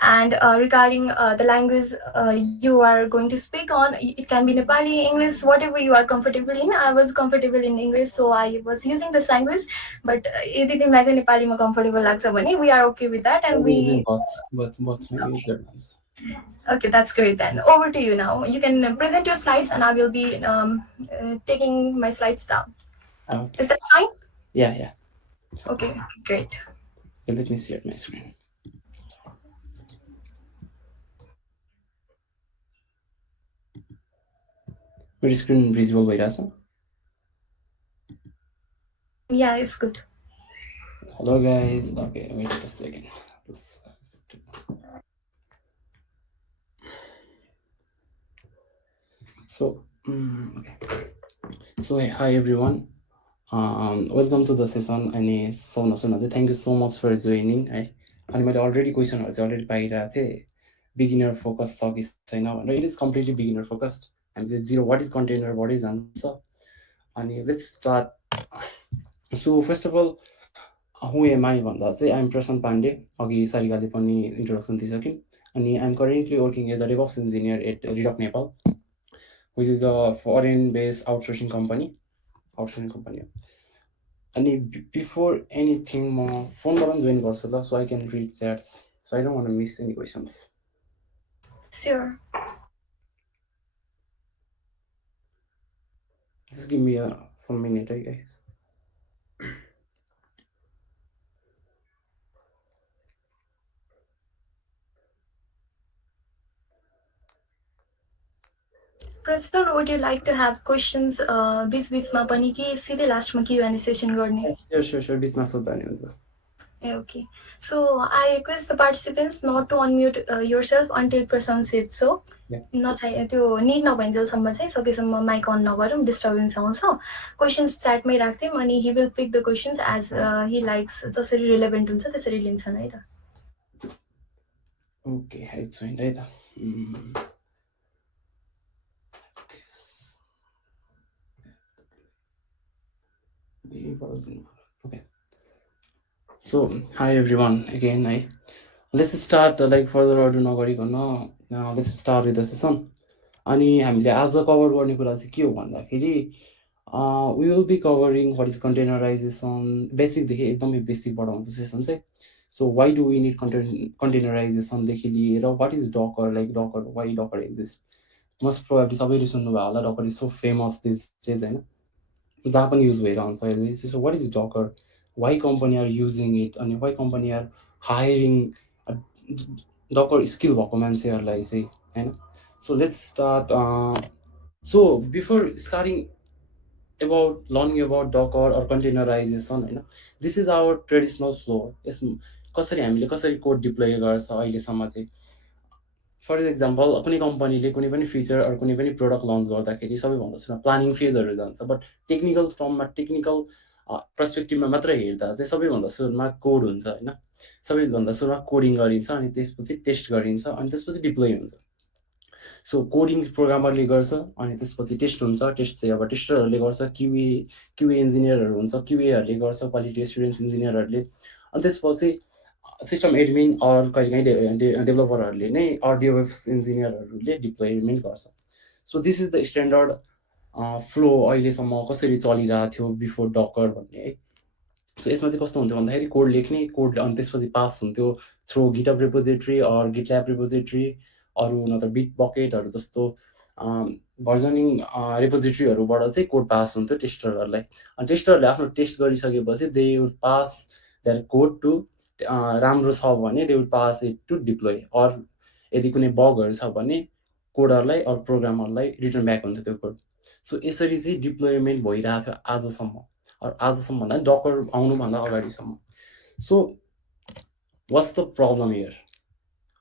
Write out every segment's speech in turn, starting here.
And regarding the language you are going to speak on, it can be Nepali, English, whatever you are comfortable in. I was comfortable in English, so I was using this language. But यदि तिमीलाई चाहिँ नेपालीमा comfortable लाग्छ भने we are okay with that, and I'm we. using both my usual ones. Okay, that's great then. Over to you now. You can present your slides, and I will be taking my slides down. Okay. Is that fine? Yeah. So Okay, great. let me share my screen. Your screen visible भइरहेछ? Yeah, it's good. Hello guys. Okay, wait a second. This- So okay. So hi everyone. Welcome to the session. अनि सुन चाहिँ thank you so much for joining है. अनि मैले already क्वेसनहरु चाहिँ already पाइरहेको थिएँ. Beginner focus छ कि छैन भनेर. It is completely beginner focused. हामी चाहिँ zero what is container what is जान्छ. अनि let's start. So first of all, who am I भन्दा चाहिँ I am Prashant Pandey. अघि सारिकाले पनि introduction दिइसकिन्. अनि I am currently working as a DevOps engineer at Redoc Nepal, which is a foreign-based outsourcing company. अनि before anything म फोनबाट पनि join गर्छु ल, so I can read chats, so I don't want to miss any questions. Sure. Just give me some minute, right, guys? President, would you like to have questions बिच-बिचमा पनि कि सिधै लास्टमा Q&A session गर्ने? Sure. बिचमा सोध्दा नि हुन्छ. Okay. So I request the participants not to unmute yourself until Prashant says so. नचाहिए त्यो निड नभइन्जेलसम्म चाहिँ सकेसम्म माइक अन नगरौँ, डिस्टर्बेन्स आउँछ. क्वेसन्स च्याटमै राख्थ्यौँ अनि he will pick the questions as he likes, जसरी रिलेभेन्ट हुन्छ त्यसरी लिन्छन् है त. Okay, it's fine है त. Okay. So hi everyone again. Let's start like further ado नगरिकन let's start with the session. अनि हामीले आज कभर गर्ने कुरा चाहिँ के हो भन्दाखेरि we will be covering what is containerization, बेसिकदेखि एकदमै बेसिकबाट हुन्छ सेसन चाहिँ. So why do we need containerization देखि लिएर what is Docker, like Docker, why Docker exists. Most probably सबैले सुन्नुभयो होला, Docker is so famous these days हैन, जहाँ पनि युज भइरहन्छ अहिले. So what is Docker, why company are using it, अनि why company are hiring Docker skill भएको मान्छेहरूलाई चाहिँ हैन. So let's start. So before starting about learning about Docker or containerization हैन, this is our traditional flow. यस कसरी हामीले कसरी code deploy गर्छ अहिलेसम्म चाहिँ. फर एक्जाम्पल कुनै कम्पनीले कुनै पनि फिचर अर कुनै पनि प्रोडक्ट लन्च गर्दाखेरि सबैभन्दा सुरुमा प्लानिङ फेजहरू जान्छ. बट टेक्निकल टर्ममा टेक्निकल पर्सपेक्टिभमा मात्र हेर्दा चाहिँ सबैभन्दा सुरुमा कोड हुन्छ हैन. सबैभन्दा सुरुमा कोडिङ गरिन्छ अनि त्यसपछि टेस्ट गरिन्छ अनि त्यसपछि डिप्लोय हुन्छ. सो कोडिङ प्रोग्रामरले गर्छ अनि त्यसपछि टेस्ट हुन्छ. टेस्ट चाहिँ अब टेस्टरहरूले गर्छ, क्युए इन्जिनियरहरू हुन्छ, क्युएहरूले गर्छ, क्वालिटी एस्युरेन्स इन्जिनियरहरूले. अनि त्यसपछि सिस्टम एडमिन अर कहिलेकाहीँ डेभलपरहरूले नै अर डेभअप्स इन्जिनियरहरूले डिप्लोयमेन्ट गर्छ. So this is the standard flow अहिलेसम्म कसरी चलिरहेको थियो बिफोर डकर भन्ने है. सो यसमा चाहिँ कस्तो हुन्थ्यो भन्दाखेरि कोड लेख्ने, कोड अनि त्यसपछि पास हुन्थ्यो through GitHub repository or GitLab repository, अरू नत्र बिट बकेटहरू जस्तो भर्जनिङ रिपोजिटरीहरूबाट चाहिँ कोड पास हुन्थ्यो टेस्टरहरूलाई. अनि टेस्टरहरूले आफ्नो टेस्ट गरिसकेपछि they would pass their code to, राम्रो छ भने they would pass it to deploy, or यदि कुनै बगहरू छ भने कोडरलाई अर प्रोग्रामरलाई रिटर्न ब्याक हुन्थ्यो त्यो कोड. सो यसरी चाहिँ डिप्लोयमेन्ट भइरहेको थियो आजसम्म, अर आजसम्म भन्दा डकर आउनुभन्दा अगाडिसम्म. So what's the problem here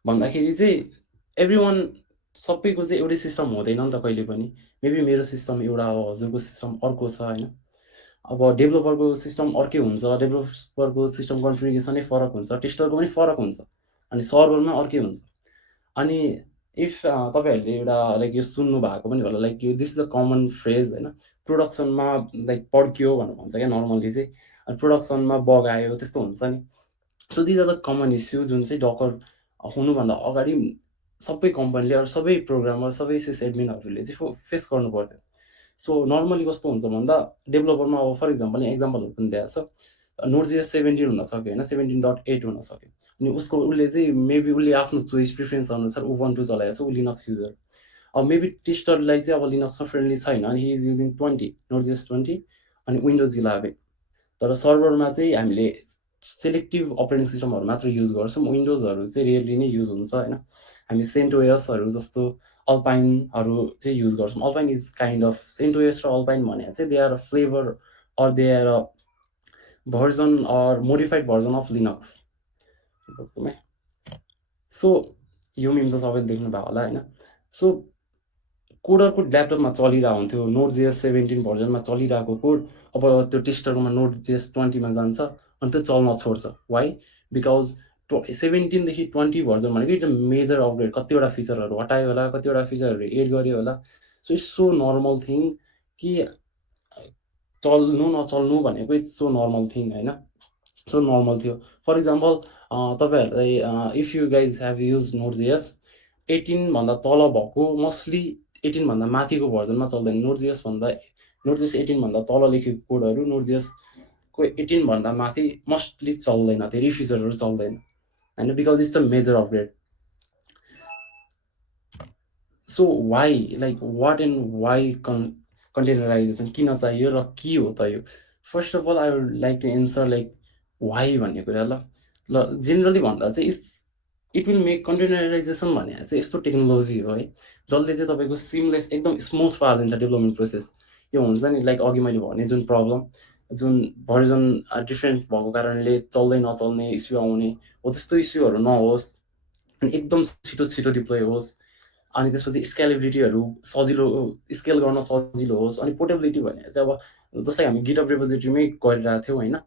भन्दाखेरि चाहिँ एभ्री वान सबैको चाहिँ एउटै सिस्टम हुँदैन नि त कहिले पनि. मेबी मेरो सिस्टम एउटा हो, हजुरको सिस्टम अर्को छ होइन. अब डेभलपरको सिस्टम अर्कै हुन्छ, डेभलपरको सिस्टम कन्फिगरेसनै फरक हुन्छ, टेस्टरको पनि फरक हुन्छ, अनि सर्भरमा अर्कै हुन्छ. अनि इफ तपाईँहरूले एउटा लाइक यो सुन्नु भएको पनि होला, लाइक यो this is a common phrase होइन, प्रोडक्सनमा लाइक पड्क्यो भनेर भन्छ क्या नर्मली चाहिँ, अनि प्रोडक्सनमा बग आयो त्यस्तो हुन्छ नि. So these are the common issue जुन चाहिँ डकर हुनुभन्दा अगाडि सबै कम्पनीले अरू सबै प्रोग्रामर सबै सिस एडमिनहरूले चाहिँ फेस गर्नु पर्थ्यो। सो नर्मली कस्तो हुन्छ भन्दा डेभलपरमा अब फर इक्जाम्पल एक्जाम्पलहरू पनि दिएको छ, नोड.जेएस 17 हुन सक्यो होइन, 17.8 हुन सक्यो, अनि उसले चाहिँ मेबी उसले आफ्नो चोइस प्रिफरेन्स अनुसार उबन्टु चलाएको छ, ऊ लिनक्स युजर। अब मेबी टेस्टरलाई चाहिँ अब लिनक्समा फ्रेन्डली छैन अनि हि इज युजिङ 20 नोड.जेएस 20 अनि विन्डोज 11। तर सर्भरमा चाहिँ हामीले सेलेक्टिभ अपरेटिङ सिस्टमहरू मात्र युज गर्छौँ, विन्डोजहरू चाहिँ रेयरली नै युज हुन्छ होइन। हामी सेन्टोएसहरू जस्तो अल्पाइनहरू चाहिँ युज गर्छौँ। Alpine is kind of CentOS र अल्पाइन भने चाहिँ they are a flavour or they are a version or modified version of Linux. So यो मिम त सबैले देख्नुभयो होला होइन। सो कोडरको ल्यापटपमा चलिरहेको हुन्थ्यो, नोड.जेएस 17 भर्जनमा चलिरहेको कोड अब त्यो टेस्टरमा नोड.जेएस 20 मा जान्छ अनि त्यो चल्न छोड्छ। वाइ? बिकज 17देखि 20 भर्जन भनेको इट्स अ मेजर अपग्रेड, कतिवटा फिचरहरू हटायो होला, कतिवटा फिचरहरू एड गर्यो होला। So it's so normal thing कि चल्नु नचल्नु भनेको इट्स सो नर्मल थिङ होइन, सो नर्मल थियो। फर इक्जाम्पल तपाईँहरूलाई if you guys have use Node JS 18 भन्दा तल भएको मोस्टली 18 भन्दा माथिको भर्जनमा चल्दैन। नोड.जेएस 18 भन्दा तल लेखेको कोडहरू नोड.जेएसको 18 भन्दा माथि मोस्टली चल्दैन, धेरै फिचरहरू चल्दैन होइन, because it's a major upgrade. So why like what and why containerization किन चाहियो र के हो त यो? First of all I would like to answer like why भन्ने कुरा। ल जेनरली भन्दा चाहिँ इट विल मेक कन्टेनराइजेसन भने चाहिँ यस्तो टेक्नोलोजी हो है जसले चाहिँ तपाईँको सिमलेस एकदम स्मुथ पारिदिन्छ डेभलपमेन्ट प्रोसेस। यो हुन्छ नि लाइक अघि मैले भने जुन प्रब्लम, जुन भर्जन डिफ्रेन्ट भएको कारणले चल्दै नचल्ने इस्यु आउने हो, त्यस्तो इस्युहरू नहोस् अनि एकदम छिटो छिटो डिप्लोय होस्। अनि त्यसपछि स्केलेबिलिटीहरू सजिलो, स्केल गर्न सजिलो होस्। अनि पोर्टेबिलिटी भने चाहिँ अब जस्तै हामी गिटअप रिपोजिटरीमै गरिरहेको थियौँ होइन,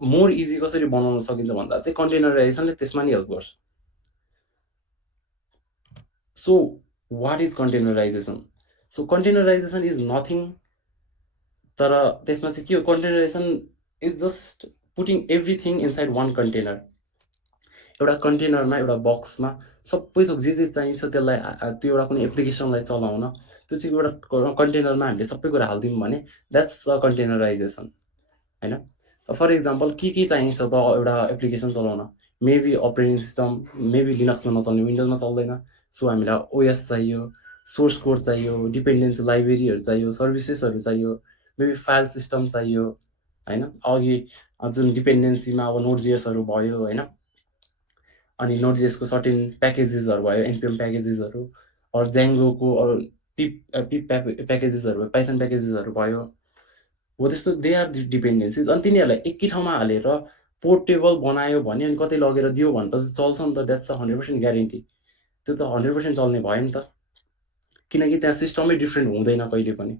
मोर इजी कसरी बनाउन सकिन्छ भन्दा चाहिँ कन्टेनराइजेसनले त्यसमा नि हेल्प गर्छ। So what is containerization? So containerization is nothing, तर त्यसमा चाहिँ के हो, containerization is just putting everything inside one container. एउटा कन्टेनरमा एउटा बक्समा सबै थोक जे चाहिन्छ त्यसलाई त्यो एउटा कुनै एप्लिकेसनलाई चलाउन त्यो चाहिँ एउटा कन्टेनरमा हामीले सबै कुरा हालिदिउँ भने द्याट्स अ कन्टेनराइजेसन होइन। फर इक्जाम्पल के चाहिन्छ त एउटा एप्लिकेसन चलाउन? मेबी अपरेटिङ सिस्टम, मेबी लिनक्समा नचल्ने, विन्डोजमा चल्दैन, सो हामीलाई ओएस चाहियो, सोर्स कोड चाहियो, डिपेन्डेन्सी लाइब्रेरीहरू चाहियो, सर्भिसेसहरू चाहियो, मेबी फाइल सिस्टम चाहियो होइन। अघि जुन डिपेन्डेन्सीमा अब नोड.जेएसहरू भयो होइन, अनि नोड.जेएसको सर्टेन प्याकेजेसहरू भयो, एनपिएम प्याकेजेसहरू अरू ज्याङ्गोको अरू पिप प्याकेजेसहरू, पाइथन प्याकेजेसहरू भयो हो, त्यस्तो दे आर डिपेन्डेन्सिज। अनि तिनीहरूलाई एकै ठाउँमा हालेर पोर्टेबल बनायो भने अनि कतै लगेर दियो भने त चल्छ नि त, द्याट्स अ 100% ग्यारेन्टी। त्यो त 100% चल्ने भयो नि त, किनकि त्यहाँ सिस्टमै डिफ्रेन्ट हुँदैन कहिले पनि।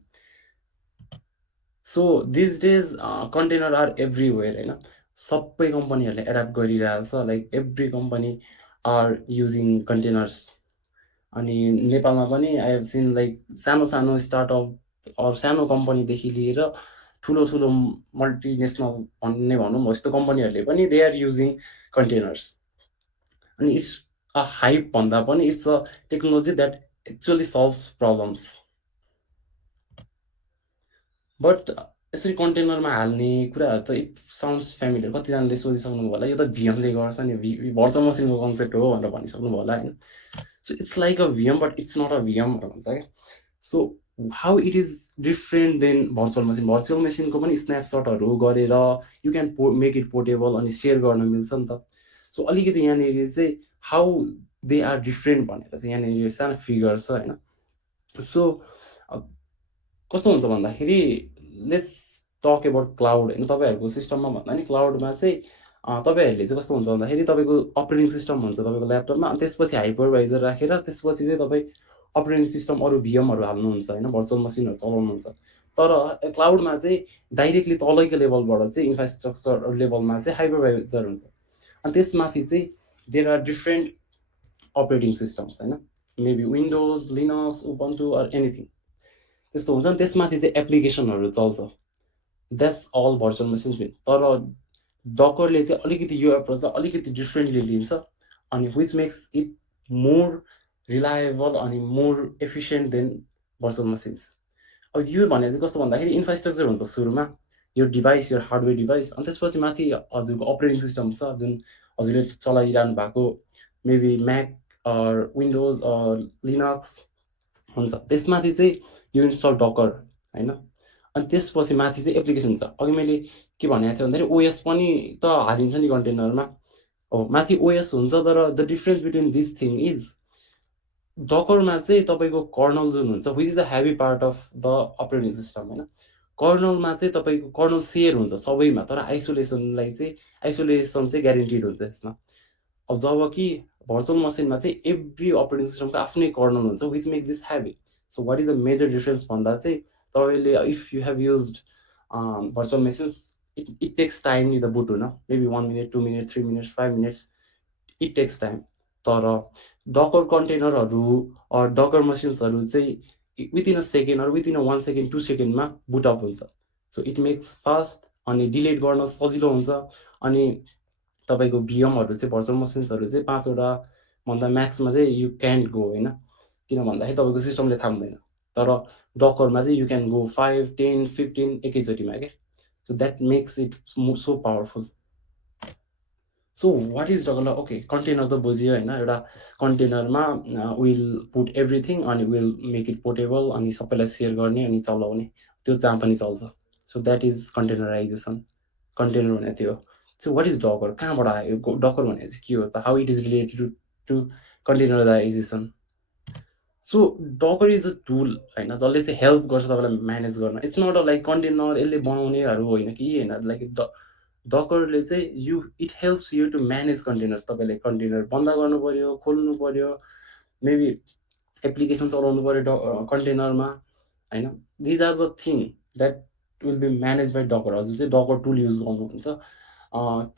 So these days container are everywhere होइन, सबै कम्पनीहरूले एडाप्ट गरिरहेको छ, like every company are using containers. अनि नेपालमा पनि आई हेभ सिन लाइक सानो सानो स्टार्टअप अरू सानो कम्पनीदेखि लिएर ठुलो ठुलो मल्टिनेसनल भन्ने भनौँ हो, यस्तो कम्पनीहरूले पनि दे आर युजिङ कन्टेनर्स। अनि इट्स अ हाइप भन्दा पनि it's a technology that actually solves problems. But यसरी कन्टेनरमा हाल्ने कुराहरू त इट साउन्ड्स फ्यामिलियर। कतिजनाले सोधिसक्नु होला यो त भिएमले गर्छ नि, भर्चुअल मसिनको कन्सेप्ट हो भनेर भनिसक्नु होला होइन। So it's like a VM but it's not a VM भनेर भन्छ क्या। So how it is different than virtual machine? Virtual मेसिनको पनि स्न्यापसटहरू गरेर you can make it portable अनि सेयर गर्न मिल्छ नि त। सो अलिकति यहाँनिर चाहिँ हाउ दे आर डिफ्रेन्ट भनेर चाहिँ यहाँनिर सानो फिगर छ होइन। सो कस्तो हुन्छ भन्दाखेरि लेट्स टक एबाउट क्लाउड होइन। तपाईँहरूको सिस्टममा भन्दा नि क्लाउडमा चाहिँ तपाईँहरूले चाहिँ कस्तो हुन्छ भन्दाखेरि तपाईँको अपरेटिङ सिस्टम हुन्छ तपाईँको ल्यापटपमा, अनि त्यसपछि हाइपरभाइजर राखेर त्यसपछि चाहिँ तपाईँ अपरेटिङ सिस्टम अरू भिएमहरू हाल्नुहुन्छ होइन, भर्चुअल मसिनहरू चलाउनुहुन्छ। तर क्लाउडमा चाहिँ डाइरेक्टली तलैको लेभलबाट चाहिँ इन्फ्रास्ट्रक्चर लेभलमा चाहिँ हाइपरभाइजर हुन्छ, अनि त्यसमाथि चाहिँ there are different operating systems होइन, maybe Windows, Linux, Ubuntu or anything त्यस्तो हुन्छ। नि त्यसमाथि चाहिँ एप्लिकेसनहरू चल्छ, द्याट्स अल भर्चुअल मेसिन्स। तर डकरले चाहिँ अलिकति यो एप्रोचलाई अलिकति डिफ्रेन्टली लिन्छ अनि which makes it more reliable अनि more efficient than virtual machines. अब यो भने चाहिँ कस्तो भन्दाखेरि इन्फ्रास्ट्रक्चर हुन्छ सुरुमा यो डिभाइस यो हार्डवेयर डिभाइस अनि त्यसपछि माथि हजुरको अपरेटिङ सिस्टम छ जुन हजुरले चलाइरहनु भएको मेबी म्याक विन्डोज लिनक्स हुन्छ त्यसमाथि चाहिँ यो इन्स्टल डकर होइन अनि त्यसपछि माथि चाहिँ एप्लिकेसन छ अघि मैले के भनेको थिएँ भन्दाखेरि ओएस पनि त हालिन्छ नि कन्टेनरमा हो माथि ओएस हुन्छ तर the difference between this thing is डकरमा चाहिँ तपाईँको कर्नल जुन हुन्छ which is the heavy part of the operating system होइन कर्नलमा चाहिँ तपाईँको कर्नल सेयर हुन्छ सबैमा तर आइसोलेसन चाहिँ ग्यारेन्टिड हुन्छ त्यसमा अब जब कि भर्चुअल मसिनमा चाहिँ एभ्री अपरेटिङ सिस्टमको आफ्नै कर्नल हुन्छ which make this heavy so what is the major difference भन्दा चाहिँ तपाईँले if you have use virtual machines it takes time नि द बुट हुन maybe 1 minute 2 minute 3 minutes 5 minutes it takes time तर Docker कन्टेनरहरू Docker मसिन्सहरू चाहिँ within a second within a 1 second 2 सेकेन्डमा बुटअप हुन्छ सो इट मेक्स फास्ट अनि delete गर्न सजिलो हुन्छ अनि तपाईँको भिएमहरू चाहिँ भर्चुअल मसिन्सहरू चाहिँ 5वटा भन्दा म्याक्समा चाहिँ यु क्यान्ट गो होइन किन भन्दाखेरि तपाईँको सिस्टमले थाम्दैन तर डकरमा चाहिँ यु क्यान गो 5 10 15 एकैचोटिमा क्या so that makes it so powerful so what is Docker okay container त बुझ्यो होइन एउटा कन्टेनरमा विल पुट एभ्रिथिङ अनि विल मेक इट पोर्टेबल अनि सबैलाई सेयर गर्ने अनि चलाउने त्यो जहाँ पनि चल्छ सो द्याट इज कन्टेनराइजेसन कन्टेनर भने त्यो सो वाट इज डकर कहाँबाट आयो डकर भने चाहिँ के हो त how it is related to containerization so Docker is a tool होइन जसले चाहिँ हेल्प गर्छ तपाईँलाई म्यानेज गर्न it's not a like container यसले बनाउनेहरू होइन कि होइन लाइक डकरले चाहिँ it helps you to manage containers तपाईँले कन्टेनर बन्द गर्नु पऱ्यो खोल्नु पऱ्यो मेबी एप्लिकेसन चलाउनु पऱ्यो कन्टेनरमा होइन these are the thing that will be manage by Docker हजुर चाहिँ डकर टुल युज गर्नुहुन्छ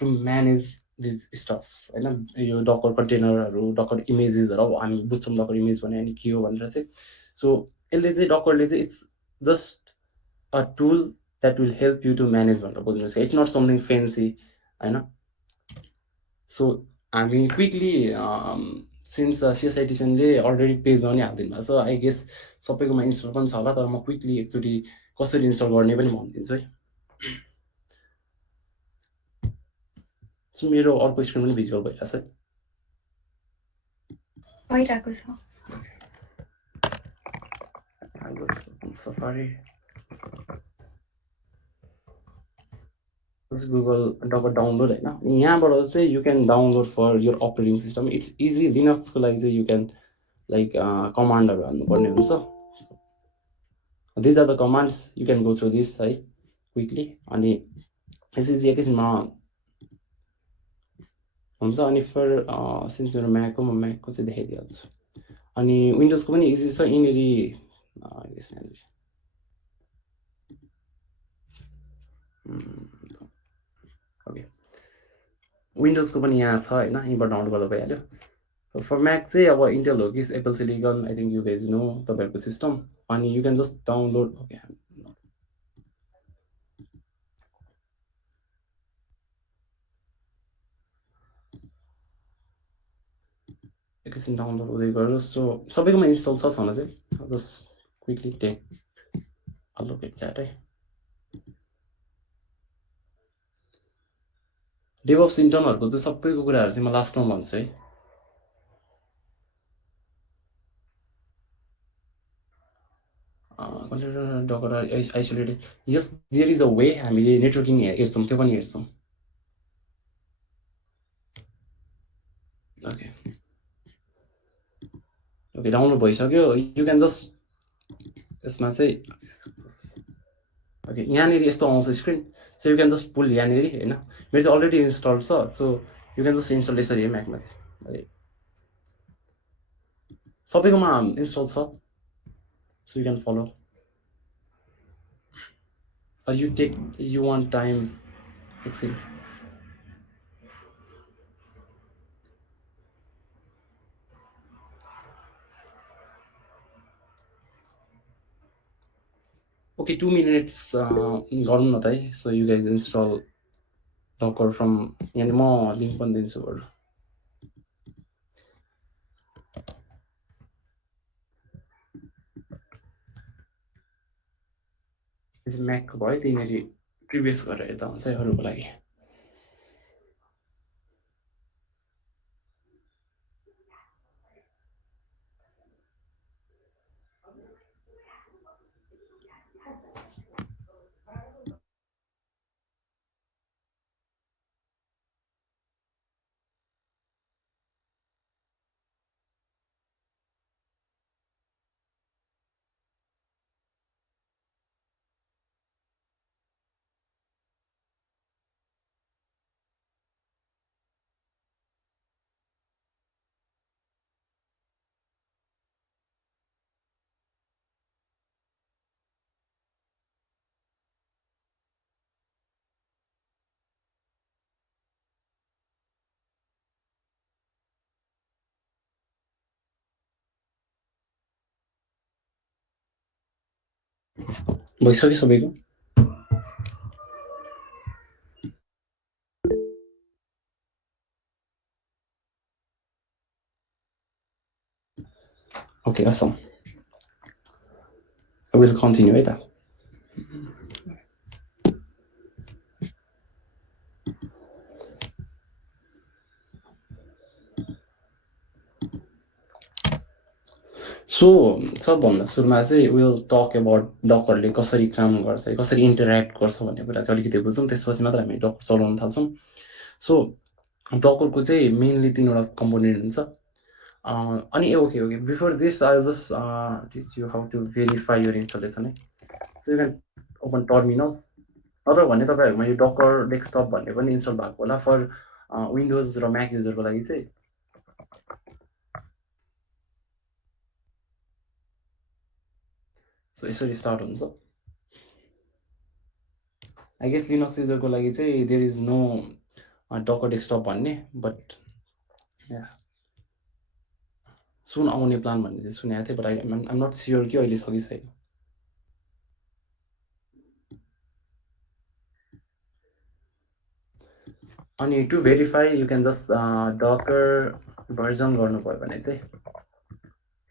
टु म्यानेज दिज स्टफ्स होइन यो डकर कन्टेनरहरू डकर इमेजेसहरू अब हामी बुझ्छौँ डकर इमेज भने अनि के हो भनेर चाहिँ सो यसले चाहिँ डकरले चाहिँ it's just a tool that will help you to manage भनेर बुझ्नुहोस् इट्स नट समथिङ फेन्सी होइन सो हामी क्विकली सिन्स सिएसआइटिसनले अलरेडी पेजमा पनि हालिदिनु भएको छ आई गेस सबैकोमा इन्स्टल पनि छ होला तर म क्विकली एकचोटि कसरी इन्स्टल गर्ने पनि भनिदिन्छु है सो मेरो अर्को स्क्रिन पनि भिजुअल भइरहेछ है भइरहेको छ सफारी गुगल डकर डाउनलोड होइन यहाँबाट चाहिँ you can download for your operating system it's easy लिनक्सको लागि चाहिँ यु क्यान लाइक कमान्डहरू हाल्नुपर्ने हुन्छ these are the commands you can go through this है क्विकली अनि यसरी चाहिँ एकैछिनमा हुन्छ अनि फर सिन्स मेरो म्याकको म म्याकको चाहिँ देखाइदिइहाल्छु अनि विन्डोजको पनि इजी छ यिनीहरू ओके विन्डोजको पनि यहाँ छ होइन यहीँबाट डाउनलोड गर्दा भइहाल्यो फर म्याक चाहिँ अब इन्टेल हो कि Apple silicon I think you guys know तपाईँहरूको सिस्टम अनि you can just download okay एकैछिन डाउनलोड हुँदै गरोस् सो सबैकोमा इन्स्टल छ छन चाहिँ just quickly take allocate chat है डेभअप्स इन्टर्नहरूको चाहिँ सबैको कुराहरू चाहिँ म लास्टमा भन्छु है container Docker isolated yes there is a way हामीले नेटवर्किङ हेर्छौँ त्यो पनि हेर्छौँ ओके ओके डाउनलोड भइसक्यो यु क्यान जस्ट यसमा चाहिँ ओके यहाँनिर यस्तो आउँछ screen so you can just pull यहाँनिर होइन मेरो चाहिँ अलरेडी इन्स्टल छ so you can just install यसरी है म्याकमा चाहिँ सबैकोमा इन्स्टल छ so you can follow you want time एकछिन ओके 2 मिनट्स गरौँ न त है so you guys install Docker from यहाँ म लिङ्क पनि दिन्छु बरु यो चाहिँ म्याकको भयो, त्यहीँनिर प्रिभियस गरेर हेर्दा हुन्छ है अरूको लागि। भइसक्यो सबैको? Okay, Assam. I will continue है त। सो सबभन्दा सुरुमा चाहिँ विल टक एबाउट डकरले कसरी काम गर्छ, कसरी इन्टरेक्ट गर्छ भन्ने कुरा चाहिँ अलिकति बुझौँ, त्यसपछि मात्र हामी डकर चलाउन थाल्छौँ। सो डकरको चाहिँ मेनली 3वटा कम्पोनेन्ट हुन्छ। अनि okay before this I just teach you how to verify your installation है। So you can open terminal, नत्र भने तपाईँहरूमा यो डकर डेस्कटप भन्ने पनि इन्स्टल भएको होला फर विन्डोज र म्याक युजरको लागि चाहिँ। सो यसरी स्टार्ट हुन्छ। आई गेस लिनक्स युजरको लागि चाहिँ देयर इज नो डकर डेस्कटप भन्ने, बट सुन आउने प्लान भन्ने चाहिँ सुनेको थिएँ, बट आइएम नट स्योर कि अहिले छ कि छैन। अनि to verify you can just Docker version गर्नुभयो भने चाहिँ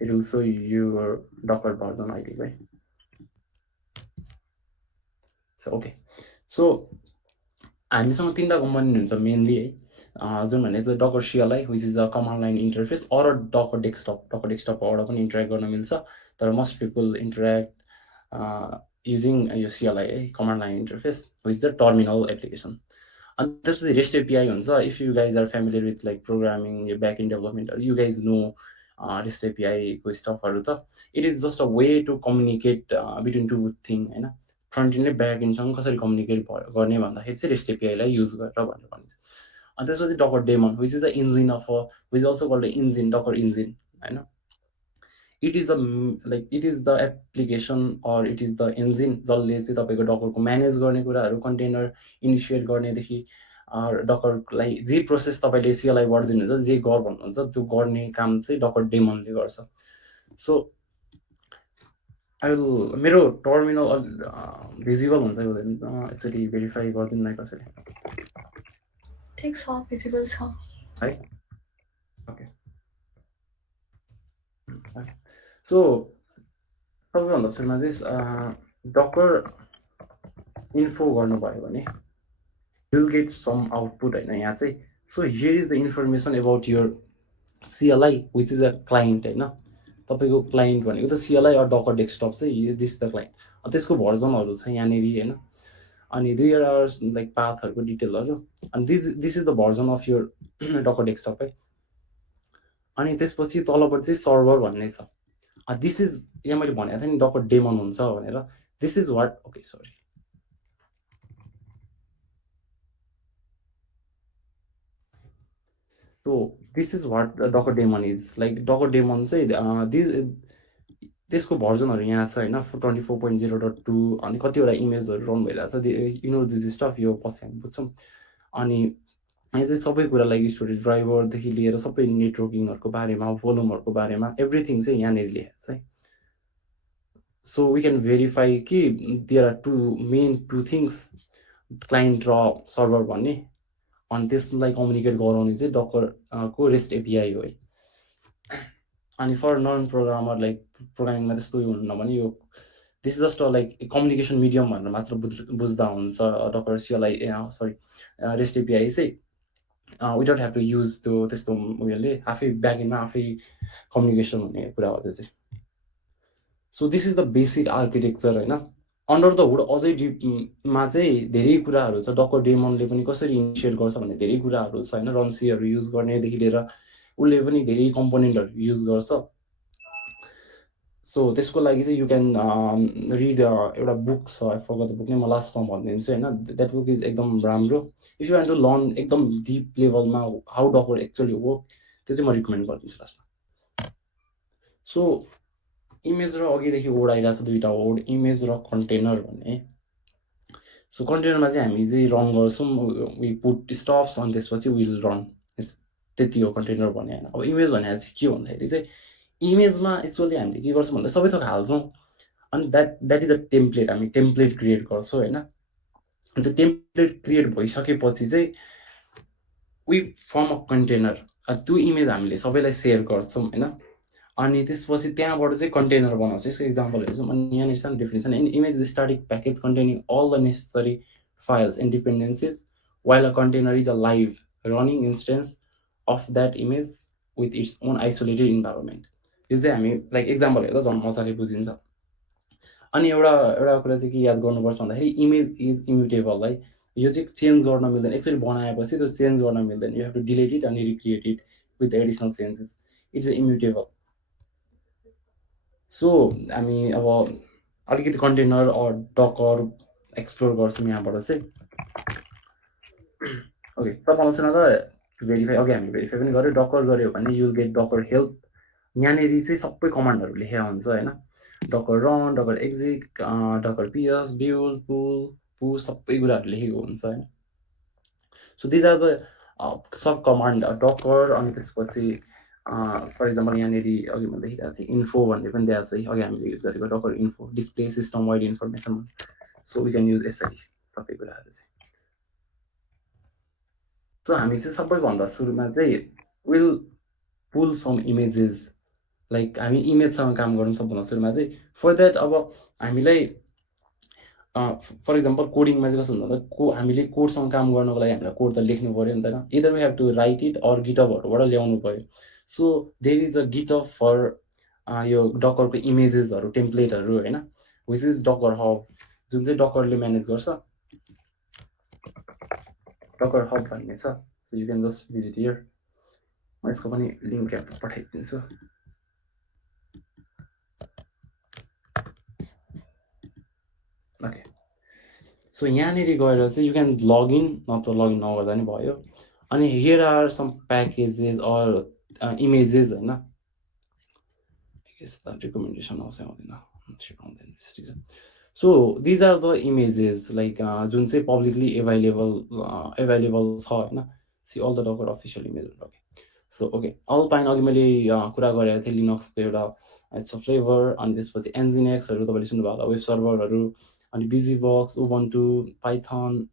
it will show your Docker version अहिलेको है। ओके, सो हामीसँग 3वटा कम्पोनेन्ट हुन्छ मेनली है, जुन भने चाहिँ Docker CLI which is a command line interface, or Docker डेस्कटपबाट पनि इन्टरेक्ट गर्न मिल्छ, तर मस्ट पिपल इन्टरेक्ट युजिङ यो CLI है, command line interface which is the terminal application. अनि त्यसपछि रेस्ट एपिआई हुन्छ। If you guys are familiar with like programming, यो ब्याक एन्ड डेभलपमेन्टहरू, यु गाइज नो रेस्ट एपिआईको स्टफहरू त। It is just a way to communicate between two thing होइन, front end र ब्याक इन्डसँग कसरी कम्युनिकेट गर्ने भन्दाखेरि चाहिँ रेस्ट एपिआईलाई युज गरेर भनेर भनिन्छ। अनि त्यसपछि Docker daemon which is the engine of a which also called engine, Docker engine होइन। It is like it is the application or it is the engine जसले चाहिँ तपाईँको डकरको म्यानेज गर्ने कुराहरू, कन्टेनर इनिसिएट गर्नेदेखि डकरलाई जे प्रोसेस तपाईँले CLI-बाट दिनुहुन्छ, जे गर भन्नुहुन्छ, त्यो गर्ने काम चाहिँ डकर डेमनले गर्छ। सो मेरो टर्मिनल भिजिबल हुन्छ हुँदैन, एकचोटि भेरिफाई गरिदिनु न कसैले। ठिक छ, भिजिबल छ है। ओके, सो सबैभन्दा सुरुमा चाहिँ डकर इन्फो गर्नुभयो भने you'll get some output होइन यहाँ चाहिँ। So here is the information about your CLI which is a client होइन। तपाईँको क्लाइन्ट भनेको त CLI अर डकर डेस्कटप चाहिँ दिस द क्लाइन्ट। त्यसको भर्जनहरू छ यहाँनिर होइन, अनि देयर आर लाइक पाथहरूको डिटेलहरू, अनि this is the version of your Docker desktop है। अनि त्यसपछि तलपट्टि चाहिँ सर्भर भन्ने छ। दिस इज यहाँ मैले भनेको थिएँ नि डकर डेमन हुन्छ भनेर, this is what, okay sorry, so this is what Docker daemon is like. Docker daemon चाहिँ त्यसको भर्जनहरू यहाँ छ होइन, 24.0.2, अनि कतिवटा इमेजहरू रन भइरहेको छ, इग्नोर दिस स्टफ, यो पछि हामी बुझ्छौँ। अनि यहाँ चाहिँ सबै कुरा लाइक स्टोरेज ड्राइभरदेखि लिएर सबै नेटवर्किङहरूको बारेमा, भोल्युमहरूको बारेमा एभ्रिथिङ चाहिँ यहाँनिर लेखेको छ है। सो वी क्यान भेरिफाई कि there are two things, client र सर्भर भन्ने, अनि त्यसलाई कम्युनिकेट गराउने चाहिँ डकरको रेस्ट एपिआई हो है। अनि फर नन प्रोग्रामर लाइक प्रोग्रामिङमा त्यस्तो उयो हुन्न भने यो this is just like communication medium भनेर मात्र बुझ्दा हुन्छ Docker CLI sorry REST API चाहिँ we don't have to use त्यो त्यस्तो उयोले आफै ब्याकएन्डमा आफै कम्युनिकेसन हुने कुरा हो त्यो चाहिँ। So this is the basic architecture होइन। अन्डर द हुड अझै डिपमा चाहिँ धेरै कुराहरू छ। डकर डेमनले पनि कसरी इनिसिएट गर्छ भन्ने धेरै कुराहरू छ होइन। रन्सीहरू युज गर्नेदेखि लिएर उसले पनि धेरै कम्पोनेन्टहरू युज गर्छ। सो त्यसको लागि चाहिँ यु क्यान रिड एउटा बुक छ, आई फरगट द बुक नै, म लास्टमा भनिदिन्छु होइन। द्याट बुक इज एकदम राम्रो। If you want to learn एकदम डिप लेभलमा हाउ डकर एक्चुअली वर्क, त्यो चाहिँ म रिकमेन्ड गरिदिन्छु लास्टमा। सो इमेज र अघिदेखि वर्ड आइरहेको छ दुईवटा वर्ड, इमेज र कन्टेनर भन्ने। सो कन्टेनरमा चाहिँ हामी चाहिँ रन गर्छौँ, वी पुट स्टप्स अनि त्यसपछि विल रन, त्यति हो कन्टेनर भने होइन। अब इमेज भनेको चाहिँ के हो भन्दाखेरि चाहिँ इमेजमा एक्चुअली हामीले के गर्छौँ भन्दा सबै थोक हाल्छौँ अनि द्याट इज अ टेम्प्लेट। हामी टेम्प्लेट क्रिएट गर्छौँ होइन। अनि त्यो टेम्प्लेट क्रिएट भइसकेपछि चाहिँ वी फर्म अ कन्टेनर। त्यो इमेज हामीले सबैलाई सेयर गर्छौँ होइन। अनि त्यसपछि त्यहाँबाट चाहिँ कन्टेनर बनाउँछ। यसको इक्जाम्पलहरू चाहिँ यहाँनिर सानो definition, an image is static package containing all the necessary files and dependencies while a container is a live running instance of that image with its own isolated environment. यो चाहिँ हामी लाइक इक्जाम्पल हेर्दा झन् मजाले बुझिन्छ। अनि एउटा कुरा चाहिँ के याद गर्नुपर्छ भन्दाखेरि इमेज इज इम्युटेबल है। यो चाहिँ चेन्ज गर्न मिल्दैन। एकचोटि बनाएपछि त्यो चेन्ज गर्न मिल्दैन। You have to delete it अनि recreate it with additional changes. It's immutable. So हामी अब अलिकति कन्टेनर डकर एक्सप्लोर गर्छौँ यहाँबाट चाहिँ। ओके, तपाईँलाई चाहिँ त भेरिफाई, अघि हामी भेरिफाई पनि गऱ्यो। डकर गऱ्यो भने युल गेट डकर हेल्प। यहाँनिर चाहिँ सबै कमान्डहरू लेखेर हुन्छ होइन। Docker run, Docker exit, Docker ps, build, pull सबै कुराहरू लेखेको हुन्छ होइन। So these are the sub command Docker. अनि त्यसपछि फर इक्जाम्पल यहाँनिर अघि मैले देखिरहेको थिएँ इन्फो भन्ने पनि दिएको छ, अघि हामीले युज गरेको Docker info, display system wide information. So we can use यसरी सबै कुराहरू चाहिँ। सो हामी चाहिँ सबैभन्दा सुरुमा चाहिँ will pull some images, like हामी इमेजसँग काम गरौँ सबभन्दा सुरुमा चाहिँ। फर द्याट अब हामीलाई फर इक्जाम्पल कोडिङमा चाहिँ कस्तो हुन्छ भन्दा हामीले कोडसँग काम गर्नको लागि हामीलाई कोड त लेख्नु पऱ्यो नि त होइन। Either we have to write it or गिटअपहरूबाट ल्याउनु पऱ्यो। So there is a GitHub for यो डकरको इमेजेसहरू, टेम्प्लेटहरू होइन, विच इज डकर हब, जुन चाहिँ डकरले म्यानेज गर्छ। डकर हब भन्ने छ। So you can just visit here. म यसको पनि लिङ्क पठाइदिन्छु। ओके, सो यहाँनिर गएर चाहिँ यु क्यान लगइन, नत्र लगइन नगर्दा नि भयो। अनि here are some packages or images होइन। रिकमेन्डेसन आउँछ आउँदैन। So these are the images like जुन चाहिँ पब्लिकली एभाइलेबल छ होइन। See all the Docker official image. Okay, so okay, Alpine अघि मैले कुरा गरेको थिएँ लिनक्सको एउटा इट्स अ फ्लेभर। अनि त्यसपछि एन्जिनेक्सहरू तपाईँले सुन्नुभयो होला, वेब सर्भरहरू, अनि बिजीबक्स, उबन्टु, पाइथन,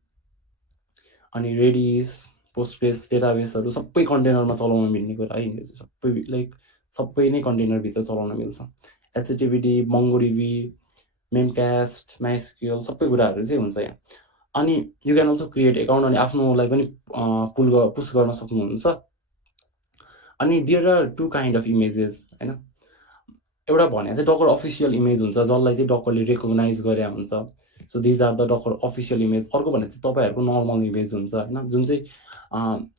अनि रेडिस, पोस्टग्रेस डेटाबेसहरू सबै कन्टेनरमा चलाउन मिल्ने कुरा है। सबै लाइक सबै नै कन्टेनरभित्र चलाउन मिल्छ। एचटिटिपी, मोङ्गोडिबी, मेमकास्ट, माइस्क्युएल सबै कुराहरू चाहिँ हुन्छ यहाँ। अनि you can also create account अनि आफ्नोलाई पनि पुस गर्न सक्नुहुन्छ। अनि there are two kind of images होइन। एउटा भने चाहिँ डकर अफिसियल इमेज हुन्छ, जसलाई चाहिँ डकरले रेकगनाइज गरे हुन्छ। So these are the Docker official image. अर्को भने चाहिँ तपाईँहरूको नर्मल इमेज हुन्छ होइन, जुन चाहिँ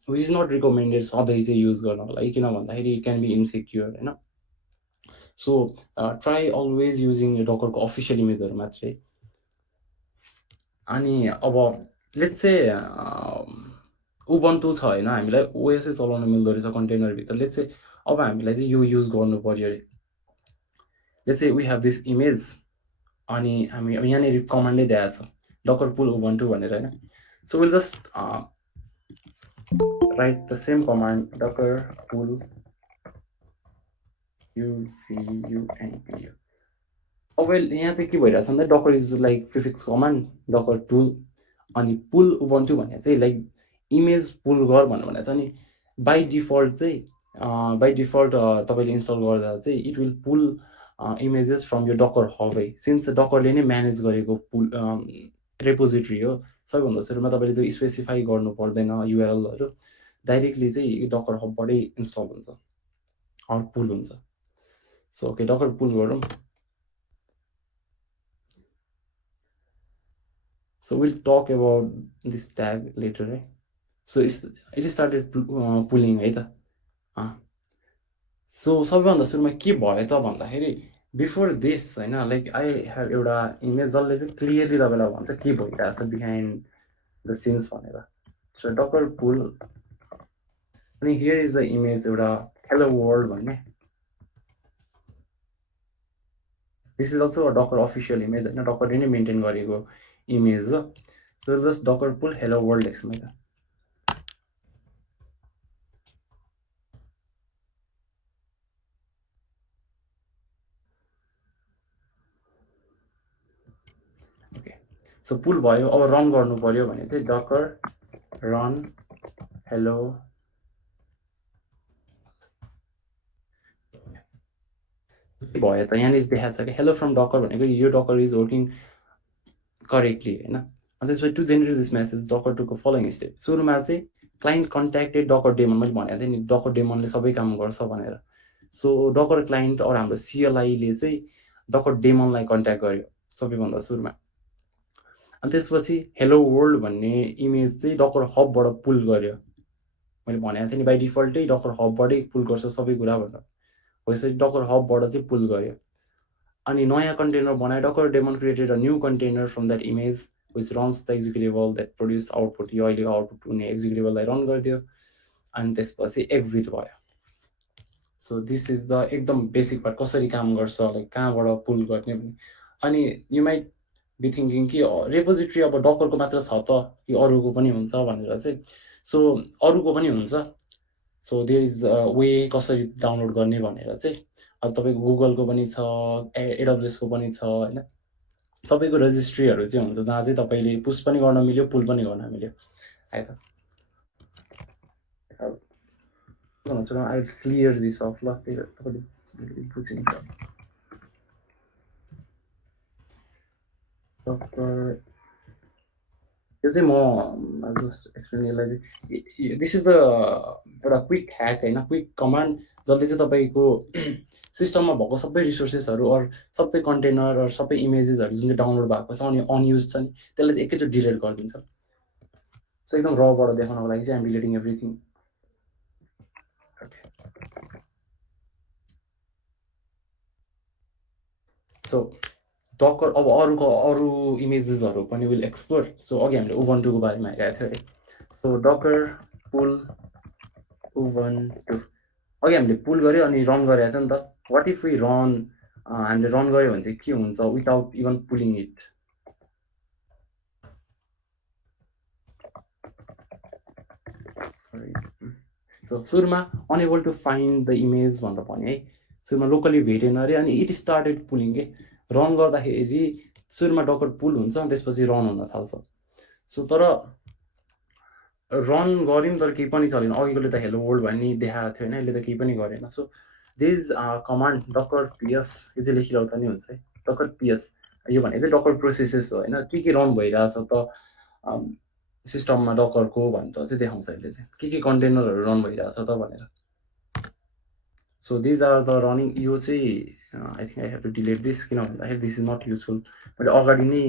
विच इज नट रिकमेन्डेड सधैँ चाहिँ युज गर्नको लागि, किन भन्दाखेरि इट क्यान बी इन्सेक्योर होइन। सो ट्राई अलवेज युजिङ डकरको अफिसियल इमेजहरू मात्रै। अनि अब लेट्स चाहिँ उबन्टु छ होइन, हामीलाई ओएसै चलाउन मिल्दो रहेछ कन्टेनरभित्र। लेट्स चाहिँ अब हामीलाई चाहिँ यो युज गर्नु पऱ्यो अरे। लेट्स चाहिँ वी हेभ दिस इमेज अनि हामी अब यहाँनिर कमान्डै दिएको छ डकर पुल उबन्टु भनेर होइन। So will just write the same command Docker pull UVUNPU। अब यहाँ चाहिँ के भइरहेको छ भन्दा Docker is like prefix command, Docker tool, अनि पुल उबन्टु भन्ने चाहिँ लाइक इमेज पुल गर भनेको छ नि। बाई डिफल्ट चाहिँ तपाईँले इन्स्टल गर्दा चाहिँ it will pull images from यो डकर हब है, सिन्स डकरले नै म्यानेज गरेको पुल रेपोजिटरी हो। सबैभन्दा सुरुमा तपाईँले त्यो स्पेसिफाई गर्नु पर्दैन युआरएलहरू, डाइरेक्टली चाहिँ डकर हबबाटै इन्स्टल हुन्छ अर पुल हुन्छ। सो ओके, डकर पुल गरौँ। So we'll talk about this tag later, right? So it started pulling है त। सो सबैभन्दा सुरुमा के भयो त भन्दाखेरि, बिफोर दिस होइन, लाइक आई हेभ एउटा इमेज जसले चाहिँ क्लियरली तपाईँलाई भन्छ के भइरहेछ बिहाइन्ड द सिन्स भनेर। सो डकर पुल, अनि हियर इज द इमेज एउटा हेलो वर्ल्ड भन्ने। This is also Docker official image होइन, डकरले नै मेन्टेन गरेको इमेज हो। So just Docker pull hello world लेख्छौँ है त। ओके, सो पुल भयो। अब रन गर्नु पर्यो भने चाहिँ डकर रन हेलो भयो त। यहाँनिर देखाएको छ कि हेलो फ्रम डकर भनेको यो डकर इज वर्किङ करेक्टली होइन। अनि त्यसपछि to generate this message Docker टुको फलोइङ स्टेप। सुरुमा चाहिँ क्लाइन्ट कन्ट्याक्टेड डकर डेमन, मैले भनेको थिएँ नि डकर डेमनले सबै काम गर्छ भनेर। सो डकर क्लाइन्ट अर हाम्रो सिएलआईले चाहिँ डकर डेमनलाई कन्ट्याक्ट गर्यो सबैभन्दा सुरुमा। अनि त्यसपछि हेलो वर्ल्ड भन्ने इमेज चाहिँ डकर हबबाट पुल गर्यो। मैले भनेको थिएँ नि बाई डिफल्टै डकर हबबाटै पुल गर्छ सबै कुरा भनेर। भइसक्यो, डकर हबबाट चाहिँ पुल गर्यो। अनि नयाँ कन्टेनर बनायो। Docker daemon created a new container from that image which runs the executable that produce output. यो अहिलेको आउटपुट हुने एक्जिक्युटेबललाई रन गरिदियो। अनि त्यसपछि एक्जिट भयो। सो दिस इज द एकदम बेसिक पार्ट, कसरी काम गर्छ, लाइक कहाँबाट पुल गर्ने भन्ने। अनि यु माइट बी थिङ्किङ कि रेपोजिट्री अब डकरको मात्र छ त कि अरूको पनि हुन्छ भनेर चाहिँ। सो अरूको पनि हुन्छ। सो देयर इज वे कसरी डाउनलोड गर्ने भनेर चाहिँ। अब तपाईँको गुगलको पनि छ, एडब्लुएसको पनि छ होइन। सबैको रेजिस्ट्रीहरू चाहिँ हुन्छ जहाँ चाहिँ तपाईँले पुस पनि गर्न मिल्यो, पुल पनि गर्न मिल्यो है त। आई क्लियर दिस अफ ल, तपाईँले बुझिन्छ। यो चाहिँ म जस्ट एक्सप्लेन यसलाई चाहिँ, दिस इज द एउटा क्विक ह्याक होइन, क्विक कमान्ड जसले चाहिँ तपाईँको सिस्टममा भएको सबै रिसोर्सेसहरू अर सबै कन्टेनर अर सबै इमेजेसहरू जुन चाहिँ डाउनलोड भएको छ अनि अनयुज छ नि त्यसलाई चाहिँ एकैचोटि डिलिट गरिदिन्छ। सो एकदम रबाट देखाउनको लागि चाहिँ आइम डिलिटिङ एभ्रिथिङ। सो डकर अब अरू इमेजेसहरू पनि विल एक्सप्लोर। सो अघि हामीले उबन्टुको बारेमा हेरेको थियो है। सो डकर पुल उबन्टु, अघि हामीले पुल गऱ्यो अनि रन गरेको थियो नि त। वाट इफ वी रन, हामीले रन गऱ्यो भने चाहिँ के हुन्छ without even pulling it. So सुरुमा unable to find the image भनेर भने है, सुरुमा लोकली भेटेन अरे। अनि इट स्टार्टेड पुलिङ के, रन गर्दाखेरि सुरुमा डकर पुल हुन्छ अनि त्यसपछि रन हुन थाल्छ। सो तर रन गऱ्यौँ तर केही पनि चलेन। अघिकोले त हेलो वर्ल्ड भन्ने देखाएको थियो होइन, यसले त केही पनि गरेन। सो दिस कमान्ड डकर पिएस, यो चाहिँ लेखिरहँदा नि हुन्छ है, डकर पिएस। यो भनेको चाहिँ डकर प्रोसेसेस हो होइन, के रन भइरहेछ त सिस्टममा डकरको भनेर चाहिँ देखाउँछ यसले चाहिँ, के कन्टेनरहरू रन भइरहेछ त भनेर। So these are the running. यो चाहिँ I think I have to delete this, किन भन्दाखेरि दिस इज नट युजफुल। मैले अगाडि नै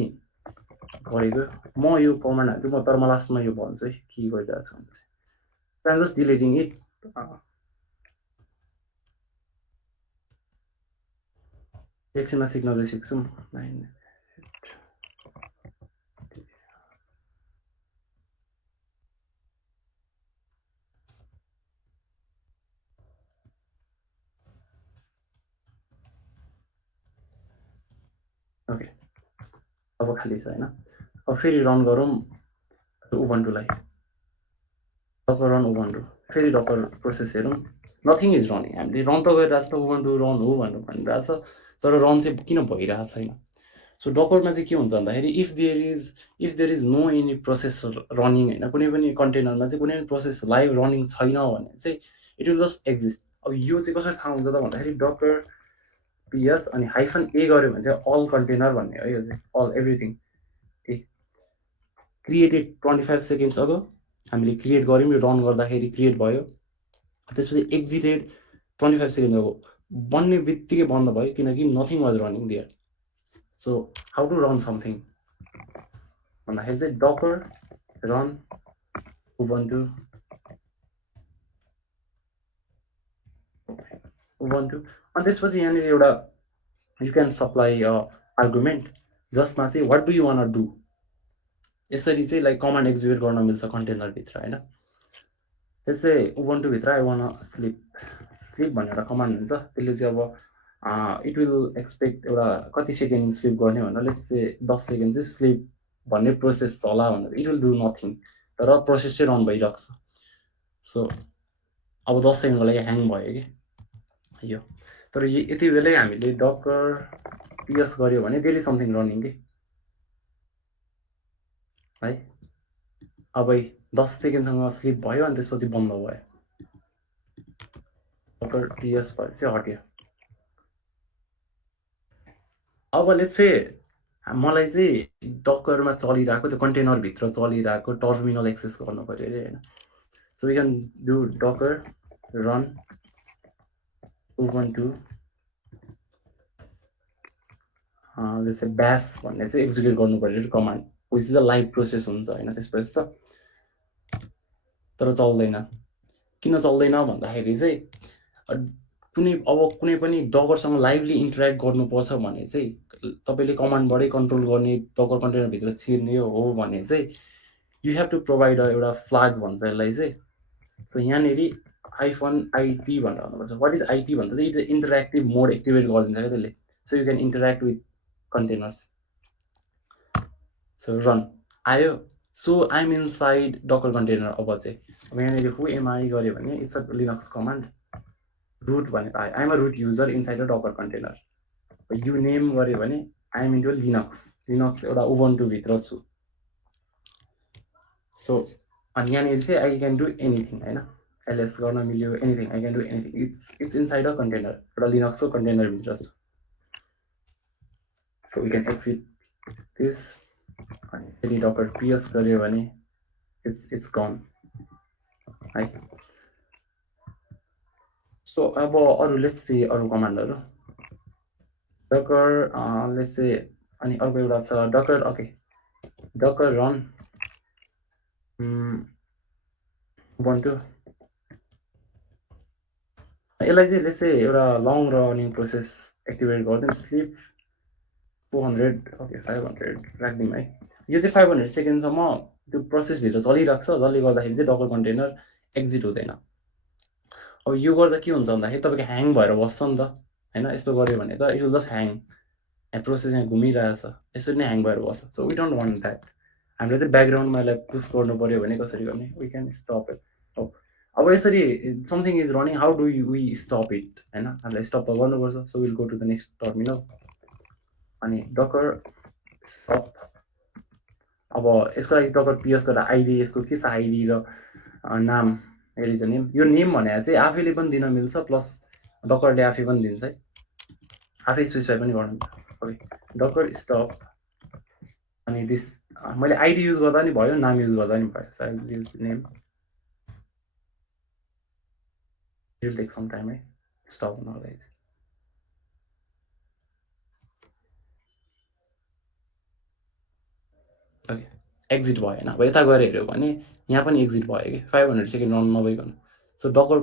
गरेको, म यो कमान्ड हाल्छु म, तर म लास्टमा यो भन्छु है के गरिरहेको छ भने। I'm just deleting it. एकछिनमा सिक्न चाहिँ सिक्छौँ। ओके, अब खाली छ होइन। अब फेरि रन गरौँ उबन्टुलाई। डकर रन उबन्टु, फेरि डकर प्रोसेस हेरौँ, नथिङ इज रनिङ। हामीले रन त गरिरहेको छ, उबन्टु रन हो भनेर भनिरहेको छ, तर रन चाहिँ किन भइरहेको छैन। सो डकरमा चाहिँ के हुन्छ भन्दाखेरि if there is no any process running होइन, कुनै पनि कन्टेनरमा चाहिँ कुनै पनि प्रोसेस लाइभ रनिङ छैन भने चाहिँ इट विल जस्ट एक्जिस्ट। अब यो चाहिँ कसरी थाहा हुन्छ त भन्दाखेरि डकर पिएस अनि हाइफन ए गऱ्यो भने चाहिँ अल कन्टेनर भन्ने है, यो चाहिँ अल एभ्रिथिङ ए क्रिएटेड 25 सेकेन्ड्स अगो हामीले क्रिएट गऱ्यौँ, यो रन गर्दाखेरि क्रिएट भयो। त्यसपछि एक्जिटेड 25 सेकेन्ड अगो बन्ने बित्तिकै बन्द भयो, किनकि nothing was running there. So how to run something भन्दाखेरि चाहिँ डकर रन उबन्टु उबन्टु अनि त्यसपछि यहाँनिर एउटा यु क्यान सप्लाई आर्गुमेन्ट जसमा चाहिँ what do you want do, यसरी चाहिँ लाइक कमान्ड एक्जिक्युट गर्न मिल्छ कन्टेनरभित्र होइन। त्यसै उबन्टुभित्र आई वान स्लिप स्लिप भन्ने एउटा कमान्ड हुन्छ, त्यसले चाहिँ अब इट विल एक्सपेक्ट एउटा कति सेकेन्ड स्लिप गर्ने भनेर लेट्स चाहिँ 10 सेकेन्ड चाहिँ स्लिप भन्ने प्रोसेस चला भनेर इट विल डु नथिङ, तर प्रोसेस चाहिँ रन भइरहेको छ। सो अब 10 सेकेन्डको लागि ह्याङ भयो कि यो, तर यति बेलै हामीले डकर पिएस गऱ्यो भने देयर इज समथिङ रनिङ कि है। अब 10 सेकेन्डसँग स्लिप भयो अनि त्यसपछि बन्द भयो, डकर पिएस भयो चाहिँ हट्यो। अब चाहिँ मलाई चाहिँ डकरमा चलिरहेको त्यो कन्टेनरभित्र चलिरहेको टर्मिनल एक्सेस गर्नु पऱ्यो अरे होइन। So we can do Docker run Ubuntu जस्तै ब्यास भन्ने चाहिँ एक्जिक्युट गर्नु पऱ्यो command, which is a live process हुन्छ होइन त्यसपछि त। तर चल्दैन, किन चल्दैन भन्दाखेरि चाहिँ कुनै पनि डकरसँग लाइभली इन्टरेक्ट गर्नुपर्छ भने चाहिँ तपाईँले कमान्डबाटै कन्ट्रोल गर्ने, डकर कन्टेनरभित्र छिर्ने हो भने चाहिँ यु हेभ टु प्रोभाइड एउटा फ्ल्याग भन्छ यसलाई चाहिँ। सो यहाँनिर हाइफन आइटी भनेर भन्नुपर्छ। वाट इज आइटी भन्दा चाहिँ इट इन्टरेक्टिभ मोड एक्टिभेट गरिदिन्छ क्या त्यसले। So you can interact with containers. So run आयो, so I'm inside Docker container. अब चाहिँ अब यहाँनिर हु एमआई गऱ्यो भने it's a Linux command, root भनेर आयो, I'm a root user inside a Docker container. Uname गऱ्यो भने आइएम इन्टु लिनक्स एउटा उबन्टुभित्र छु। सो अनि यहाँनिर चाहिँ आई क्यान डु एनिथिङ होइन, एलएस गर्न मिल्यो, anything I can do anything, it's inside a container, एउटा लिनक्सको कन्टेनरभित्र छु। So we can exit this अनि फेरि डकर पिएस गऱ्यो भने इट्स गन है। सो अब अरू लेट्स सी अरू कमान्डहरू डकर लेट्स सी, अनि अर्को एउटा छ डकर ओके डकर रन उबन्टु। यसलाई चाहिँ लेट्स सी एउटा लङ रनिङ प्रोसेस एक्टिभेट गरिदिउँ, स्लिप 400 ओके 500 राखिदिउँ है। यो चाहिँ 500 सेकेन्डसम्म त्यो प्रोसेसभित्र चलिरहेको छ, जसले गर्दाखेरि चाहिँ डकर कन्टेनर एक्जिट हुँदैन। अब यो गर्दा के हुन्छ भन्दाखेरि तपाईँको ह्याङ भएर बस्छ नि त होइन, यस्तो गऱ्यो भने त it will just hang, process यहाँ घुमिरहेछ, यसरी नै ह्याङ भएर बस्छ। So we don't want that. हामीले चाहिँ ब्याकग्राउन्डमा यसलाई पुस गर्नु पऱ्यो भने कसरी गर्ने, वी क्यान स्टप इट। अब यसरी something is running, how do we stop it होइन, हामीलाई स्टप त गर्नुपर्छ। So will go to the next terminal अनि डकर स्टप। अब यसको लागि डकर पिएस गरेर आइडी, यसको के छ आइडी र नाम, एरिज नेम। यो नेम भनेर चाहिँ आफैले पनि दिन मिल्छ, प्लस डकरले आफै पनि दिन्छ है, आफै स्पेसिफाई पनि गर्नु मिल्छ। ओके डकर स्टप अनि दिस मैले आइडी युज गर्दा नि भयो, नाम युज गर्दा नि भयो। So I will use name, it will take some time है स्टप हुनलाई। ओके एक्जिट भयो होइन। अब यता गएर हेऱ्यो भने यहाँ पनि एक्जिट भयो कि 500 सेकेन्ड रन नभइकन। सो डकर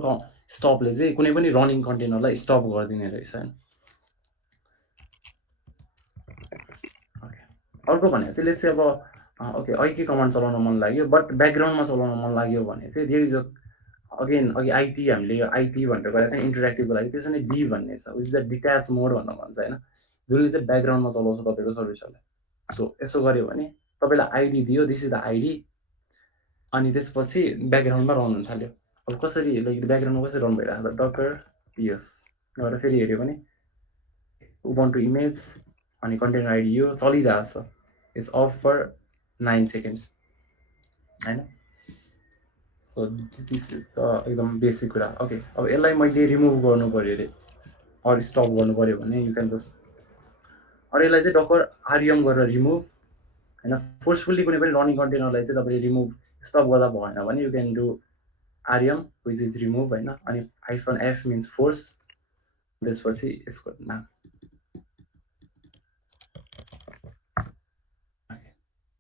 स्टपले चाहिँ कुनै पनि रनिङ कन्टेनरलाई स्टप गरिदिने रहेछ होइन। अर्को भनेको चाहिँ लेट्स चाहिँ अब ओके अहिले के कमान्ड चलाउन मन लाग्यो बट ब्याकग्राउन्डमा चलाउन मन लाग्यो भने चाहिँ देयर इज अगेन अघि आइटी हामीले यो आइटी भनेर गरेको थियौँ इन्टरेक्टिभको लागि, त्यसमा नै डी भन्ने छ विच इज द डिट्याच मोड भनेर भन्छ होइन, जुनले चाहिँ ब्याकग्राउन्डमा चलाउँछ तपाईँको सर्भिसहरूलाई। सो यसो गऱ्यो भने तपाईँलाई आइडी दियो, दिस इज द आइडी, अनि त्यसपछि ब्याकग्राउन्डमा रन हुन थाल्यो। अब कसरी लाइक ब्याकग्राउन्डमा कसरी रन भइरहेको छ, डकर पिएस गरेर फेरि हेऱ्यो भने उबन्टु इमेज अनि कन्टेनर आइडी यो चलिरहेछ, इट्स अफ फर 9 सेकेन्ड्स होइन। सो दिस इज द एकदम बेसिक कुरा। ओके अब यसलाई मैले रिमुभ गर्नु पऱ्यो अरे, अर स्टप गर्नु पऱ्यो भने यु क्यान जस्ट अरू यसलाई चाहिँ डक्कर आरएम गरेर रिमुभ होइन फोर्सफुल्ली कुनै पनि रनिङ कन्टेनरलाई चाहिँ तपाईँले रिमुभ स्टप गर्दा भएन भने you can do RM which is remove होइन अनि -F मिन्स फोर्स त्यसपछि यसको नाम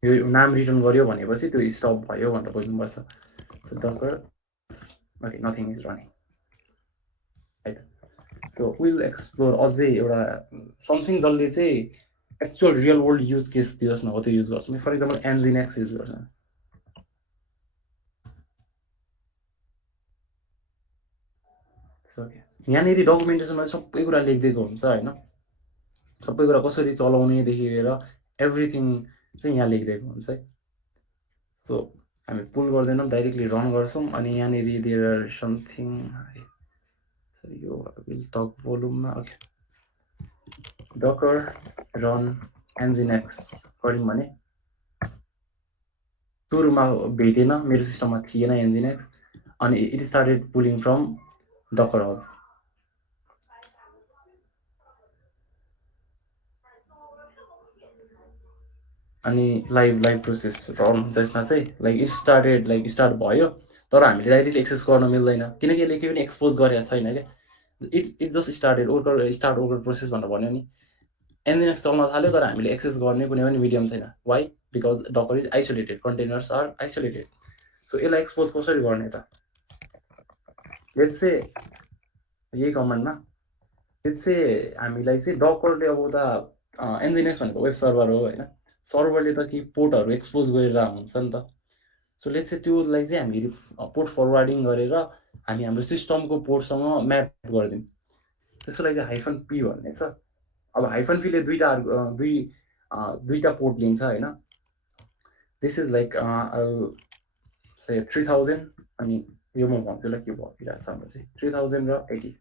यो नाम रिटर्न गर्यो भनेपछि त्यो स्टप भयो भनेर बुझ्नुपर्छ so Docker okay nothing is running right so will explore अझै एउटा समथिङ जसले चाहिँ actual real world use case दियोस् न हो त्यो युज गर्छौँ फर इक्जाम्पल एन्जिनेक्स युज गर्छ यहाँनिर डकुमेन्टेसनमा सबै कुरा लेखिदिएको हुन्छ होइन सबै कुरा कसरी चलाउनेदेखि लिएर एभ्रिथिङ चाहिँ यहाँ लेखिदिएको हुन्छ है सो हामी पुल गर्दैनौँ डाइरेक्टली रन गर्छौँ अनि यहाँनिर देयर समथिङ यो विल टक भोल्युममा ओके डकर रन एन्जिनेक्स गऱ्यौँ भने सुरुमा भेटेन मेरो सिस्टममा थिएन एन्जिनेक्स अनि it started pulling from Docker Hub अनि लाइभ प्रोसेस रन हुन्छ यसमा चाहिँ लाइक स्टार्ट भयो तर हामीले डाइरेक्टली एक्सेस गर्न मिल्दैन किनकि यसले केही पनि एक्सपोज गरेको छैन क्या it just start worker process भनेर भन्यो नि एन्जिनेक्स चल्न थाल्यो तर हामीले एक्सेस गर्ने कुनै पनि मिडियम छैन why because Docker is isolated containers are isolated so यसलाई एक्सपोज कसरी गर्ने त यस चाहिँ यही कमान्डमा यस चाहिँ हामीलाई चाहिँ डकरले अब उता एन्जिनेक्स भनेको वेब सर्भर हो होइन सर्भरले त केही पोर्टहरू एक्सपोज गरेर हुन्छ नि त सो लेट्स चाहिँ त्योलाई चाहिँ हामीले पोर्ट फरवार्डिङ गरेर हामी हाम्रो सिस्टमको पोर्टसँग म्याप गरिदिउँ त्यसको लागि चाहिँ -P भन्ने छ अब -P ले दुईटा पोर्ट लिन्छ होइन दिस इज लाइक से 3000 अनि यो म भन्छु ल के भइरहेको छ हाम्रो चाहिँ 3000 र 80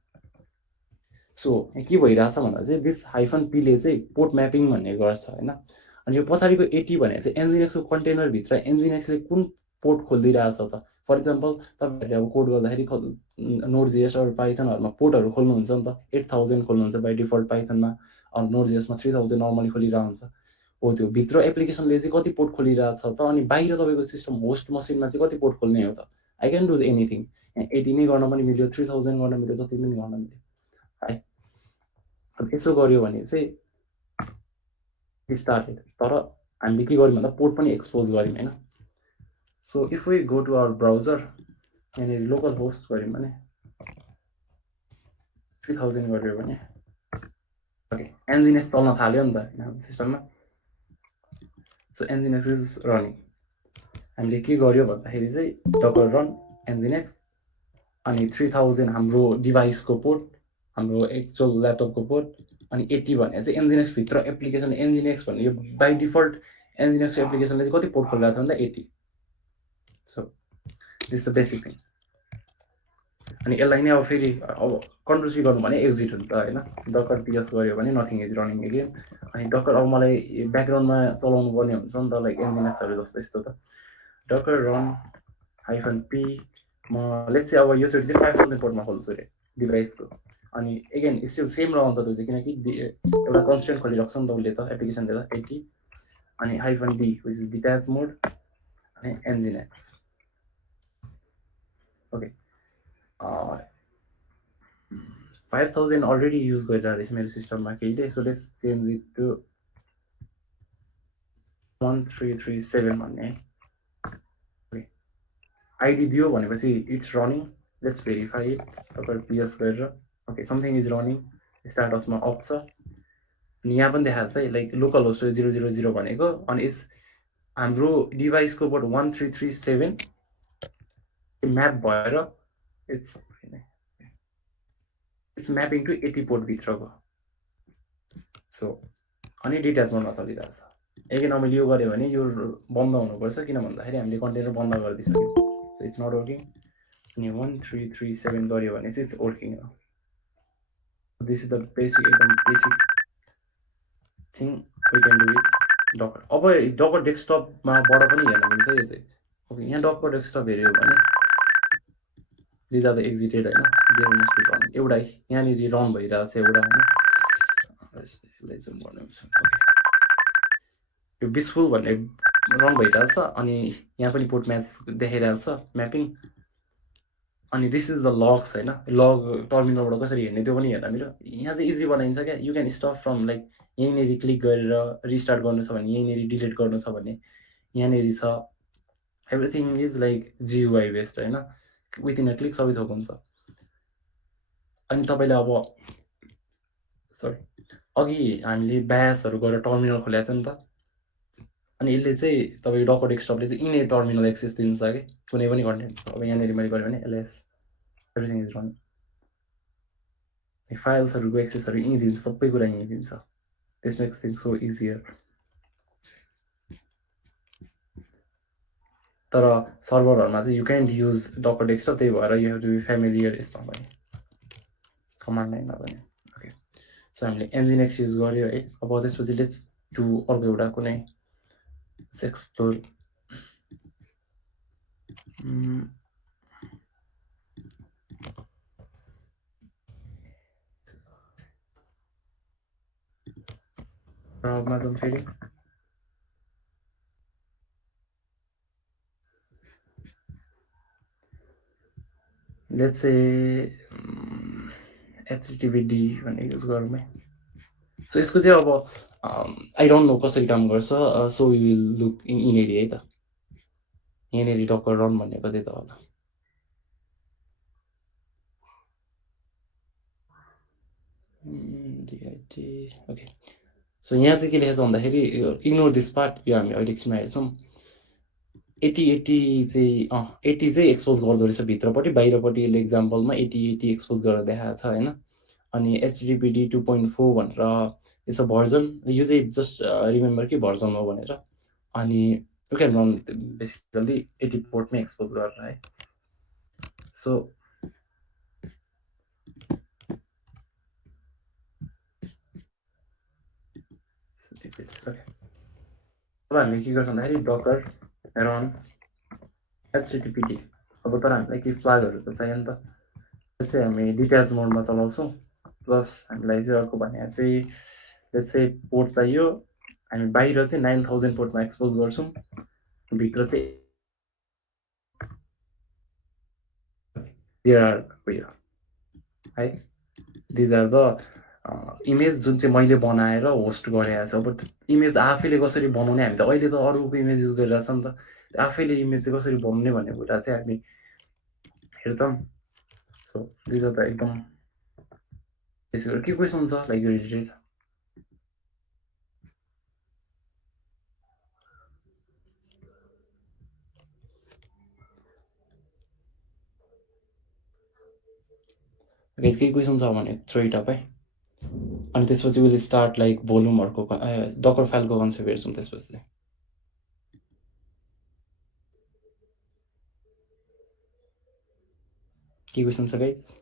सो के भइरहेछ भन्दा चाहिँ दिस -P ले चाहिँ पोर्ट म्यापिङ भन्ने गर्छ होइन अनि यो पछाडिको 80 भने चाहिँ एन्जिनेक्सको कन्टेनरभित्र एन्जिनेक्सले कुन पोर्ट खोलिदिइरहेछ त फर इक्जाम्पल तपाईँहरूले अब कोड गर्दाखेरि नोड.js अरू पाइथनहरूमा पोर्टहरू खोल्नुहुन्छ नि त 8000 खोल्नुहुन्छ बाई डिफल्ट पाइथनमा नोड.jsमा 3000 नर्मली खोलिरहेको हुन्छ हो त्यो भित्र एप्लिकेसनले चाहिँ कति पोर्ट खोलिरहेछ त अनि बाहिर तपाईँको सिस्टम होस्ट मसिनमा चाहिँ कति पोर्ट खोल्ने हो त आई क्यान डु एनिथिङ 80 नै गर्न पनि मिल्यो 3000 गर्न मिल्यो जति पनि गर्न मिल्यो है अब यसो गर्यो भने चाहिँ स्टार्टेड तर हामीले के गर्यौँ भन्दा पोर्ट पनि एक्सपोज गऱ्यौँ होइन so if we go to our browser यहाँनिर लोकल होस्ट गऱ्यौँ भने 3000 गऱ्यो भने ओके एन्जिनेक्स चल्न थाल्यो नि त होइन सिस्टममा सो एन्जिनेक्स इज रनिङ हामीले के गर्यो भन्दाखेरि चाहिँ डकर रन एन्जिनेक्स अनि 3000 हाम्रो डिभाइसको पोर्ट हाम्रो एक्चुअल ल्यापटपको पोर्ट अनि 80 भने चाहिँ एन्जिनेक्सभित्र एप्लिकेसन एन्जिनेक्स भन्ने यो बाई डिफल्ट एन्जिनेक्स एप्लिकेसनले चाहिँ कति पोर्ट खोलिरहेको छ भन्दा 80 so this the basic thing अनि यसलाई नै अब फेरि अब कन्ट्रोल गर्नु भने एक्जिट हुन्छ होइन डकर पिएस गऱ्यो भने नथिङ इज रनिङ एगेन अनि डकर अब मलाई ब्याकग्राउन्डमा चलाउनु पर्ने हुन्छ नि त लाइक एन्जिनेक्सहरू जस्तो यस्तो त डकर रन -P म लेट्स चाहिँ अब योचोटि चाहिँ 5000 पोर्टमा खोल्छु अरे डिभाइसको अनि एगेन स्टिल सेम रहन्छ त्यो चाहिँ किनकि एउटा कन्सटेन्ट खोलिरहेको छ नि त उसले त एप्लिकेसनले त 80 अनि -D विच इज डिट्याच मोड अनि एन्जिनेक्स ओके 5000 अलरेडी युज गरिरहेको रहेछ मेरो सिस्टममा केहीले so let's change it to 1337 भन्ने ओके आइडी दियो भनेपछि it's running let's verify it तपाईँ पिएस गरेर ओके समथिङ इज रनिङ स्टार्टअप्समा अफ छ अनि यहाँ पनि देखाएको छ है लाइक लोकल होस्ट 000 भनेको अनि इस हाम्रो डिभाइसको पोर्ट 1337 म्याप भएर इट्स म्यापिङ टु 80 पोर्टभित्रको सो अनि डिट्याच मोडमा चलिरहेछ एगेन मैले यो गऱ्यो भने यो बन्द हुनुपर्छ किन भन्दाखेरि हामीले कन्टेनर बन्द गरिदिइसक्यौँ सो इट्स नट वर्किङ अनि 1337 गऱ्यो भने चाहिँ इट्स वर्किङ हो दिस इज द बेसिक एकदम basic thing we can do it Docker अब डकर डेस्कटपमाबाट पनि हेर्न मिल्छ यो चाहिँ ओके यहाँ डकर डेस्कटप हेऱ्यो भने दिज आर द एक्जिटेड होइन, देयर मस्ट बी रन एउटा यहाँनिर रन भइरहेको छ एउटा होइन, यसलाई जुम गर्नु छ। यो बिसफुल भन्ने रन भइरहेछ अनि यहाँ पनि पोर्ट म्याच देखाइरहेको छ म्यापिङ। अनि दिस इज द लग्स होइन, लग टर्मिनलबाट कसरी हेर्ने त्यो पनि हेर्दा मेरो यहाँ चाहिँ इजी बनाइन्छ क्या। You can stop from like यहीँनिर क्लिक गरेर रिस्टार्ट गर्नु छ भने यहीँनिर डिलिट गर्नु छ भने यहाँनिर छ। एभ्रिथिङ इज लाइक जियुआई बेस्ड होइन, विथिन अ क्लिक सबै थोक हुन्छ। अनि तपाईँले अब सरी अघि हामीले ब्यासहरू गरेर टर्मिनल खोलेको थियो नि त, अनि यसले चाहिँ तपाईँको डकर डेस्कटपले चाहिँ यिनै टर्मिनल एक्सेस दिन्छ कि कुनै पनि कन्टेन्ट। अब यहाँनिर मैले गरेँ भने एलएस एभ्रिथिङ इज रन, फाइल्सहरूको एक्सेसहरू यहीँ दिन्छ, सबै कुरा यहीँ दिन्छ। This makes things so easier. तर सर्भरहरूमा चाहिँ you can't use Docker desktop, त्यही भएर you have to be familiar यसमा पनि कमान्ड लाइनमा पनि। ओके, सो हामीले एनजिनेक्स युज गऱ्यो है। अब त्यसपछि लेट्स डु अर्को एउटा कुनै एक्सप्लोर जाउँ फेरि। लेट्स से एचटिबिडी भन्ने युज गरौँ है। सो यसको चाहिँ अब आई डोन्ट नो कसरी काम गर्छ, सो यु विल लुक यिनीहरू है त, यहाँनिर डकर रन भनेको त्यही त होला। ओके, सो यहाँ चाहिँ के लेखेको छ भन्दाखेरि इग्नोर दिस पार्ट, यो हामी अहिले एकछिनमा हेर्छौँ। 80 चाहिँ एक्सपोज गर्दो रहेछ भित्रपट्टि, बाहिरपट्टि यसले एक्जाम्पलमा 80 एक्सपोज गरेर देखाएको छ होइन। अनि एचटिटिपिडी 2.4 भनेर यसो भर्जन, यो चाहिँ जस्ट रिमेम्बर कि भर्जन हो भनेर। अनि यु क्यान रन बेसिकली 80 पोर्टमै एक्सपोज गरेर है। सो ओके, अब हामीले के गर्छ भन्दाखेरि डकर रन एचटिटिपिडी। अब तर हामीलाई केही फ्ल्यागहरू त चाहियो नि त, त्यो चाहिँ हामी डिट्याच मोडमा चलाउँछौँ। प्लस हामीलाई चाहिँ अर्को भने चाहिँ त्यसै पोर्ट चाहियो, हामी बाहिर चाहिँ 9000 पोर्टमा एक्सपोज गर्छौँ, भित्र चाहिँ उयो है, दिज आर द इमेज जुन चाहिँ मैले बनाएर होस्ट गरेको छु। अब इमेज आफैले कसरी बनाउने, हामी त अहिले त अरूको इमेज युज गरिरहेछ नि त, आफैले इमेज चाहिँ कसरी बनाउने भन्ने कुरा चाहिँ हामी हेर्छौँ। सो दिज आर द एकदम के क्वेसन छ लाइक यो रिलेटेड? केही क्वेसन छ भने थ्रो इट अप है। अनि त्यसपछि विल स्टार्ट लाइक भोल्युमहरूको डकर फाइलको कन्सेप्ट हेर्छौँ त्यसपछि। के क्वेसन छ गाइज?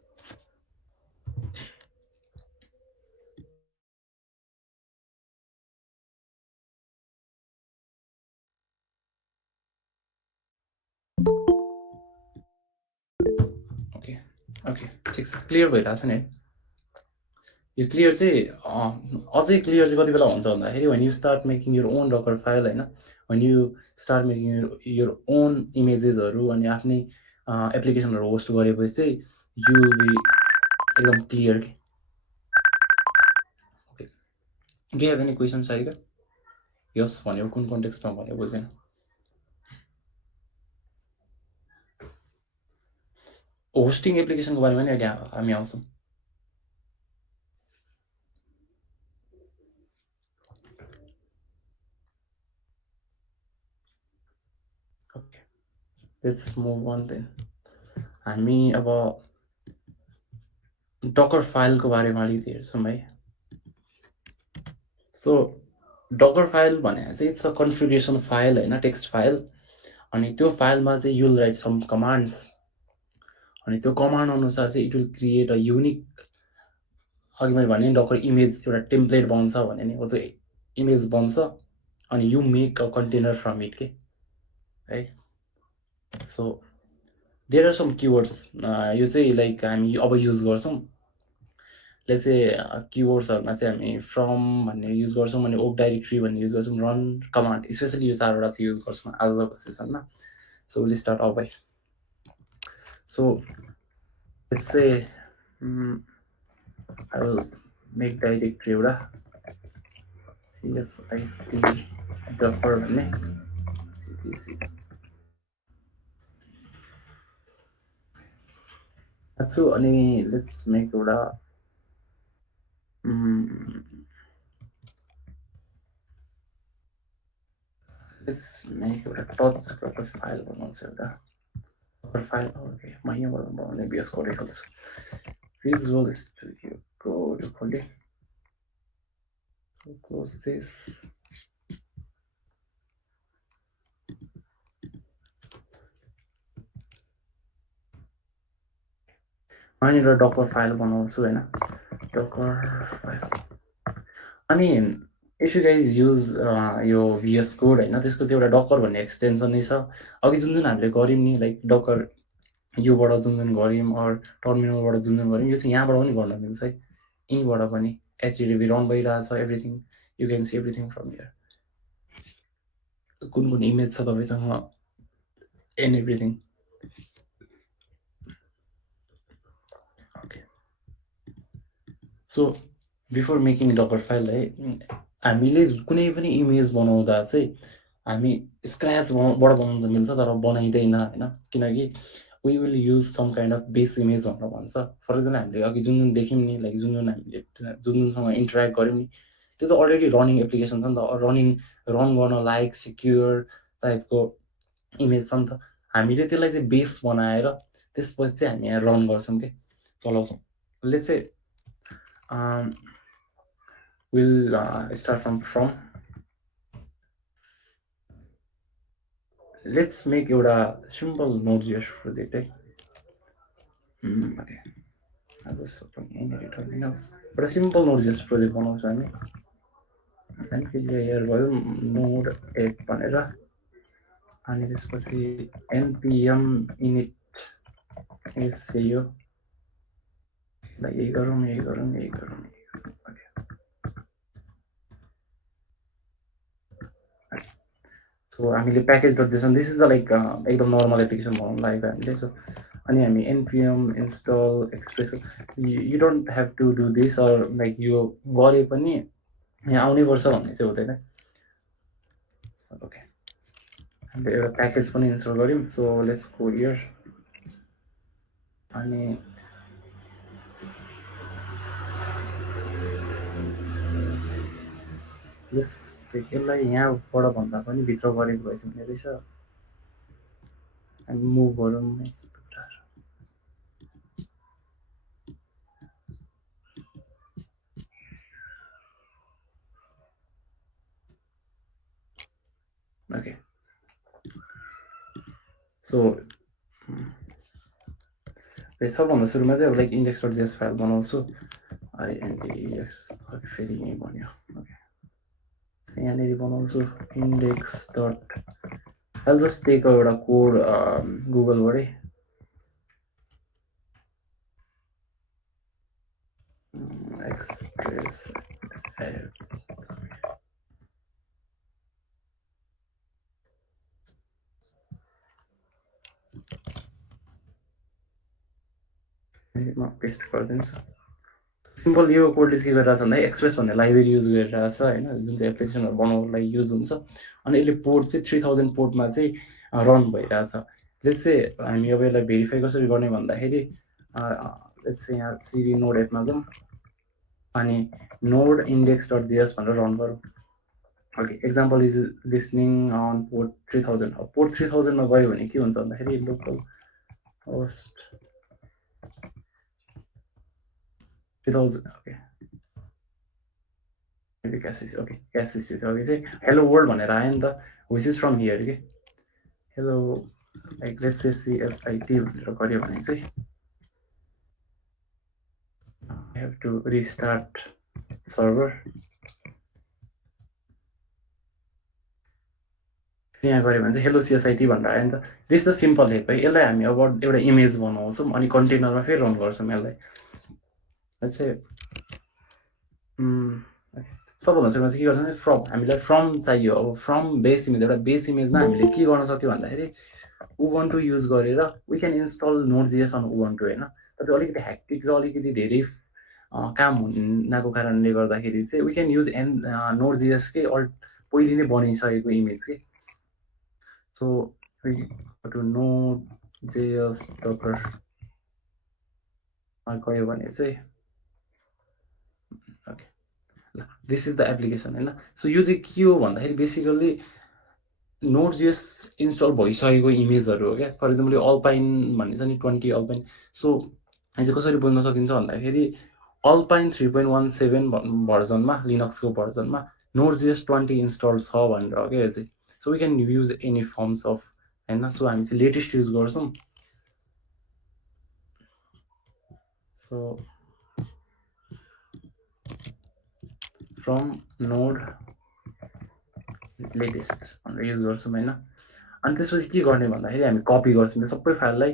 ओके ओके, ठिक छ, क्लियर भइरहेछ नि है। यो क्लियर चाहिँ अझै क्लियर चाहिँ कति बेला हुन्छ भन्दाखेरि when you start making your own Docker file होइन, when you start making your own इमेजेसहरू अनि आफ्नै एप्लिकेसनहरू होस्ट गरेपछि चाहिँ you will be एकदम क्लियर कि। Okay, do have any question Sarika? यस भनेको कुन कन्टेक्स्टमा भनेको बुझेन। होस्टिङ एप्लिकेसनको बारेमा नि अहिले हामी आउँछौँ। Okay, let's move on then. हामी अब डकर फाइलको बारेमा अलिकति हेर्छौँ है। सो डकर फाइल भने चाहिँ इट्स अ कन्फिगरेसन फाइल होइन, टेक्स्ट फाइल। अनि त्यो फाइलमा चाहिँ युल राइट सम कमान्ड्स, अनि त्यो कमान्ड अनुसार चाहिँ it will create a unique, अघि मैले भने डकर इमेज एउटा टेम्प्लेट बन्छ भने नि, हो त्यो इमेज बन्छ अनि you make a container from it के है। So there are some keywords यो चाहिँ लाइक हामी अब युज गर्छौँ लेट्स से किवर्ड्सहरूमा चाहिँ हामी फ्रम भन्ने युज गर्छौँ अनि ओक डाइरेक्टरी भन्ने युज गर्छौँ रन कमान्ड स्पेसली यो चारवटा चाहिँ युज गर्छौँ आजको सेसनमा सो विल स्टार्ट अब so let's say I will make directory एउटा CSIT Docker भन्ने CPC छु अनि लेट्स मेक एउटा लेट्स मेक एउटा टच डकर फाइल बनाउँछु एउटा डकर फाइल ओके म यहाँबाट बनाउने बिएस कोड खोल्छु Visual Studio Code खोलेँ close this यहाँनिर डकर फाइल बनाउँछु होइन डकर फाइल अनि इफ यु गाइज युज यो भिएस कोड होइन त्यसको चाहिँ एउटा डकर भन्ने एक्सटेन्सन नै छ अघि जुन हामीले गऱ्यौँ नि लाइक डकर योबाट जुन गऱ्यौँ अर टर्मिनलबाट जुन गऱ्यौँ यो चाहिँ यहाँबाट पनि गर्न मिल्छ है यहीँबाट पनि एचटिटिपी रन भइरहेछ everything you can see everything from here कुन कुन इमेज छ तपाईँसँग and everything okay so before making Docker file है हामीले कुनै पनि इमेज बनाउँदा चाहिँ हामी स्क्रैचबाट बनाउन त मिल्छ तर बनाइँदैन होइन किनकि we will use some kind of base image भनेर भन्छ फर इक्जाम्पल हामीले अघि जुन जुन देख्यौँ नि लाइक जुन जुन हामीले जुन जुनसँग इन्टरेक्ट गऱ्यौँ नि त्यो त अलरेडी रनिङ एप्लिकेसन छ नि त रन गर्न लायक सिक्योर टाइपको इमेज छ नि त हामीले त्यसलाई चाहिँ बेस बनाएर त्यसपछि चाहिँ हामी यहाँ रन गर्छौँ कि चलाउँछौँ ले चाहिँ we'll start from let's make एउटा simple Node.js project है okay I'll just open in editor होइन एउटा simple Node.js project बनाउँछु हामी अनि फेरि यहाँ भयो node app भनेर अनि त्यसपछि npm init यसै यो ल यही गरौँ सो हामीले package dot this is the like एकदम नर्मल एप्लिकेसन बनाउनु लागेको हामीले सो अनि हामी npm install express you don't have to do this or like यो गरे पनि यहाँ आउनै पर्छ भन्ने चाहिँ हुँदैन ओके हामीले एउटा प्याकेज पनि इन्स्टल गऱ्यौँ सो लेट्स गो हियर अनि यसलाई यहाँबाट भन्दा पनि भित्र गरेको भएछ हुने रहेछ हामी मुभ गरौँ ओके सो सबभन्दा सुरुमा चाहिँ like index dot JS file बनाउँछु आइएनडिएक्स फेरि यहीँ भन्यो ओके यहाँनिर बनाउँछु index dot file just take एउटा कोड गुगलबाटै एक्सप्रेस म पेस्ट गरिदिन्छु सिम्पल यो कोडले के गरिरहेको छ भन्दा एक्सप्रेस भन्ने लाइब्रेरी युज गरिरहेको छ होइन जुन चाहिँ एप्लिकेसनहरू बनाउनलाई युज हुन्छ अनि यसले पोर्ट चाहिँ 3000 पोर्टमा चाहिँ रन भइरहेछ लेट्स चाहिँ हामी अब यसलाई भेरिफाई कसरी गर्ने भन्दाखेरि लेट्स चाहिँ यहाँ सिडी नोड एपमा जाउँ अनि नोड इन्डेक्स डट जेएस भनेर रन गरौँ okay example is listening on port 3000 port 3000मा गयो भने के हुन्छ भन्दाखेरि local host 3000 okay okay okay चाहिँ हेलो वर्ल्ड भनेर आयो नि त विच इज फ्रम हियर के hello like let's say CSIT भनेर गऱ्यो भने चाहिँ I have to restart server यहाँ गऱ्यो भने चाहिँ हेलो सिएसआइटी भनेर आयो नि त। दिस द सिम्पल हेल्प है। यसलाई हामी अब एउटा इमेज बनाउँछौँ अनि कन्टेनरमा फेरि रन गर्छौँ यसलाई चाहिँ। सबभन्दा सुरुमा चाहिँ के गर्छौँ भने फ्रम, हामीलाई फ्रम चाहियो। अब फ्रम बेस इमेज, एउटा बेस इमेजमा हामीले के गर्न सक्यो भन्दाखेरि उबन्टु युज गरेर वी क्यान इन्स्टल नोड.js अन उबन्टु होइन। तपाईँ अलिकति ह्याक्टिक र अलिकति धेरै काम हुनाको कारणले गर्दाखेरि चाहिँ वी क्यान युज नोड.jsकै पहिले नै बनाइसकेको इमेज के। सो टु नोड.js गयो भने चाहिँ okay, this is the application होइन। सो यो चाहिँ के हो भन्दाखेरि बेसिकल्ली नोड.js इन्स्टल भइसकेको इमेजहरू हो क्या। फर इक्जाम्पल यो अल्पाइन भन्ने छ नि 20 अल्पाइन। सो यो चाहिँ कसरी बुझ्न सकिन्छ भन्दाखेरि अल्पाइन 3.17 भर्जनमा, लिनक्सको भर्जनमा नोड.js 20 इन्स्टल छ भनेर हो क्या यो चाहिँ। So we can use any forms of होइन। सो हामी चाहिँ लेटेस्ट युज गर्छौँ। सो फ्रम नोड लेटेस्ट भनेर युज गर्छौँ होइन। अनि त्यसपछि के गर्ने भन्दाखेरि हामी कपी गर्छौँ सबै फाइललाई।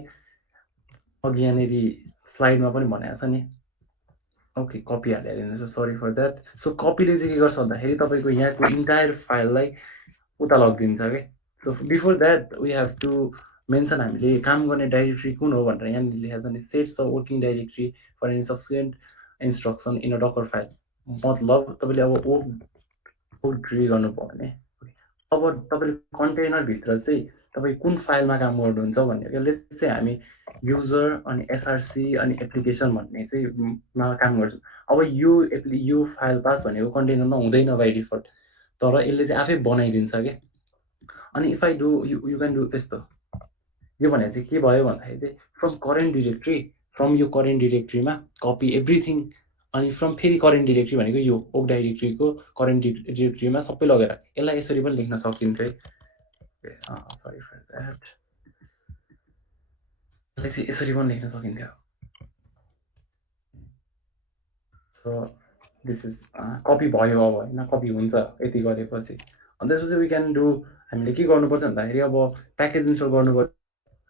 अघि यहाँनिर स्लाइडमा पनि भनेको छ नि। ओके, कपी हालेर हेर्नुहोस्, सरी फर द्याट। सो कपीले चाहिँ के गर्छ भन्दाखेरि तपाईँको यहाँको इन्टायर फाइललाई उता लगिदिन्छ क्या। So before that we have to mention हामीले काम गर्ने डाइरेक्ट्री कुन हो भनेर यहाँनिर लेखेको छ नि, sets a working directory for any subsequent instruction in a Docker file. मतलब तपाईँले अब ओक ड्री गर्नुभयो भने अब तपाईँले कन्टेनरभित्र चाहिँ तपाईँ कुन फाइलमा काम गर्नुहुन्छ भन्ने क्या। लेट्स चाहिँ हामी युजर अनि एसआरसी अनि एप्लिकेसन भन्ने चाहिँ मा काम गर्छौँ। अब यो फाइल पास भनेको कन्टेनरमा हुँदैन बाई डिफल्ट, तर यसले चाहिँ आफै बनाइदिन्छ क्या। अनि if I do you can do यस्तो। यो भनेको चाहिँ के भयो भन्दाखेरि चाहिँ फ्रम यो करेन्ट डिरेक्ट्रीमा कपी एभ्रिथिङ। अनि फ्रम फेरि करेन्ट डिरेक्ट्री भनेको यो ओक डाइरेक्ट्रीको करेन्ट डिरेक्ट्रीमा सबै लगेर यसलाई यसरी पनि लेख्न सकिन्छ है। सरी फर द्याट, यसलाई चाहिँ यसरी पनि लेख्न सकिन्थ्यो। सो दिस इज कपी भयो अब होइन, कपी हुन्छ यति गरेपछि। अनि त्यसपछि वी क्यान डु, हामीले के गर्नुपर्छ भन्दाखेरि अब प्याकेज इन्स्टल गर्नुपर्छ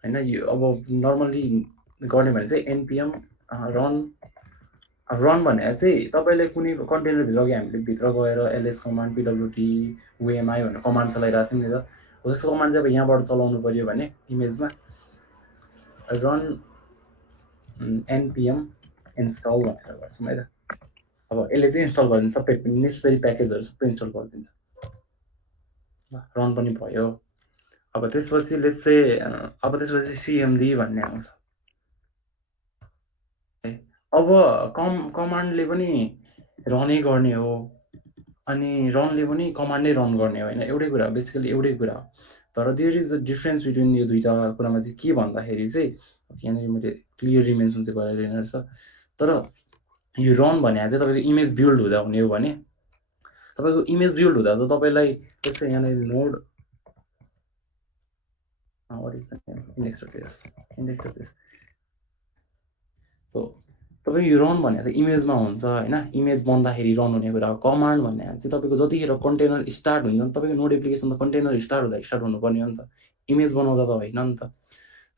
होइन। यो अब नर्मल्ली गर्ने भने चाहिँ एनपिएम रन भनेर चाहिँ तपाईँले कुनै कन्टेनरभित्र अघि हामीले भित्र गएर एलएस कमान्ड, पिडब्लुटी, युएमआई भनेर कमान्ड चलाइरहेको थियौँ नि त। हो त्यस्तो कमान्ड चाहिँ अब यहाँबाट चलाउनु पऱ्यो भने इमेजमा रन एनपिएम इन्स्टल भनेर गर्छौँ है त। अब यसले चाहिँ इन्स्टल गरिदिन्छ सबै नेसेसरी प्याकेजहरू सबै इन्स्टल गरिदिन्छ। रन पनि भयो। अब त्यसपछि लेट्स चाहिँ अब त्यसपछि सिएमडी भन्ने आउँछ। अब कमान्डले पनि रनै गर्ने हो अनि रनले पनि कमान्डै रन गर्ने होइन, एउटै कुरा, बेसिकली एउटै कुरा हो। तर there is a difference between यो दुईवटा कुरामा चाहिँ के भन्दाखेरि चाहिँ यहाँनिर मैले क्लियरली मेन्सन चाहिँ गरेर रहेछ। तर यो रन भने चाहिँ तपाईँको इमेज बिल्ड हुँदा हुने हो भने तपाईँको इमेज बिल्ड हुँदा त तपाईँलाई त्यसै यहाँनिर नोड इन्डेक्स सो तपाईँ यो रन भने त इमेजमा हुन्छ होइन, इमेज बन्दाखेरि रन हुने कुरा हो। कमान्ड भन्ने चाहिँ तपाईँको जतिखेर कन्टेनर स्टार्ट हुन्छ नि, तपाईँको नोड एप्लिकेसन त कन्टेनर स्टार्ट हुँदा स्टार्ट हुनुपर्ने हो नि त, इमेज बनाउँदा त होइन नि त।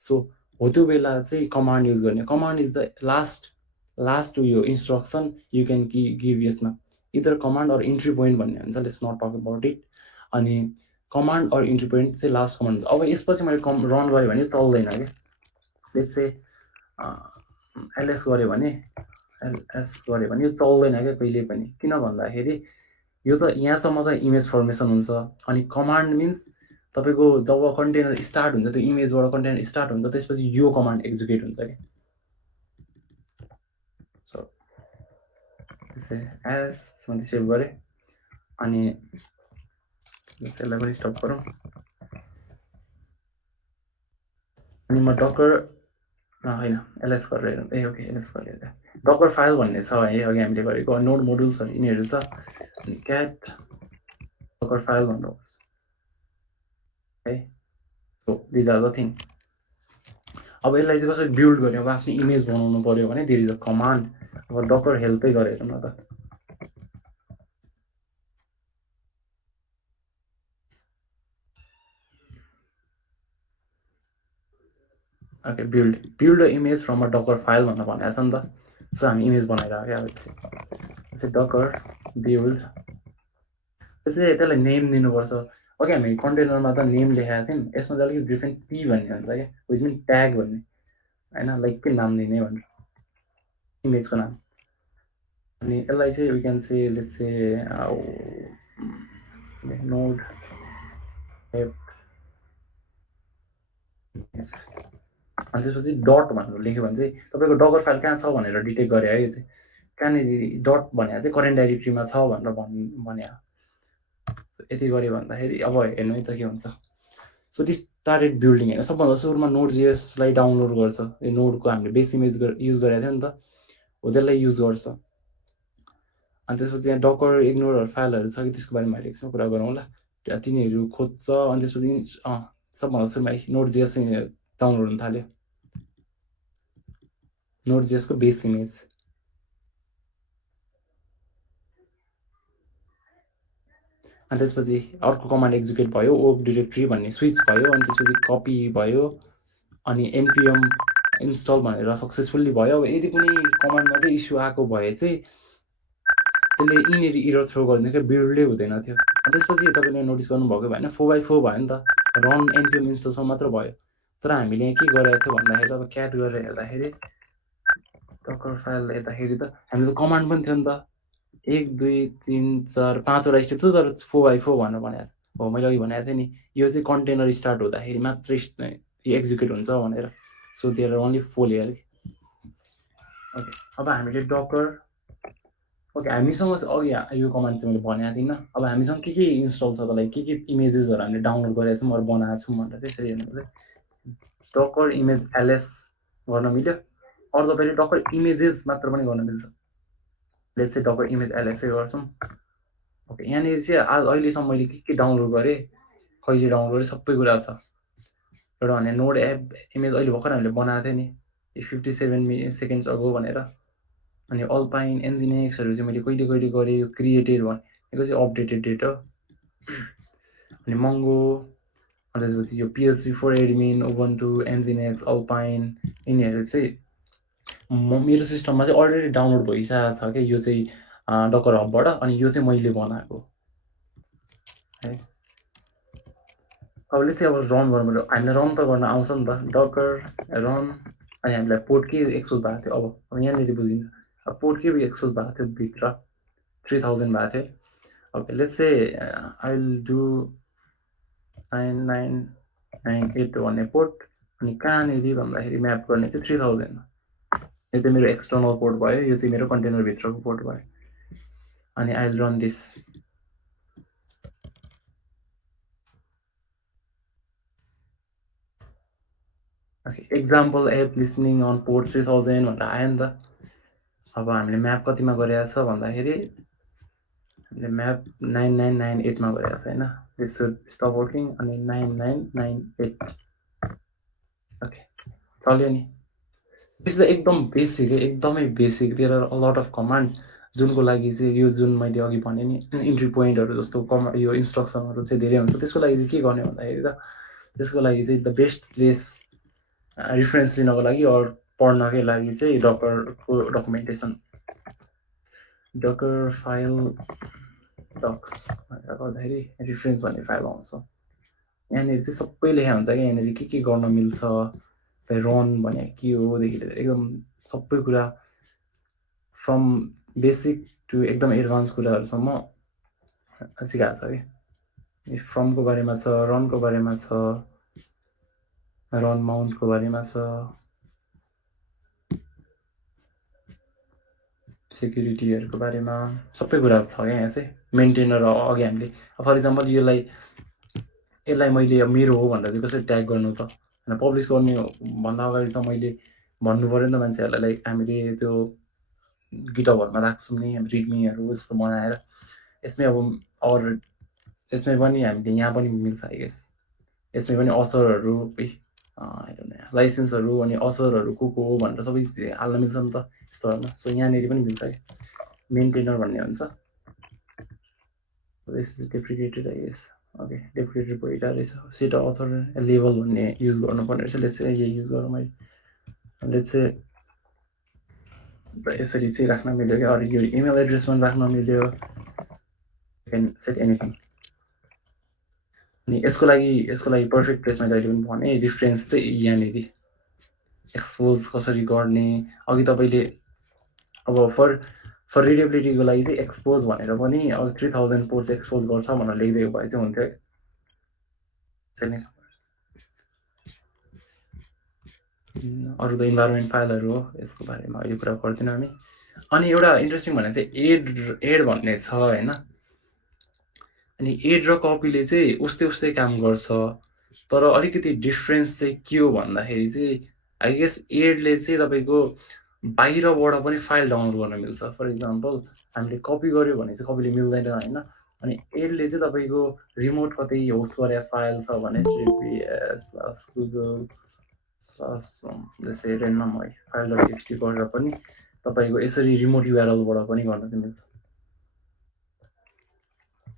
सो हो त्यो बेला चाहिँ कमान्ड युज गर्ने। कमान्ड इज द लास्ट यो इन्स्ट्रक्सन यु क्यान गिभ यसमा, either command or entry point भन्ने हुन्छ। Let's not talk about it. अनि कमान्ड अर इन्ट्री पोइन्ट चाहिँ लास्ट कमान्ड हुन्छ। अब यसपछि मैले रन गरेँ भने चल्दैन क्या। लेट्स चाहिँ एलएस गऱ्यो भने यो चल्दैन क्या कहिले पनि। किन भन्दाखेरि यो त यहाँसम्म त इमेज फर्मेसन हुन्छ। अनि कमान्ड मिन्स तपाईँको जब कन्टेनर स्टार्ट हुन्छ, त्यो इमेजबाट कन्टेनर स्टार्ट हुन्छ, त्यसपछि यो कमान्ड एक्जिक्युट हुन्छ क्या। सो एस मैले सेभ गरेँ अनि यसलाई पनि स्टप गरौँ। अनि म डकर होइन एलएस गरेर ओके एलएस गरेर डकर फाइल भन्ने छ है, अघि हामीले गरेको नोड मोडुल्सहरू यिनीहरू छ। अनि क्याट डकर फाइल भन्नुपर्छ है। So these are the thing. अब यसलाई चाहिँ कसरी बिल्ड गर्ने, अब आफ्नो इमेज बनाउनु पऱ्यो भने देयर इज अ कमान्ड। अब डकर हेल्पै गरेर न त। Okay, build image from a Docker file भनेर भनेको छ नि त। सो हामी इमेज बनाइरहेको अब डकर बिल्ड, त्यसै त्यसलाई नेम दिनुपर्छ। ओके, हामी कन्टेनरमा त नेम लेखेका थियौँ, यसमा चाहिँ अलिकति डिफ्रेन्ट पी भन्ने हुन्छ क्या, विच मिन ट्याग भन्ने होइन, लाइक के नाम दिने भनेर इमेजको नाम। अनि यसलाई चाहिँ we can say let's say node app, अनि त्यसपछि डट भनेर लेख्यो भने चाहिँ तपाईँको डकर फाइल कहाँ छ भनेर डिटेक्ट गरे है। यो चाहिँ कहाँनिर डट भनेको चाहिँ करेन्ट डाइरेक्ट्रीमा छ भनेर भने यति गऱ्यो भन्दाखेरि अब हेर्नु है त के हुन्छ। सो दिस स्टार्टेड बिल्डिङ होइन, सबभन्दा सुरुमा नोड जिएसलाई डाउनलोड गर्छ। यो नोडको हामीले बेस इमेज युज गरेको थियो नि त, हो त्यसलाई युज गर्छ। अनि त्यसपछि यहाँ डकर इग्नोरहरू फाइलहरू छ कि त्यसको बारेमा अहिले एकछिन कुरा गरौँला। तिनीहरू खोज्छ अनि त्यसपछि सबभन्दा सुरुमा नोड जिएस डाउनलोड हुन थाल्यो, नोड जिएसको बेस इमेज। अनि त्यसपछि अर्को कमान्ड एक्जिक्युट भयो, ओप डिरेक्ट्री भन्ने स्विच भयो, अनि त्यसपछि कपी भयो, अनि एनपिएम इन्स्टल भनेर सक्सेसफुल्ली भयो। अब यदि कुनै कमान्डमा चाहिँ इस्यु आएको भए चाहिँ त्यसले यिनीहरू इरर थ्रो गरिदिन्छ क्या, बिल्डै हुँदैन थियो। अनि त्यसपछि तपाईँले नोटिस गर्नुभएको भएन 4x4 भयो नि त, रन एनपिएम इन्स्टलसम्म मात्र भयो। तर हामीले यहाँ के गरेको थियो भन्दाखेरि अब क्याट गरेर हेर्दाखेरि डकर फाइल हेर्दाखेरि त हामीले त कमान्ड पनि थियो नि त, 1 2 3 4 5वटा स्टेप थियो, तर 4x4 भनेर भनेको छ। हो, मैले अघि भनेको थिएँ नि, यो चाहिँ कन्टेनर स्टार्ट हुँदाखेरि मात्रै एक्जिक्युट हुन्छ भनेर। So there are only 4 layer. Okay, अब हामीले डकर, ओके हामीसँग चाहिँ अघि यो कमान्ड चाहिँ मैले भनेको थिइनँ। अब हामीसँग के इन्स्टल छ त, लाइक के इमेजेसहरू हामीले डाउनलोड गरेका छौँ अरू बनाएको छौँ भनेर चाहिँ यसरी हेर्नु चाहिँ डकर इमेज एलएस गर्न मिल्यो। अरू तपाईँले डकर इमेजेस मात्र पनि गर्न मिल्छ। लेट्स चाहिँ डकर इमेज एलएसै गर्छौँ। ओके, यहाँनिर चाहिँ अहिलेसम्म मैले के डाउनलोड गरेँ, कहिले डाउनलोड गरेँ, सबै कुरा छ। एउटा भने नोड एप इमेज अहिले भर्खर हामीले बनाएको थियो नि 57 सेकेन्ड्स अगो भनेर। अनि अल्पाइन एन्जिनेक्सहरू चाहिँ मैले कहिले गरेँ, क्रिएटेड भनेको चाहिँ अपडेटेड डेट हो। अनि मङ्गो, अनि त्यसपछि यो पिएचपी 4 एडमिन, उबन्टु, एन्जिनेक्स, अल्पाइन, यिनीहरू चाहिँ मेरो सिस्टममा चाहिँ अलरेडी डाउनलोड भइसकेको छ क्या। यो चाहिँ डकर हबबाट, अनि यो चाहिँ मैले बनाएको है। अब चाहिँ अब रन गर्नु पऱ्यो, हामीलाई रन त गर्न आउँछ नि त, डकर रन। अनि हामीलाई पोर्ट के एक्सपोज भएको थियो, अब यहाँनिर बुझिन्छ। अब पोर्ट के एक्सपोज भएको थियो भित्र 3000 भएको थियो। Okay, let's say I will do 9998 भन्ने पोर्ट, अनि कहाँनिर भन्दाखेरि म्याप गर्ने चाहिँ 3000। यो चाहिँ मेरो एक्सटर्नल पोर्ट भयो, यो चाहिँ मेरो कन्टेनरभित्रको पोर्ट भयो। अनि I will run this. Example app listening on port 3000 भनेर आयो नि त। अब हामीले म्याप कतिमा गरेको छ भन्दाखेरि हामीले म्याप 9998मा गरेको छ होइन। दिस सुड स्टप वर्किङ, अनि 9998। ओके, चल्यो नि। दिस एकदम बेसिक, एकदमै बेसिक। There are a lot of command जुनको लागि चाहिँ यो जुन मैले अघि भने नि इन्ट्री पोइन्टहरू जस्तो यो इन्स्ट्रक्सनहरू चाहिँ धेरै हुन्छ। त्यसको लागि चाहिँ के गर्ने भन्दाखेरि त, त्यसको लागि चाहिँ द बेस्ट प्लेस रिफरेन्स लिनको लागि अरू पढ्नकै लागि चाहिँ डकरको डकुमेन्टेसन, डकर फाइल डक्स भनेर गर्दाखेरि रिफरेन्स भन्ने फाइल आउँछ। यहाँनिर चाहिँ सबै लेखा हुन्छ क्या, यहाँनिर के गर्न मिल्छ, रन भने के होदेखि लिएर एकदम सबै कुरा फ्रम बेसिक टु एकदम एडभान्स कुराहरूसम्म सिकाएको छ कि। फ्रमको बारेमा छ, रनको बारेमा छ, रन माउन्टको बारेमा छ, सेक्युरिटीहरूको बारेमा सबै कुराहरू छ क्या। यहाँ चाहिँ मेन्टेनर अघि हामीले फर इक्जाम्पल यसलाई मैले मेरो हो भनेर चाहिँ कसरी ट्याग गर्नु त, होइन पब्लिस गर्ने भन्दा अगाडि त मैले भन्नु पऱ्यो नि त मान्छेहरूलाई, लाइक हामीले त्यो गिटहबहरूमा राख्छौँ नि रिडमीहरू जस्तो बनाएर। यसमै अब अरू यसमै पनि हामीले यहाँ पनि मिल्छ आई गेस। यसमै पनि अथरहरू लाइसेन्सहरू अनि अथरहरू को हो भनेर सबै हाल्न मिल्छ नि त यस्तोहरूमा। सो यहाँनिर पनि मिल्छ है, मेन्टेनर भन्ने हुन्छ। This is deprecated I guess. Okay deprecated भइरहेको रहेछ सिट अथर लेभल भन्ने युज गर्नुपर्ने रहेछ लेट्स चाहिँ यही युज गरौँ मैले लेट्स चाहिँ यसरी चाहिँ राख्न मिल्यो क्या अरू यो इमेल एड्रेस पनि राख्न मिल्यो क्यान सेट एनिथिङ अनि यसको लागि पर्फेक्ट प्लेसमा जहिले पनि भने रिफरेन्स चाहिँ यहाँनिर एक्सपोज कसरी गर्ने अघि तपाईँले अब फर रिडेबिलिटीको लागि चाहिँ एक्सपोज भनेर पनि अब 3000 पोर्ट्स एक्सपोज गर्छ भनेर लेखिदिएको भए चाहिँ हुन्थ्यो अरू त इन्भाइरोमेन्ट फाइलहरू हो यसको बारेमा अहिले कुरा गर्दैनौँ हामी अनि एउटा इन्ट्रेस्टिङ भने चाहिँ एड भन्ने छ होइन अनि एड र कपीले चाहिँ उस्तै काम गर्छ तर अलिकति डिफ्रेन्स चाहिँ के हो भन्दाखेरि चाहिँ आई गेस एडले चाहिँ तपाईँको बाहिरबाट पनि फाइल डाउनलोड गर्न मिल्छ फर इक्जाम्पल हामीले कपी गऱ्यो भने चाहिँ कपीले मिल्दैन होइन अनि एडले चाहिँ तपाईँको रिमोट कतै होस्ट गरे फाइल छ भने जस्तै रेन्डम है फाइल.txt गरेर पनि तपाईँको यसरी रिमोट युआरएलबाट पनि गर्न चाहिँ मिल्छ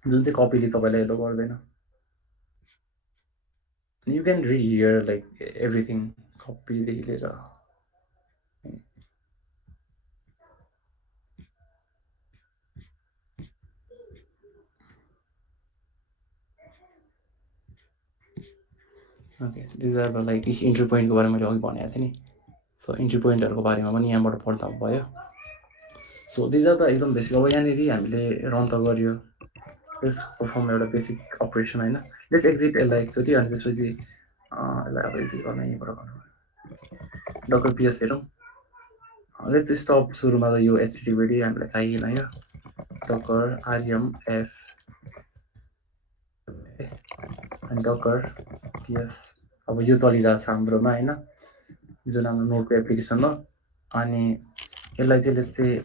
जुन चाहिँ कपीले तपाईँलाई एलो गर्दैन you can read here like everything कपीदेखि लिएर okay these are the like entry पोइन्टको बारेमा मैले अघि भनेको थिएँ नि सो इन्ट्री पोइन्टहरूको बारेमा पनि यहाँबाट पढ्दा भयो सो दिज आर द एकदम बेसिक अब यहाँनिर हामीले रन त गऱ्यो लेट्स पर्फर्म एउटा बेसिक अपरेसन होइन लेट्स एक्जिट यसलाई एकचोटि अनि त्यसपछि यसलाई अब एक्जिट गर्न यहीँबाट गर्नु डक्टर पिएस हेरौँ लेट्स स्टप सुरुमा त यो एचटिटिपी हामीलाई चाहिएन यो डकर आरएमएफ अनि डकर पिएस अब यो चलिरहेको छ हाम्रोमा होइन जुन हाम्रो नोटको एप्लिकेसन हो अनि यसलाई चाहिँ लेट्स चाहिँ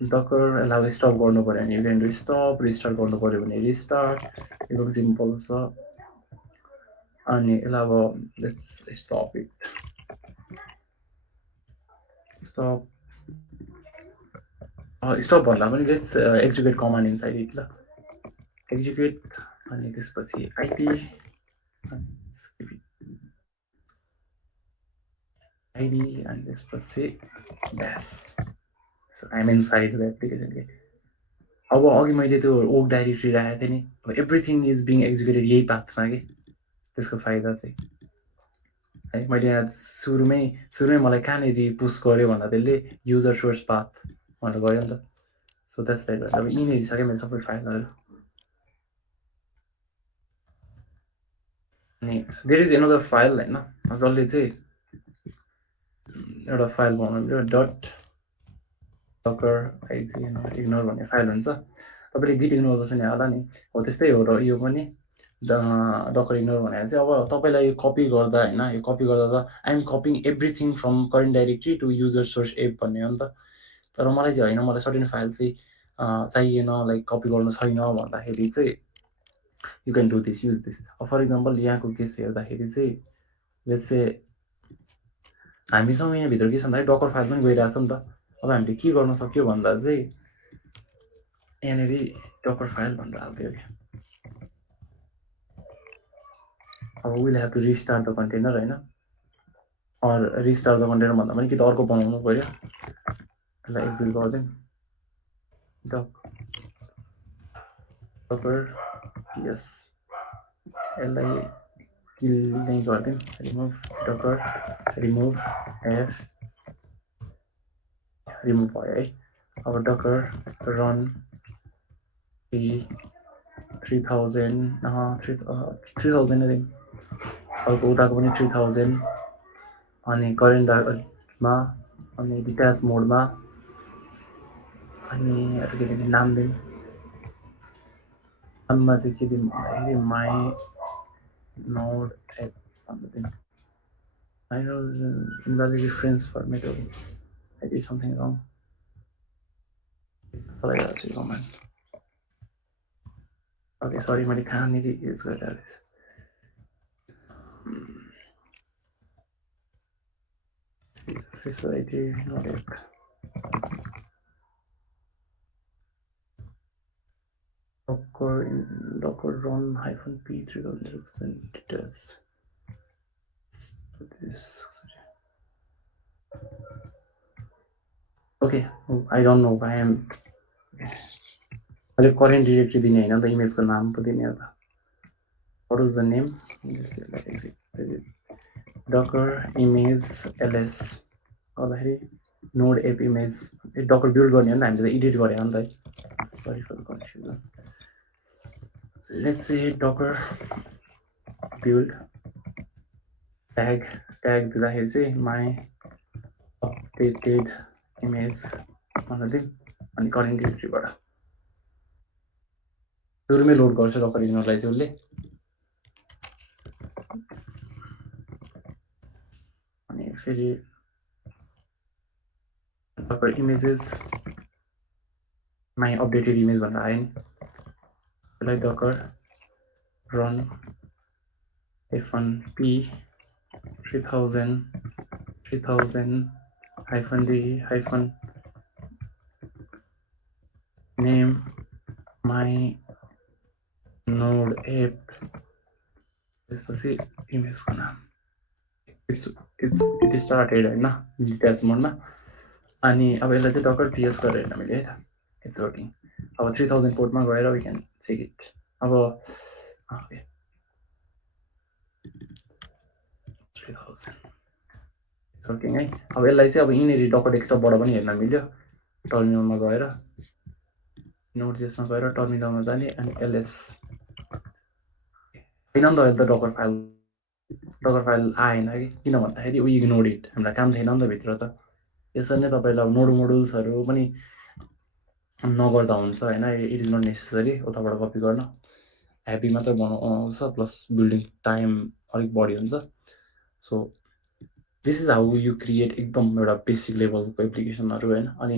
डकर यसलाई स्टप गर्नु पऱ्यो भने यु क्यान स्टप रिस्टार्ट गर्नु पऱ्यो भने रिस्टार्ट एकदम सिम्पल छ अनि यसलाई अब लेट्स स्टप इट स्टप भन्दा पनि let's execute command inside it ल एक्जिक्युट अनि त्यसपछि आइपी आइडी अनि त्यसपछि dash I'm inside the application के अब अघि मैले त्यो ओक डाइरेक्टरी राखेको थिएँ नि एभ्रिथिङ इज बिङ एक्जिक्युटेड यही पाथमा कि त्यसको फाइदा चाहिँ है मैले यहाँ सुरुमै मलाई कहाँनिर पुस गर्यो भन्दा त्यसले युजर सोर्स पाथ भनेर गयो नि त सो द्याट्स लाइक अब यिनीहरू छ क्या मेरो सबै फाइलहरू अनि देयर इज एनदर फाइल होइन जसले चाहिँ एउटा फाइल बनाउनु डट डकर इग्नोर भन्ने फाइल हुन्छ तपाईँले गिट इग्नोर त सुने होला नि हो त्यस्तै हो र यो पनि डकर इग्नोर भनेर चाहिँ अब तपाईँलाई यो कपी गर्दा होइन यो कपी गर्दा त I'm copying everything from current directory to user source app भन्ने हो नि त तर मलाई चाहिँ होइन मलाई सर्टेन फाइल चाहिँ चाहिएन लाइक कपी गर्नु छैन भन्दाखेरि चाहिँ you can do this use this for example यहाँको केस हेर्दाखेरि चाहिँ लेट्स चाहिँ हामीसँग यहाँभित्र के छ भन्दाखेरि डकर फाइल पनि गइरहेछ नि त अब हामीले के गर्न सक्यो भन्दा चाहिँ यहाँनिर डकर फाइल भनेर हालिदियो क्या अब will have to restart the container होइन अर रिस्टार्ट द कन्टेनर भन्दा पनि कि त अर्को बनाउनु पऱ्यो यसलाई एक्जिट गरिदिउँ डकर पिएस यसलाई किल नै गरिदिउँ रिमुभ डकर रिमुभ एफ रिमुभ भयो है अब डकर रन 3000 नै दिउँ अर्को उताको पनि 3000 अनि करेन्टमा अनि डिट्याच मोडमा अनि अलिकति नाम दिउँ नाममा चाहिँ के दिउँ भन्दाखेरि माई नोड एप भनेर दिउँ my node invalid reference format हो I did something wrong. Command okay sorry मैले कहाँनिर युज गरेर रहेछ society docker run -p 3000 details. This okay, I don't know. I am अहिले करेन्ट डिरेक्टरी दिने होइन त इमेजको नाम पो दिने हो त what is the name docker image ls भन्दाखेरि node app image docker build गर्ने हो नि त हामीले त एडिट गरे हो नि त sorry for the confusion let's say docker build tag दिँदाखेरि चाहिँ my updated image भनेर दिउँ अनि करेन्ट डिरेक्टरीबाट सुरुमै लोड गर्छ docker ignore लाई चाहिँ उसले अनि फेरि docker images my updated image भनेर आयो नि त्यसलाई docker run -p 3000 -d -name my node app त्यसपछि इमेजको नाम it started होइन डिटेल्स मोडमा अनि अब यसलाई चाहिँ डकर ps गरेर हेर्न मैले है त इट्स वर्किङ अब 3000 पोर्टमा गएर वी क्यान चेक इट अब 3000 वर्किङ है अब यसलाई चाहिँ अब यिनीहरू डकर डेस्कटपबाट पनि हेर्न मिल्यो टर्मिनलमा गएर नोट जेसमा गएर टर्मिनलमा जाने अनि ls होइन नि त अहिले त डकर फाइल आएन कि किन भन्दाखेरि वी इग्नोर्ड इट हामीलाई काम थिएन नि त भित्र त यसरी नै तपाईँलाई अब नोड मोडुल्सहरू पनि नगर्दा हुन्छ होइन इट इज नट नेसेसरी उताबाट कपी गर्न ह्याप्पी मात्र बनाउँछ प्लस बिल्डिङ टाइम अलिक बढी हुन्छ so this is how you create एकदम एउटा बेसिक लेभलको एप्लिकेसनहरू होइन अनि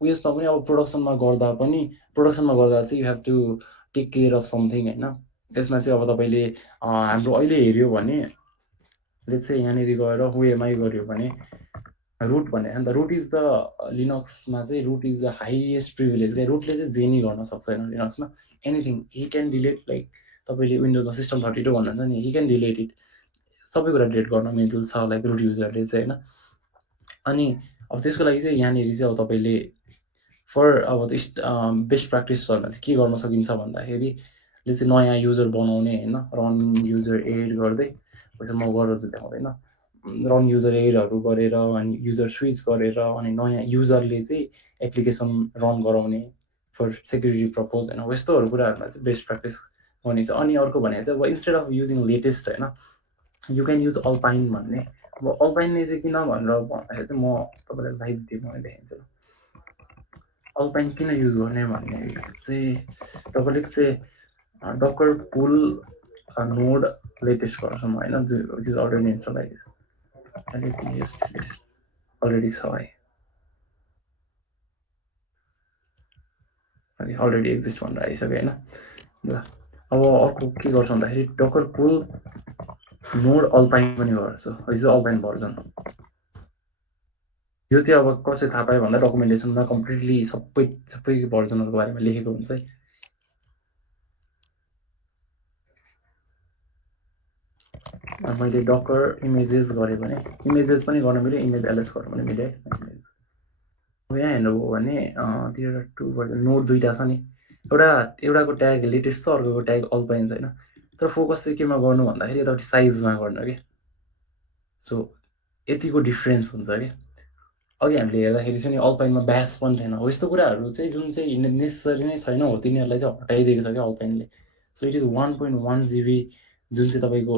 उयसमा पनि अब प्रोडक्सनमा गर्दा चाहिँ you have to take care of something होइन यसमा चाहिँ अब तपाईँले हाम्रो अहिले हेऱ्यो भने लेट्स चाहिँ यहाँनिर गएर हुएमै गऱ्यो भने रुट भने अन्त रुट इज द लिनक्समा चाहिँ root is the highest privilege क्या रुटले चाहिँ जे नि गर्न सक्छ होइन लिनक्समा anything he can delete like तपाईँले विन्डोजमा सिस्टम 32 भन्नुहुन्छ नि हि क्यान डिलिट इट सबै कुरा डिलिट गर्न मिल्छ लाइक रुट युजरले चाहिँ होइन अनि अब त्यसको लागि चाहिँ यहाँनिर चाहिँ अब तपाईँले फर अब बेस्ट प्र्याक्टिसहरूमा चाहिँ के गर्न सकिन्छ भन्दाखेरि चाहिँ नयाँ युजर बनाउने होइन रन युजर एड गर्दै म गरेर चाहिँ देखाउँदैन रन युजर एडहरू गरेर अनि युजर स्विच गरेर अनि नयाँ युजरले चाहिँ एप्लिकेसन रन गराउने फर सेक्युरिटी पर्पज होइन यस्तोहरू कुराहरूमा चाहिँ बेस्ट प्र्याक्टिस गर्ने छ अनि अर्को भने चाहिँ अब इन्स्टेड अफ युजिङ लेटेस्ट होइन यु क्यान युज अल्पाइन भन्ने अब अल्पाइनले चाहिँ किन भनेर भन्दाखेरि चाहिँ म तपाईँलाई लाइभ डेमो देखाइदिन्छु अल्पाइन किन युज गर्ने भन्ने चाहिँ तपाईँले चाहिँ डकर पुल नोड लेटेस्ट गर्छौँ होइन इट इज अलरेडी इन्स्टलाइज अलरेडी छ है अनि अलरेडी एक्जिस्ट भनेर आइसक्यो होइन ल अब अर्को के गर्छ भन्दाखेरि डकर पुल नोड अल्पाइन पनि गर्छु यो चाहिँ अल्पाइन भर्जन यो चाहिँ अब कसरी थाहा पायो भन्दा डकुमेन्टेसनमा कम्प्लिटली सबै भर्जनहरूको बारेमा लेखेको हुन्छ है मैले डकर इमेजेस गरेँ भने इमेजेस पनि गर्न मिल्यो इमेज एलएस गर्नु पनि मिल्यो है अब यहाँ हेर्नुभयो भने त्यो टु भर्जन नोड दुईवटा छ नि एउटाको ट्याग लेटेस्ट छ अर्कोको ट्याग अल्पाइन छैन तर फोकस चाहिँ केमा गर्नु भन्दाखेरि यतापट्टि साइजमा गर्नु कि सो यतिको डिफ्रेन्स हुन्छ कि अघि हामीले हेर्दाखेरि चाहिँ अल्पाइनमा ब्यास पनि थिएन हो यस्तो कुराहरू चाहिँ जुन चाहिँ नेसेसरी नै छैन हो तिनीहरूलाई चाहिँ हटाइदिएको छ क्या अल्पाइनले सो इट इज 1.1 GB जुन चाहिँ तपाईँको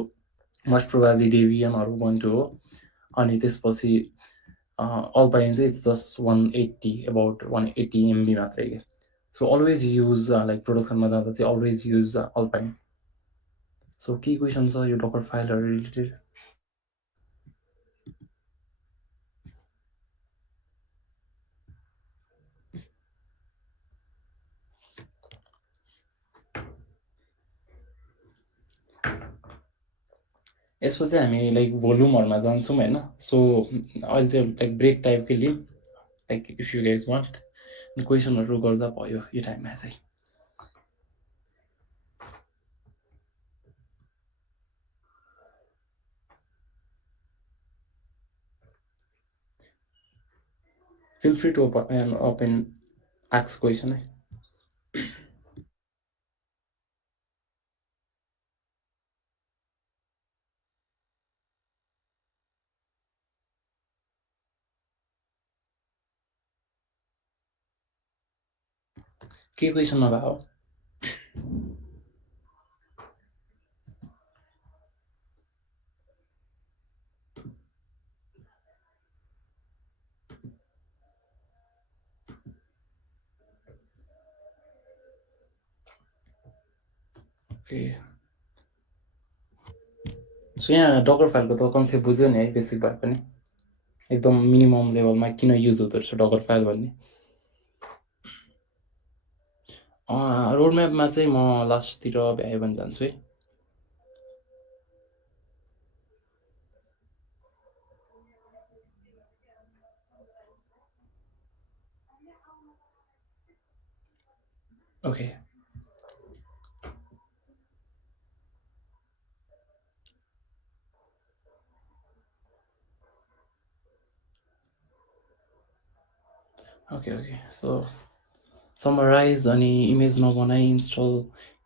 मोस्ट प्रोभाब्ली डेबियनहरू बन्थ्यो हो अनि त्यसपछि अल्पाइन चाहिँ जस्ट 180 अबाउट 180 MB मात्रै क्या सो अलवेज युज लाइक प्रोडक्सनमा जाँदा चाहिँ अलवेज युज अल्पाइन सो के क्वेसन छ यो डकर फाइलहरू रिलेटेड यसपछि हामी लाइक भोल्युमहरूमा जान्छौँ होइन सो अहिले चाहिँ लाइक ब्रेक टाइपकै लिउँ like if you guys want क्वेसनहरू गर्दा भयो यो टाइममा चाहिँ Feel free to open ask question है. के क्वेसन नभए हो. ओके. सो यहाँ डकर फाइलको त कन्सेप्ट बुझ्यो नि है, बेसिक भए पनि एकदम मिनिमम लेभलमा किन युज हुँदो रहेछ डकर फाइल भन्ने. रोड म्यापमा चाहिँ म लास्टतिर भ्यायो भने जान्छु है. Okay. Okay okay. So summarize अनि इमेज नबनाई इन्स्टल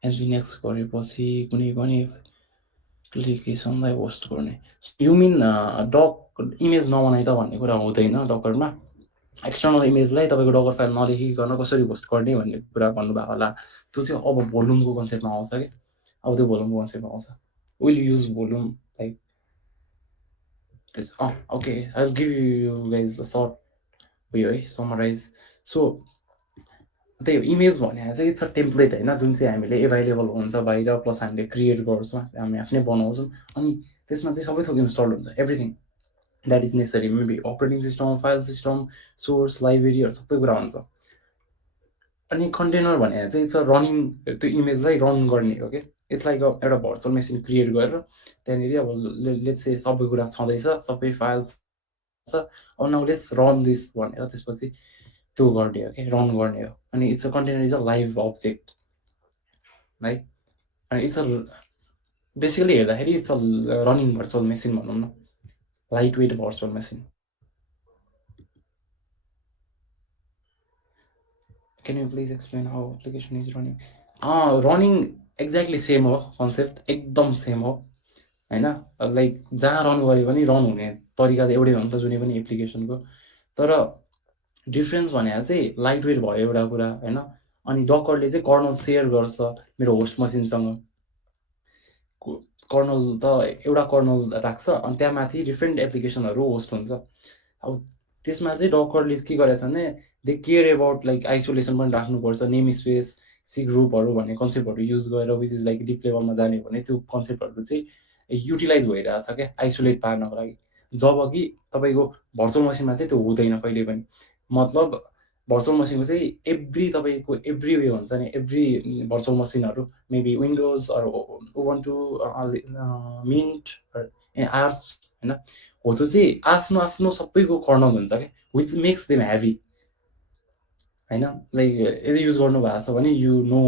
एनजिनेक्स गरेपछि कुनै पनि एप्लिकेसनलाई होस्ट गर्ने. यु मिन डक इमेज नबनाइ त भन्ने कुरा हुँदैन डकरमा. एक्सटर्नल इमेजलाई तपाईँको डकर फाइल नलेखिकन कसरी होस्ट गर्ने भन्ने कुरा भन्नुभएको होला. त्यो चाहिँ अब भोल्युमको कन्सेप्टमा आउँछ कि. अब त्यो भोल्युमको कन्सेप्टमा आउँछ. Will use volume like this. Okay, I'll give you guys a short उयो है समराइज. सो त्यही हो, इमेज भने चाहिँ इट्स अ टेम्प्लेट होइन, जुन चाहिँ हामीले एभाइलेबल हुन्छ बाहिर, प्लस हामीले क्रिएट गर्छौँ, हामी आफ्नै बनाउँछौँ. अनि त्यसमा चाहिँ सबै थोक इन्स्टल हुन्छ, everything that is necessary. Maybe operating system, file system, source, लाइब्रेरीहरू सबै कुरा हुन्छ. अनि कन्टेनर भने चाहिँ इट्स अ रनिङ, त्यो इमेजलाई रन गर्ने हो कि. इट्स लाइक एउटा भर्चुअल मेसिन क्रिएट गरेर त्यहाँनिर अब लेट्स से सबै कुरा छँदैछ, सबै फाइल्स छ, अब नाउ लेट्स रन दिस भनेर त्यसपछि त्यो गर्ने हो कि, रन गर्ने हो. अनि it's a container is a live object है. अनि इट्स अ बेसिकली हेर्दाखेरि it's a running virtual machine भनौँ न, lightweight virtual machine. Can you please explain how application is running. Running exactly same हो, concept एकदम same हो होइन. Like जहाँ रन गरे पनि रन हुने तरिका त एउटै हो नि त जुनै पनि एप्लिकेसनको. तर डिफ्रेन्स भनेको चाहिँ लाइट वेट भयो एउटा कुरा होइन. अनि डकरले चाहिँ कर्नल सेयर गर्छ मेरो होस्ट मसिनसँग. कर्नल त एउटा कर्नल राख्छ अनि त्यहाँ माथि डिफ्रेन्ट एप्लिकेसनहरू होस्ट हुन्छ. अब त्यसमा चाहिँ डकरले के गरेछ भने they care about like isolation पनि राख्नुपर्छ, नेम स्पेस, सी ग्रुपहरू भन्ने कन्सेप्टहरू युज गरेर, विच इज लाइक डिप लेभलमा जाने भने त्यो कन्सेप्टहरू चाहिँ युटिलाइज भइरहेछ क्या आइसोलेट पार्नको लागि. जब कि तपाईँको भर्चुअल मसिनमा चाहिँ त्यो हुँदैन कहिले पनि. मतलब भर्चुअल मसिनको चाहिँ एभ्री तपाईँको एभ्री उयो हुन्छ नि, एभ्री भर्चुअल मसिनहरू मेबी विन्डोज अरू उबन्टु मिन्ट आर्स होइन, हो त्यो चाहिँ आफ्नो आफ्नो सबैको कर्नल हुन्छ क्या, विच मेक्स देम हेभी होइन. लाइक यदि युज गर्नुभएको छ भने यु नो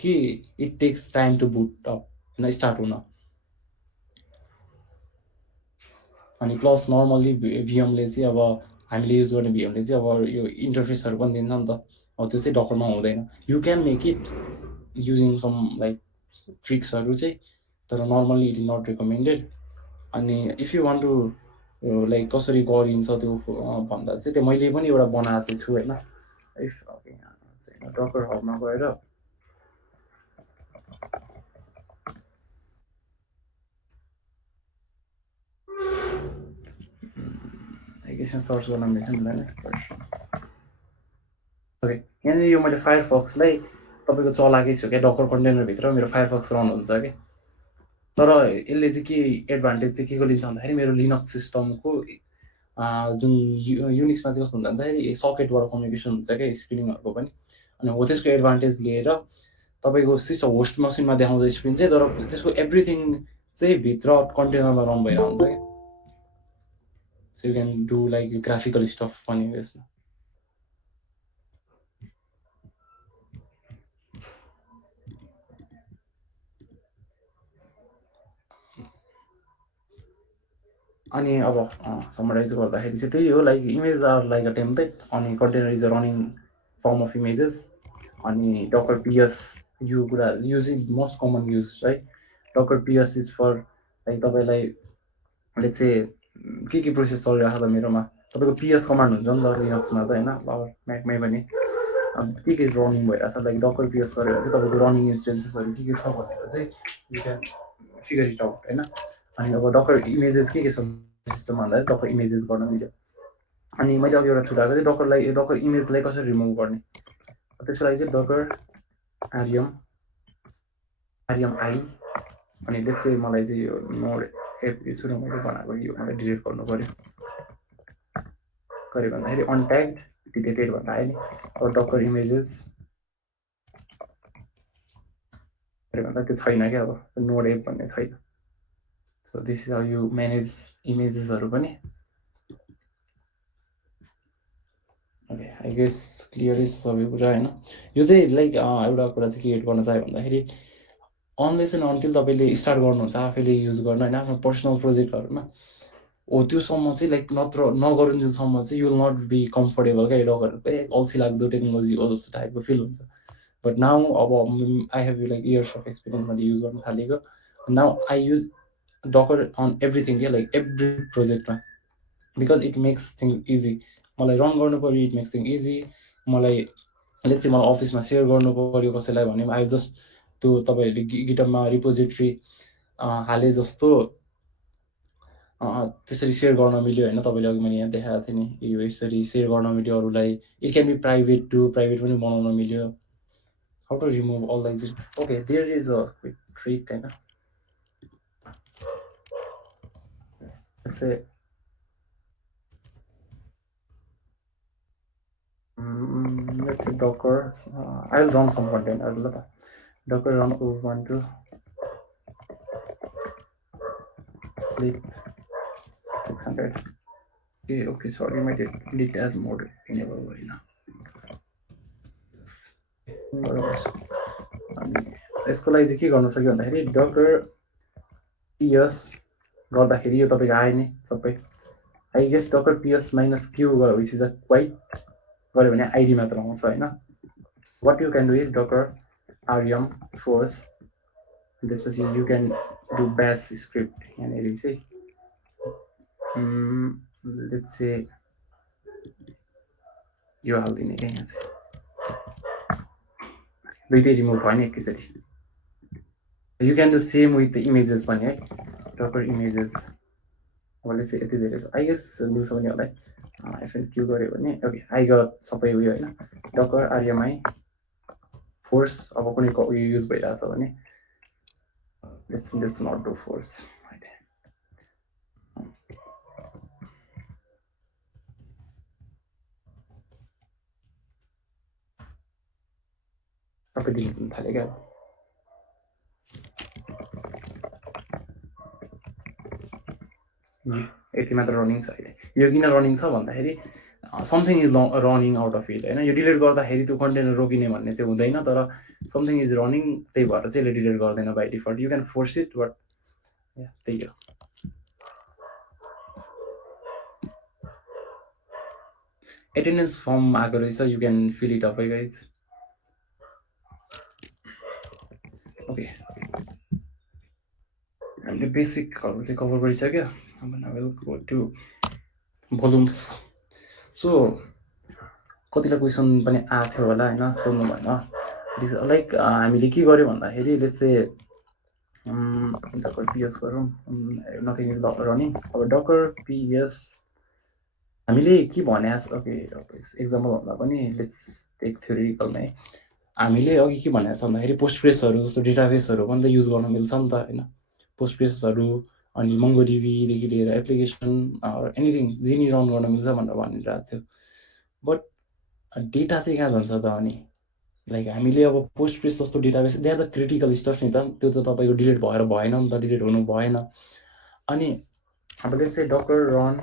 कि it takes time to boot up होइन, स्टार्ट हुन. अनि प्लस नर्मल्ली भिएमले चाहिँ अब हामीले युज गर्ने भिएमले चाहिँ अब यो इन्टरफेसहरू पनि दिन्छ नि त. अब त्यो चाहिँ डकरमा हुँदैन. You can make it using some like ट्रिक्सहरू चाहिँ, तर normally it is not recommended. अनि if you want to like कसरी गरिन्छ त्यो भन्दा चाहिँ त्यो मैले पनि एउटा बनाएको चाहिँ छु होइन. इफ डकर हबमा गएर एकैछिन सर्च गर्न मिल्छ नि होइन. ओके, यहाँनिर यो मैले फायरफक्सलाई तपाईँको चलाएकै छु क्या, डकर कन्टेनरभित्र मेरो फायरफक्स रन हुन्छ क्या. तर यसले चाहिँ के एडभान्टेज चाहिँ के को लिन्छ भन्दाखेरि मेरो लिनक्स सिस्टमको जुन युनिक्समा चाहिँ कस्तो हुन्छ भन्दाखेरि सकेटबाट कम्युनिकेसन हुन्छ क्या स्क्रिनहरूको पनि. अनि हो त्यसको एडभान्टेज लिएर तपाईँको सिस्टम होस्ट मसिनमा देखाउँछ स्क्रिन चाहिँ, तर त्यसको एभ्रिथिङ चाहिँ भित्र कन्टेनरमा रन भइरहेको हुन्छ क्या. So you can do like graphical stuff पनि हो यसमा. अनि अब समराइज गर्दाखेरि चाहिँ त्यही हो, like image are like a template, अनि container is a running form of images, अनि डकर पिएस यो कुरा use is most common use है। Docker PS is for like तपाईँलाई लेट्स चाहिँ के प्रोसेस चलिरहेको छ त मेरोमा, तपाईँको पिएस कमान्ड हुन्छ नि त लिनक्समा त होइन, अब म्याकमै पनि के रनिङ भइरहेको छ, लाइक डकर पिएस गरेर चाहिँ तपाईँको रनिङ इन्स्टेन्सेसहरू के छ भनेर चाहिँ you can figure it out होइन। अनि अब डकर इमेजेस के छ सिस्टम भन्दाखेरि डकर इमेजेस गर्न मिल्यो। अनि मैले अघि एउटा छुट्याएको चाहिँ डकर इमेजलाई कसरी रिमुभ गर्ने, त्यसको लागि चाहिँ डकर आरएम आई, अनि लेट्स चाहिँ मलाई चाहिँ यो नोड एप यो सुरु मैले बनाएको यो मलाई डिलिट गर्नु पऱ्यो, गऱ्यो भन्दाखेरि अनट्याग्ड डिलिटेड भनेर आयो नि। अब डकर इमेजेस गऱ्यो भन्दा त्यो छैन क्या, अब नोड एप भन्ने छैन। So this is how you manage इमेजेसहरू पनि। ओके, आई गेस क्लियरै छ सबै कुरा होइन। यो चाहिँ लाइक एउटा कुरा चाहिँ क्रिएट गर्न चाह्यो भन्दाखेरि अनलेस एन्ड अन्टिल तपाईँले स्टार्ट गर्नुहुन्छ आफैले युज गर्न होइन आफ्नो पर्सनल प्रोजेक्टहरूमा, हो त्योसम्म चाहिँ लाइक नगरुन्जेलसम्म चाहिँ युल नट बी कम्फर्टेबल क्या, डकर अल्छी लाग्दो टेक्नोलोजी हो जस्तो टाइपको फिल हुन्छ। बट नाउ अब I have like years of experience मैले युज गर्न थालेको, now I use Docker on everything क्या, लाइक एभ्री प्रोजेक्टमा, because it makes thing easy. मलाई रन गर्नु पऱ्यो इट मेक्स थिङ इजी, मलाई लेट्स चाहिँ मलाई अफिसमा सेयर गर्नु पऱ्यो कसैलाई भने आई जस्ट त्यो तपाईँहरूले गिटअपमा रिपोजिट्री हाले जस्तो त्यसरी सेयर गर्न मिल्यो होइन। तपाईँले अघि मैले यहाँ देखाएको थिएँ नि, यो यसरी सेयर गर्न मिल्यो अरूलाई। It can be private to private पनि बनाउन मिल्यो। How to remove all this, okay there is a quick trick होइन। let's say docker I'll run some container docker run ubuntu sleep 600 okay sorry my delete as mode enable गरेन अनि यसको लागि चाहिँ के गर्नु छ कि भन्दाखेरि डकर पिएस गर्दाखेरि यो तपाईँको आयो नि सबै, I guess Docker PS minus Q which is a quite गऱ्यो भने आइडी मात्र आउँछ होइन। What you can do is Docker RM force, त्यसपछि you can do bash script यहाँनिर चाहिँ लेट्स से यो हालिदिने क्या, यहाँ चाहिँ दुइटै रिमुभ भयो नि एकैचोटि। You can do same with the images पनि है, डकर इमेजेस मैले चाहिँ यति धेरै छ आई गेस मिल्छ भने होला है। एफएन क्यू गऱ्यो भने ओके आइग सबै उयो होइन। डकर आरएमआई फोर्स अब कुनै उयो युज भइरहेछ भने लेट्स नट डु फोर्स, सबै डिलिट हुन थाल्यो क्या। यति मात्र रनिङ छ अहिले। यो किन रनिङ छ भन्दाखेरि something is running out of it होइन। यो डिलिट गर्दाखेरि त्यो कन्टेनर रोकिने भन्ने चाहिँ हुँदैन, तर समथिङ इज रनिङ, त्यही भएर चाहिँ यसले डिलिट गर्दैन by default. You can force it but त्यही हो। एटेन्डेन्स फर्म आएको रहेछ, you can fill it up है गाइज। ओके हामीले बेसिकहरू चाहिँ कभर गरिसक्यो। अब will go to volumes. So कतिवटा क्वेसन पनि आएको थियो होला होइन, सोध्नु भएन। लाइक हामीले के गर्यो भन्दाखेरि लेट्स चाहिँ डकर पिएस गरौँ, नथिङ इज रनिङ। अब डकर पिएस हामीले के भने ओके एक्जाम्पल भन्दा पनि लेट्स टेक थ्योरिटिकलमै हामीले अघि के भनेको छ भन्दाखेरि पोस्टग्रेसहरू जस्तो डेटाबेसहरू पनि त युज गर्न मिल्छ नि त होइन। पोस्टग्रेसहरू अनि मङ्गोडिबीदेखि लिएर एप्लिकेसन एनिथिङ जे नि रन गर्न मिल्छ भनेर भनिरहेको थियो। बट डेटा चाहिँ कहाँ जान्छ त? अनि लाइक हामीले अब पोस्टग्रेस जस्तो database they are the critical stuff नि त, त्यो त तपाईँको डिलिट भएर भएन नि त, डिलिट हुनु भएन। अनि अब let's say Docker run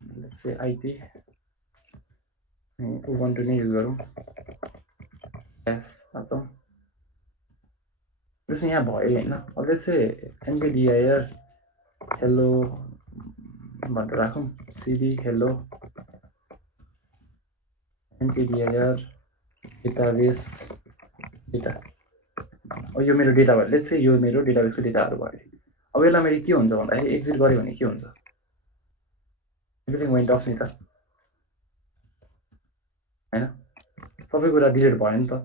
let's say IP Ubuntu नै युज गरौँ, यस जस्तै यहाँ भयो होइन, अब चाहिँ एमकेडिआइआर हेलो भनेर राखौँ, सिडी हेलो एमकेडिआइआर डेटाबेस डेटा। अब यो मेरो डेटा भयो, लेट्स से यो मेरो डेटाबेसको डेटाहरू भयो। अब यसलाई मैले के हुन्छ भन्दाखेरि एक्जिट गरेँ भने के हुन्छ, एभ्रिथिङ वेन्ट अफ नि त होइन, सबै कुरा डिलिट भयो नि त।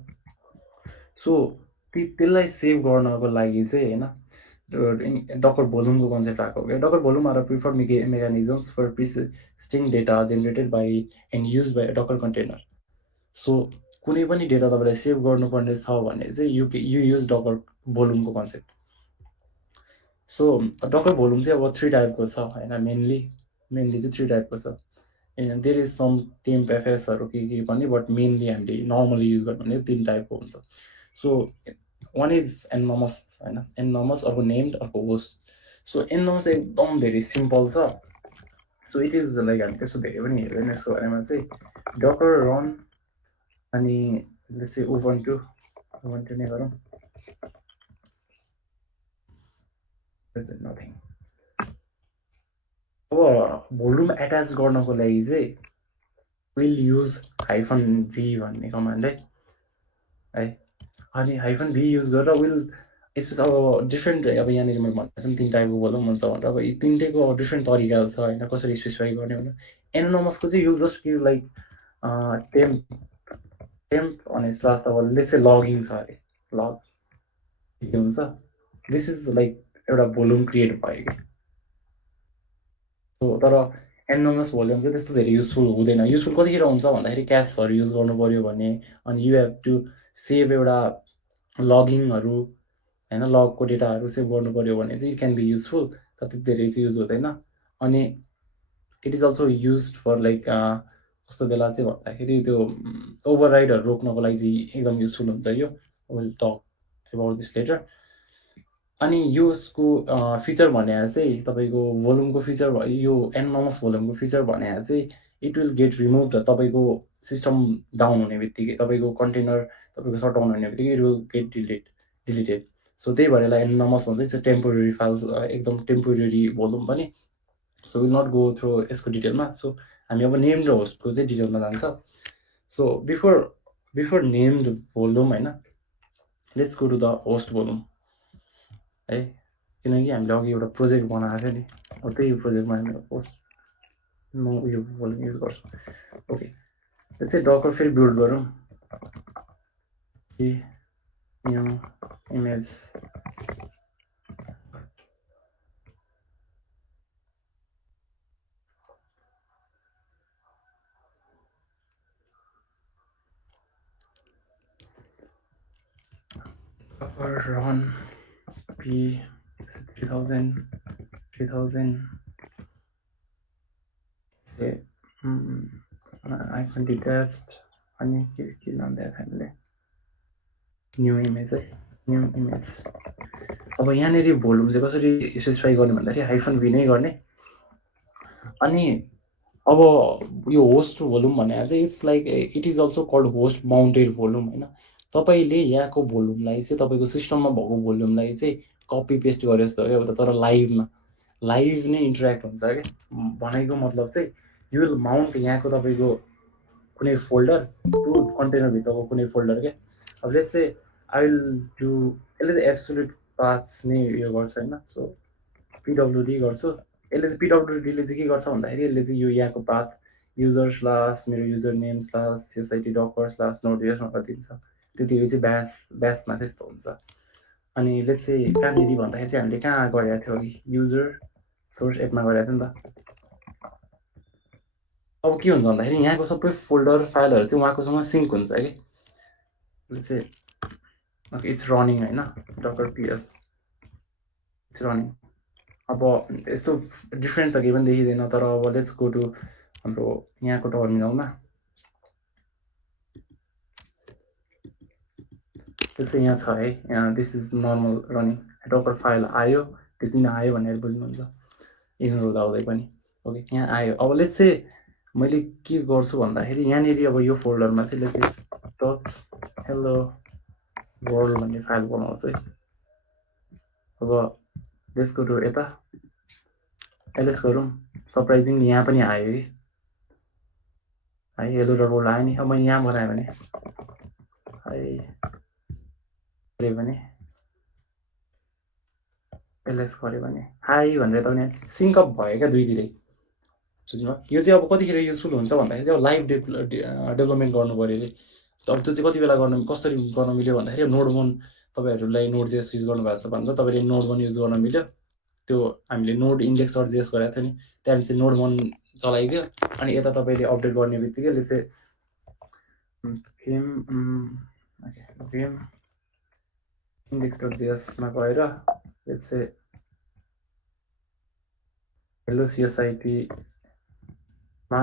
सो त्यसलाई सेभ गर्नको लागि चाहिँ होइन डकर भोल्युमको कन्सेप्ट आएको हो क्या। Docker volume are preferred mechanisms for persisting data generated by and use by Docker container. So कुनै पनि डेटा तपाईँलाई सेभ गर्नुपर्ने छ भने चाहिँ यु युज डकर भोल्युमको कन्सेप्ट। सो डकर भोल्युम चाहिँ अब 3 टाइपको छ होइन, मेनली चाहिँ 3 टाइपको छ। देयर इज सम टेम्प एफएसहरू के पनि, बट मेनली हामीले नर्मली युज गर्नु भने 3 टाइपको हुन्छ। सो वान इज एनोनमस होइन, एनोनमस, अर्को नेम्ड, अर्को होस्ट। सो एनोनमस एकदम धेरै सिम्पल छ। सो इट इज लाइक हामी त्यस्तो धेरै पनि हेर्दैन यसको बारेमा चाहिँ। डकर रन अनि चाहिँ उबन्टु नै गरौँ, नथिङ। अब भोल्युम एट्याच गर्नको लागि चाहिँ विल युज -v भन्ने कमान्ड है। अनि -v युज गरेर विल यसपछि अब डिफ्रेन्ट, अब यहाँनिर मैले भनेको छु नि 3 टाइपको भोल्युम हुन्छ भनेर। अब यी 3टैको अब डिफ्रेन्ट तरिका छ होइन, कसरी स्पेसिफाई गर्ने भनेर। एनोनमसको चाहिँ you'll just give like temp अनि स्लास, अब लेट्स से लगिङ छ अरे, लग के हुन्छ, दिस इज लाइक एउटा भोल्युम क्रिएट भयो कि। तर एनोनमस भोल्युम चाहिँ त्यस्तो धेरै युजफुल हुँदैन। युजफुल कतिखेर हुन्छ भन्दाखेरि क्यासहरू युज गर्नु पऱ्यो भने, अनि यु हेभ टु सेभ एउटा लगिङहरू होइन, लगको डेटाहरू सेभ गर्नु पऱ्यो भने चाहिँ इट क्यान बी युजफुल, तर त्यति धेरै चाहिँ युज हुँदैन। अनि it is also use for like कस्तो बेला चाहिँ भन्दाखेरि त्यो ओभरराइडहरू रोक्नको लागि चाहिँ एकदम युजफुल हुन्छ यो। Will talk about this later. अनि यसको फिचर भने चाहिँ तपाईँको भोल्युमको फिचर भयो, यो एनोनमस भोल्युमको फिचर भने चाहिँ इट विल गेट रिमुभ तपाईँको सिस्टम डाउन हुने बित्तिकै, तपाईँको कन्टेनर तपाईँको सटडाउन हुने बित्तिकै it will get deleted. So त्यही भएर यसलाई एनोनमस भन्छ। इट्स अ टेम्पोरेरी फाइल, एकदम टेम्पोरेरी भोल्युम पनि। So will not go through यसको डिटेलमा। सो हामी अब नेम्ड र होस्टको चाहिँ डिटेलमा जान्छ। सो बिफोर नेम्ड भोल्युम होइन, let's go to the host volume है, किनकि हामीले अघि एउटा प्रोजेक्ट बनाएको थियो नि, अब त्यही प्रोजेक्टमा हामी होस्ट म उयो भोल्युम युज गर्छु। ओके, त्यो चाहिँ डकर फेरि बिल्ड गरौँ कि new image run p 3000 say icon detached अनि के नाम दिएको हामीले, न्यू इमेज है, न्यू इमेज। अब यहाँनिर भोल्युम चाहिँ कसरी स्पेसिफाई गर्ने भन्दाखेरि -v नै गर्ने। अनि अब यो होस्ट भोल्युम भने चाहिँ it's like it is also called host mounted volume होइन। तपाईँले यहाँको भोल्युमलाई चाहिँ तपाईँको सिस्टममा भएको भोल्युमलाई चाहिँ कपी पेस्ट गरे जस्तो हो क्या, तर लाइभ नै इन्टरेक्ट हुन्छ क्या। भनेको मतलब चाहिँ यु विल माउन्ट यहाँको तपाईँको कुनै फोल्डर टु कन्टेनरभित्रको कुनै फोल्डर क्या। अब let's say I will do, यसले चाहिँ एब्सोल्युट पाथ नै यो गर्छ होइन। सो पिडब्लुडी गर्छु। यसले चाहिँ पिडब्लुडीले चाहिँ के गर्छ भन्दाखेरि यसले चाहिँ यो यहाँको पाथ युजर स्लास मेरो user name slash society Docker slash नोटिएस भनेर दिन्छ। त्यतिखेर चाहिँ ब्यासमा चाहिँ यस्तो हुन्छ। अनि लेट्स चाहिँ कहाँनिर भन्दाखेरि चाहिँ हामीले कहाँ गरेको थियो अघि, युजर सोर्स एपमा गरेको थियो नि त। अब के हुन्छ भन्दाखेरि यहाँको सबै फोल्डर फाइलहरू चाहिँ उहाँकोसँग सिङ्क हुन्छ कि। चाहिँ ओके इट्स रनिङ होइन, डकर पिएस इट्स रनिङ। अब यस्तो डिफ्रेन्ट त केही पनि देखिँदैन, तर अब लेट्स गो टु हाम्रो यहाँको टर्मिनलमा। त्यस्तै यहाँ छ है, यहाँ this is normal running. Docker file आयो, त्यो किन आयो भनेर बुझ्नुहुन्छ, इग्नोर हुँदा हुँदै पनि। ओके यहाँ आयो। अब लेट्स चाहिँ मैले के गर्छु भन्दाखेरि यहाँनिर अब यो फोल्डरमा चाहिँ लेट्स डट हेलो वर्ल्ड भन्ने फाइल बनाउँछु है। अब लेट्स गो टु यता एलेक्स गरौँ। सरप्राइजिङली यहाँ पनि आयो है हेलो डट आयो नि। अब मैले यहाँ बनाएँ भने गऱ्यो भने एलेक्स गऱ्यो भने हाई भनेर यता पनि सिङ्कअप भयो क्या दुईतिरै। बुझ्नुभयो? यो चाहिँ अब कतिखेर युजफुल हुन्छ भन्दाखेरि चाहिँ अब लाइभ डेभलपमेन्ट गर्नु पऱ्यो अरे। अब त्यो चाहिँ कति बेला कसरी गर्न मिल्यो भन्दाखेरि नोड 1 तपाईँहरूलाई नोड जेएस युज गर्नुभएको छ भने त तपाईँले नोड 1 युज गर्न मिल्यो। त्यो हामीले नोड इन्डेक्स डट जेएस गरेको थियो नि, त्यहाँदेखि चाहिँ नोड 1 चलाइदियो। अनि यता तपाईँले अपडेट गर्ने बित्तिकै भीम इन्डेक्स डट जेएसमा गएर हेलो CSIT-मा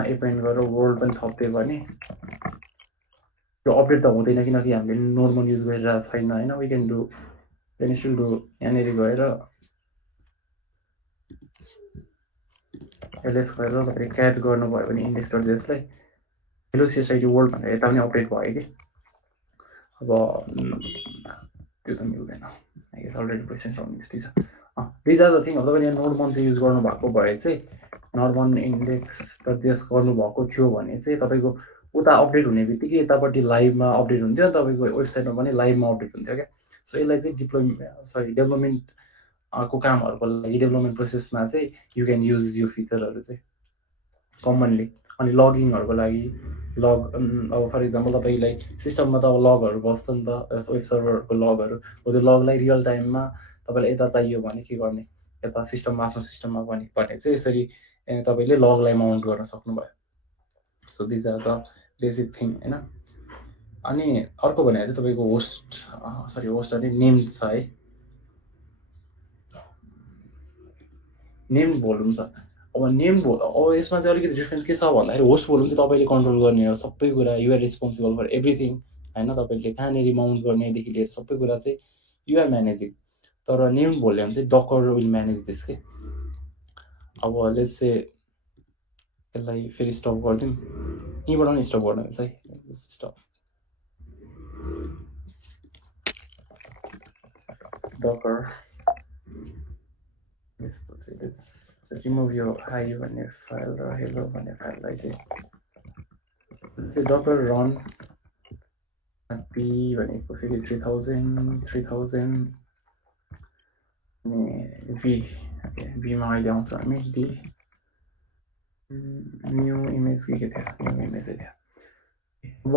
एपेन्ड गरेर वर्ल्ड पनि थप्यो भने त्यो अपडेट त हुँदैन, किनकि हामीले नोड 1 युज गरिरहेको छैन होइन। We can do still do यहाँनिर गएर एलएस गरेर तपाईँले क्याट गर्नुभयो भने इन्डेक्स डट जेएसलाई हेलो CSIT वर्ल्ड भनेर यता पनि अपडेट भयो कि। अब त्यो त मिल्दैन, अलरेडी पेसेन्ट छ। These are the thing. अब तपाईँले यहाँ नोड 1 चाहिँ युज गर्नुभएको भए चाहिँ नोड 1 इन्डेक्स डट जेएस गर्नुभएको थियो भने चाहिँ तपाईँको उता अपडेट हुने बित्तिकै यतापट्टि लाइभमा अपडेट हुन्थ्यो, तपाईँको वेबसाइटमा पनि लाइभमा अपडेट हुन्थ्यो क्या। सो यसलाई चाहिँ डेभलपमेन्ट को कामहरूको लागि डेभलपमेन्ट प्रोसेसमा चाहिँ यु क्यान युज यो फिचरहरू चाहिँ कमनली। अनि लगिङहरूको लागि अब फर इक्जाम्पल तपाईँलाई सिस्टममा त अब लगहरू बस्छ नि त, वेब सर्भरहरूको लगहरू हो। त्यो लगलाई रियल टाइममा तपाईँलाई यता चाहियो भने के गर्ने, यता सिस्टममा आफ्नो सिस्टममा भने चाहिँ यसरी तपाईँले लगलाई माउन्ट गर्न सक्नुभयो। So these are the basic thing होइन। अनि अर्को भने चाहिँ तपाईँको होस्ट अनि नेम छ है, नेम भोल्युम छ। अब अब यसमा चाहिँ अलिकति डिफ्रेन्स के छ भन्दाखेरि होस्ट भोल्युम चाहिँ तपाईँले कन्ट्रोल गर्ने हो सबै कुरा, युआर रेस्पोन्सिबल फर एभ्रिथिङ होइन। तपाईँले कहाँनिर माउन्ट गर्नेदेखि लिएर सबै कुरा चाहिँ युआर म्यानेजिङ। तर नेम भोल्युम चाहिँ डकर विल म्यानेज दिस के। अब लेट्स से यसलाई फेरि स्टप गरिदिउँ, यहीँबाट पनि स्टप गर्नुहुन्छ है। स्टप डकर त्यसपछि लेट्स रिमुभ यो हाई भन्ने फाइल र हेलो भन्ने फाइललाई चाहिँ डकर रन पी भनेको फेरि 3000 अनि भीमा अहिले आउँछ हामी डी न्यू इमेज के थियो, न्यू इमेजै थियो। अब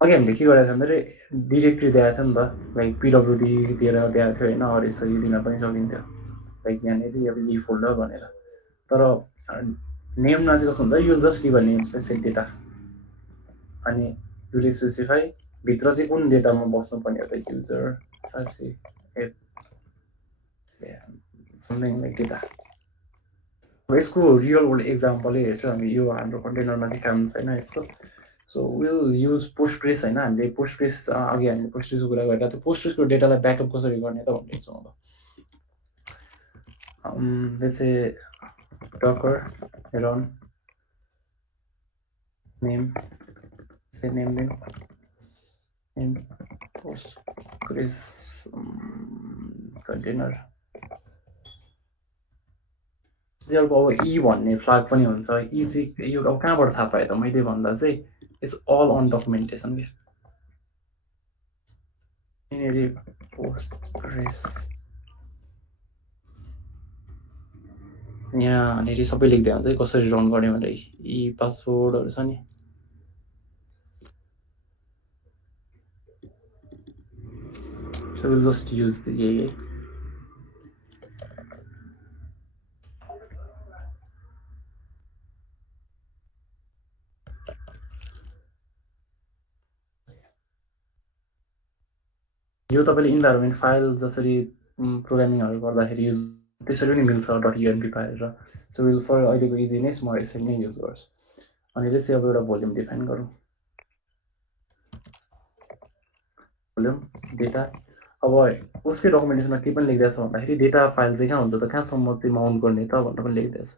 अघि हामीले के गरेको थियो भन्दाखेरि डिरेक्टरी दिएको थियो नि त, लाइक पिडब्लुडी दिएर दिएको थियो होइन। अरू यसरी दिन पनि सकिन्थ्यो, लाइक यहाँनिर अब ली फोल्डर भनेर। तर नेममा चाहिँ कस्तो हुन्छ, use just give a name set data अनि यु स्पेसिफाई भित्र चाहिँ कुन डेटामा बस्नुपर्ने हो त, युजर समथिङ लाइक डेटा। यसको रियल वर्ल्ड एक्जाम्पलै हेर्छ हामी, यो हाम्रो कन्टेनरमा चाहिँ काम छैन यसको। सो विल युज पोस्टग्रेस होइन। हामीले पोस्टग्रेस अघि हामीले पोस्टग्रेसको कुरा गरेर त्यो पोस्टग्रेसको डेटालाई ब्याकअप कसरी गर्ने त भन्दैछौँ। अब त्यसै डकर रन नेम पोस्टग्रेस कन्टेनर अर्को अब ई भन्ने फ्ल्याग पनि हुन्छ। ई चाहिँ यो अब कहाँबाट थाहा पाएँ त मैले भन्दा चाहिँ इट्स अल अन डकुमेन्टेसन के। यहाँनिर पोस्टग्रेस यहाँनिर सबै लेख्दै हुन्छ कसरी रन गर्ने भनेर। यी पासवर्डहरू छ नि, so we'll just use the यो तपाईँले इन्भाइरोमेन्ट फाइल जसरी प्रोग्रामिङहरू गर्दाखेरि युज त्यसरी पनि मिल्छ .env पारेर। सो विल फर अहिलेको इजिनेस म यसरी नै युज गर्छु। अनि चाहिँ अब एउटा भोल्युम डिफाइन गरौँ, भोल्युम डेटा। अब उसकै डकुमेन्टेसनमा के पनि लेखिदिएको छ भन्दाखेरि डेटा फाइल चाहिँ कहाँ हुन्छ त, कहाँसम्म चाहिँ माउन्ट गर्ने त भनेर पनि लेखिदिएको छ।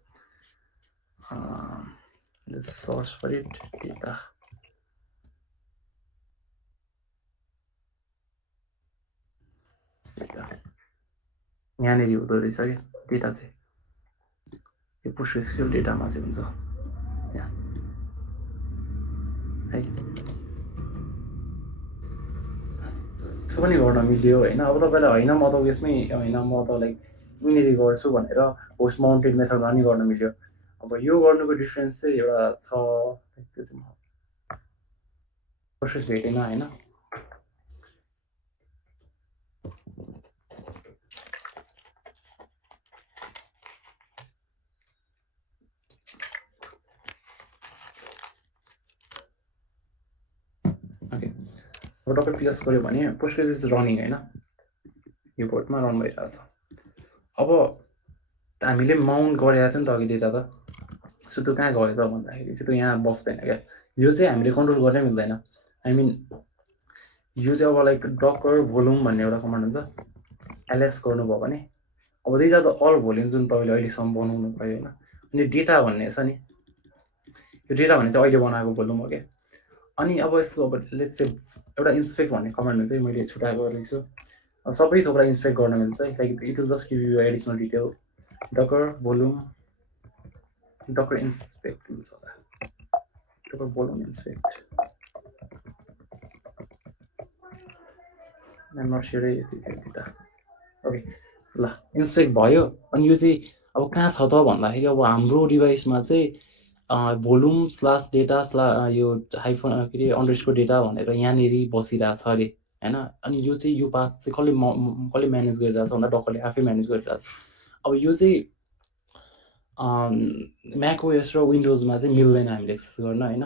सर्च फर इट डेटा यहाँनिर हुँदो रहेछ कि डेटा चाहिँ यो पोस्टग्रेसक्युएल डेटामा चाहिँ हुन्छ यहाँ है यसो पनि गर्न मिल्यो होइन। अब तपाईँलाई होइन म त उयसमै होइन म त लाइक यहीँनिर गर्छु भनेर होस्ट माउन्टेड मेथडमा पनि गर्न मिल्यो। अब यो गर्नुको डिफ्रेन्स चाहिँ एउटा छ, त्यो चाहिँ प्रोसेस भेटेन होइन। ओके अब तपाईँ पिएस गऱ्यो भने पोस्टग्रेस इज रनिङ होइन, यो पोर्टमा रन भइरहेछ। अब हामीले माउन्ट गरेको थियो नि त अघि डेटा त, सो त्यो कहाँ गयो त भन्दाखेरि चाहिँ त्यो यहाँ बस्दैन क्या। यो चाहिँ हामीले कन्ट्रोल गर्नै मिल्दैन। आई मिन यो चाहिँ अब लाइक डकर भोल्युम भन्ने एउटा कमान्ड हुन्छ, एलएस गर्नुभयो भने अब these are the all volume जुन तपाईँले अहिलेसम्म बनाउनु भयो होइन। अनि डेटा भन्ने छ नि, यो डेटा भन्ने चाहिँ अहिले बनाएको भोल्युम हो क्या। अनि अब यसको अब लेट्स से एउटा इन्सपेक्ट भन्ने कमान्ड हुन्छ, मैले छुट्याएको लेख्छु। अब सबै थोकलाई इन्सपेक्ट गर्न मिल्छ है, like it will just give you additional detail Docker volume Docker inspect मिल्छ होला, Docker volume inspect not sure है डेटा। ओके ल इन्सपेक्ट भयो। अनि यो चाहिँ अब कहाँ छ त भन्दाखेरि अब हाम्रो डिभाइसमा चाहिँ भोल्युम स्लास डेटा यो हाइफन के अरे अन्डरस्कोर डेटा भनेर यहाँनिर बसिरहेछ अरे होइन। अनि यो चाहिँ यो पाथ चाहिँ कसले म्यानेज गरिरहेछ भन्दा डकरले आफै म्यानेज गरिरहेछ। अब यो चाहिँ म्याकओएस र विन्डोजमा चाहिँ मिल्दैन हामीले एक्सेस गर्न होइन।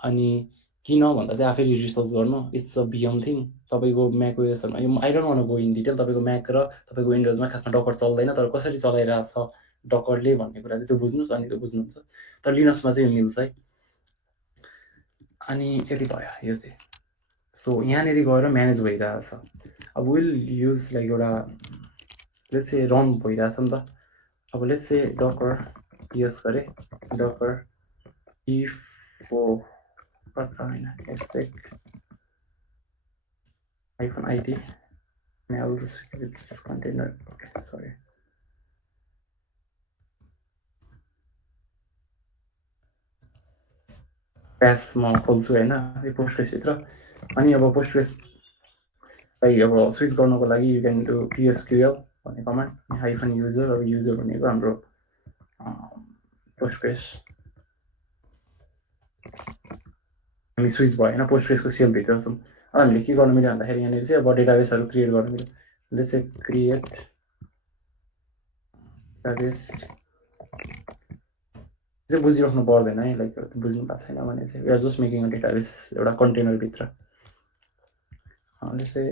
अनि किन भन्दा चाहिँ आफैले रिसर्च गर्नु, इट्स अ बियन्ड थिङ। तपाईँको म्याकओएसहरूमा यो I don't want go in detail, तपाईँको म्याक र तपाईँको विन्डोजमा खासमा डकर चल्दैन, तर कसरी चलाइरहेछ डकरले भन्ने कुरा चाहिँ त्यो बुझ्नुहोस् अनि त्यो बुझ्नुहुन्छ। तर लिनक्समा चाहिँ यो मिल्छ है। अनि यति भयो यो चाहिँ। सो यहाँनिर गएर म्यानेज भइरहेछ। अब विल युज लाइक एउटा लेट्स से रन भइरहेछ नि त। अब लेट्स से डकर पिएस गरे डकर इफो होइन exec hyphen ID and I'll just give it this container. Okay, sorry. प्यास म खोल्छु होइन यो पोस्टग्रेसभित्र। अनि अब पोस्टग्रेसलाई अब स्विच गर्नको लागि यु क्यान डु पिएसक्युएल भन्ने कमान्ड हाइफन युजर। अब युजर भनेको हाम्रो पोस्टग्रेस हामी स्विच भयो होइन, पोस्टग्रेसको सेलभित्र छौँ। अब हामीले के गर्नु मिल्यो भन्दाखेरि यहाँनिर चाहिँ अब डेटाबेसहरू क्रिएट गर्नु मिल्यो। लेट्स से क्रिएट डेटाबेस चाहिँ बुझिराख्नु पर्दैन है, लाइक बुझ्नु भएको छैन भने चाहिँ we are just making a database एउटा कन्टेनरभित्र। लेट्स से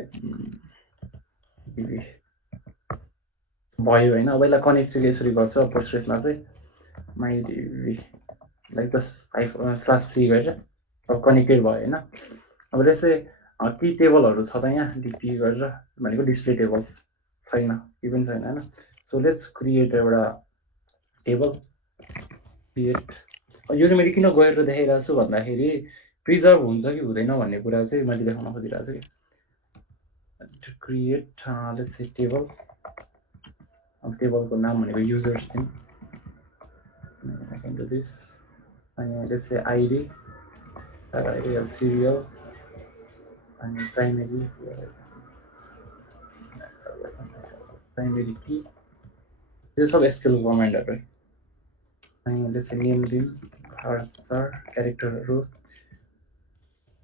भयो होइन। अब यसलाई कनेक्ट चाहिँ यसरी गर्छ पोस्टग्रेसमा चाहिँ माइडिबी लाइक दस /c गरेर अब कनेक्टेड भयो होइन। अब लेट्स से केही टेबलहरू छ त यहाँ डिपी गरेर भनेको डिस्प्ले टेबल्स छैन, केही पनि छैन होइन। सो लेट्स क्रिएट एउटा टेबल क्रिएट। यो चाहिँ मैले किन गरेर देखाइरहेको छु भन्दाखेरि प्रिजर्भ हुन्छ कि हुँदैन भन्ने कुरा चाहिँ मैले देखाउन खोजिरहेको छु कि to create let's say table. अब टेबलको नाम भनेको युजर्स थिम I can do this and let's say ID serial and primary key. This is all SQL command right? And let's say name lim star character row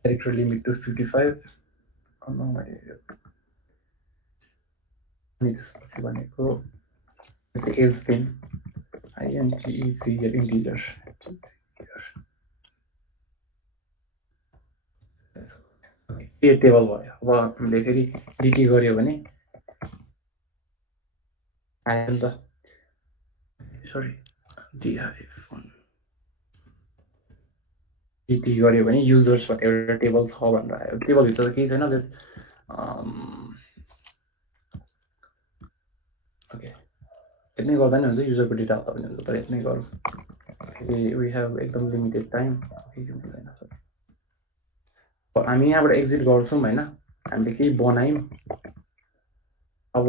character limit to 55. त्यसपछि भनेको as दिन INTEGR integer के table भयो। अब हामीले फेरि dt गर्यो भने आयो नि त, सरी डिटी गर्यो भने युजर्स भन्ने एउटा टेबल छ भनेर आयो। टेबलभित्र त केही छैन। ओके यति गर्दा नि हुन्छ, युजरको डेटा हाल्दा पनि हुन्छ, तर यति नै गरौँ। वी हेभ एकदम लिमिटेड टाइम। हामी यहाँबाट एक्जिट गर्छौँ होइन, हामीले केही बनायौँ। अब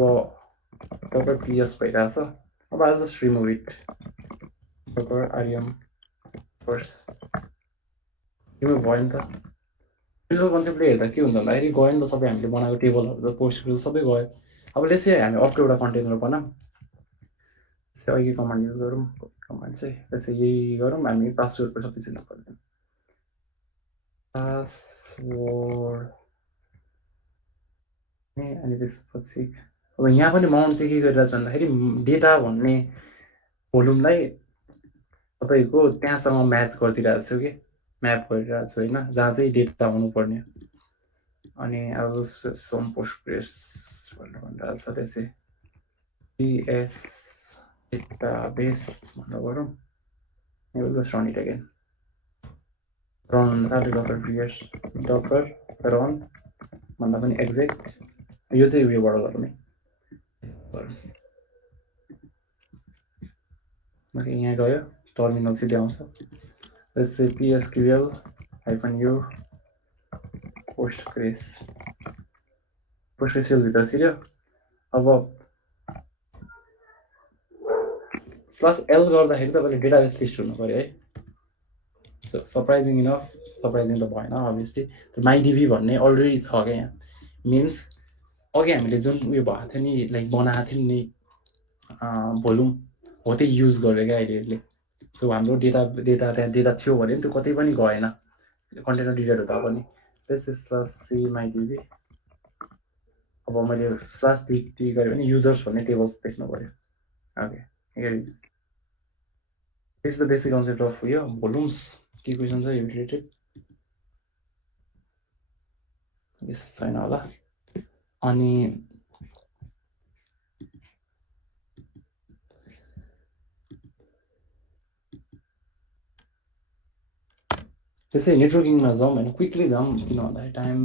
डक्टर पिएस भइरहेछ अब I just remove it doctor Aryam first remove भयो नि त प्रिन्सिपल कन्सेप्टले हेर्दा के हुन्छ भन्दाखेरि गयो नि त सबै हामीले बनाएको टेबलहरू त पोस्टहरू सबै गयो अब त्यसै हामी अर्को एउटा कन्टेनर बनाऊँ त्यसै अहिले कमान्ड युज गरौँ कमान्ड चाहिँ त्यसै यही गरौँ हामी पासवर्डको सबै चिन्ह पर्दैन पासवर्ड अनि त्यसपछि अब यहाँ पनि माउन्ट चाहिँ के गरिरहेको छ भन्दाखेरि डेटा भन्ने भोल्युमलाई तपाईँको त्यहाँसँग म्याच गरिदिइरहेको छु कि म्याप गरिरहेको छु होइन जहाँ चाहिँ डेटा हुनुपर्ने अनि अब सम पोस्टग्रेस भनेर भनिरहेको छ त्यसै PS database भनेर गरौँ just run it again run docker PS docker run भन्दा पनि एक्जेक्ट यो चाहिँ उयोबाट गरौँ है यहाँ गयो टर्मिनल सिधै आउँछ त्यसै PSQL -u postgres भित्र छिर्यो अब /l गर्दाखेरि तपाईँले डेटाबेस लिस्ट हुनु पऱ्यो है सो सरप्राइजिङ इनफ सरप्राइजिङ त भएन अभियसली माइडिबी भन्ने अलरेडी छ क्या यहाँ मिन्स अघि हामीले जुन उयो भएको थियो नि लाइक बनाएको थियौँ नि भोल्युम हो त्यही युज गर्यो क्या अहिले सो हाम्रो त्यहाँ डेटा थियो भने त्यो कतै पनि गएन कन्टेनर डिलिट हुँदा पनि त्यसै /c माइडिबी अब मैले /dt गरेँ भने युजर्स भन्ने टेबल्स देख्नु पऱ्यो okay here is this is the basic concept of volumes के क्वेसन छ यो रिलेटेड यस छैन होला अनि त्यसै नेटवर्किङमा जाउँ होइन क्विकली जाउँ किन भन्दाखेरि टाइम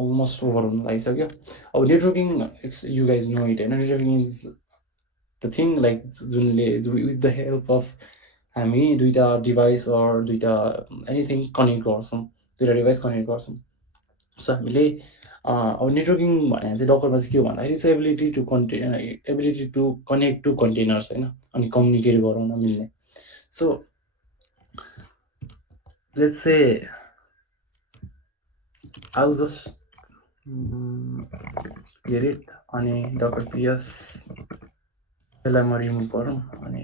अलमोस्ट ओभर हुन लागिसक्यो अब networking it's you guys know it होइन networking is the thing like जुनले विथ द हेल्प अफ हामी दुईवटा डिभाइस अर दुईवटा एनिथिङ कनेक्ट गर्छौँ दुईवटा डिभाइस कनेक्ट गर्छौँ सो हामीले अब नेटवर्किङ भने चाहिँ डक्टरमा चाहिँ के हो भन्दाखेरि चाहिँ ability to connect to containers होइन अनि कम्युनिकेट गराउन मिल्ने so let's say I'll just clear it अनि docker ps यसलाई म रिमुभ गरौँ अनि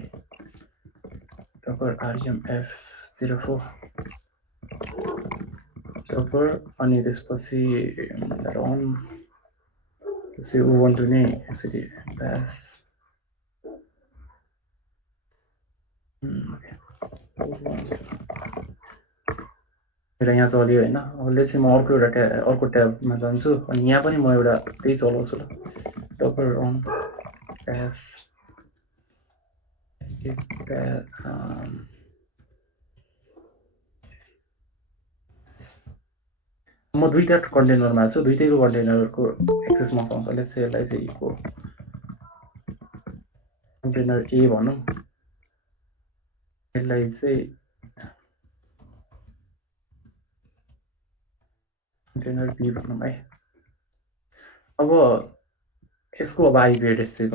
docker rm f04 docker अनि त्यसपछि run त्यसै ubuntu नै यसरी bash मेरो यहाँ चल्यो होइन अब चाहिँ म अर्को ट्याबमा जान्छु अनि यहाँ पनि म एउटा त्यही चलाउँछु ल docker run bash म दुईवटा कन्टेनरमा छु दुईटैको कन्टेनरको एक्सेस मसँग छ लेट्स से यसलाई चाहिँ इको कन्टेनर ए भनौँ यसलाई चाहिँ कन्टेनर बी भनौँ है अब यसको अब आइपी एड्रेस चाहिँ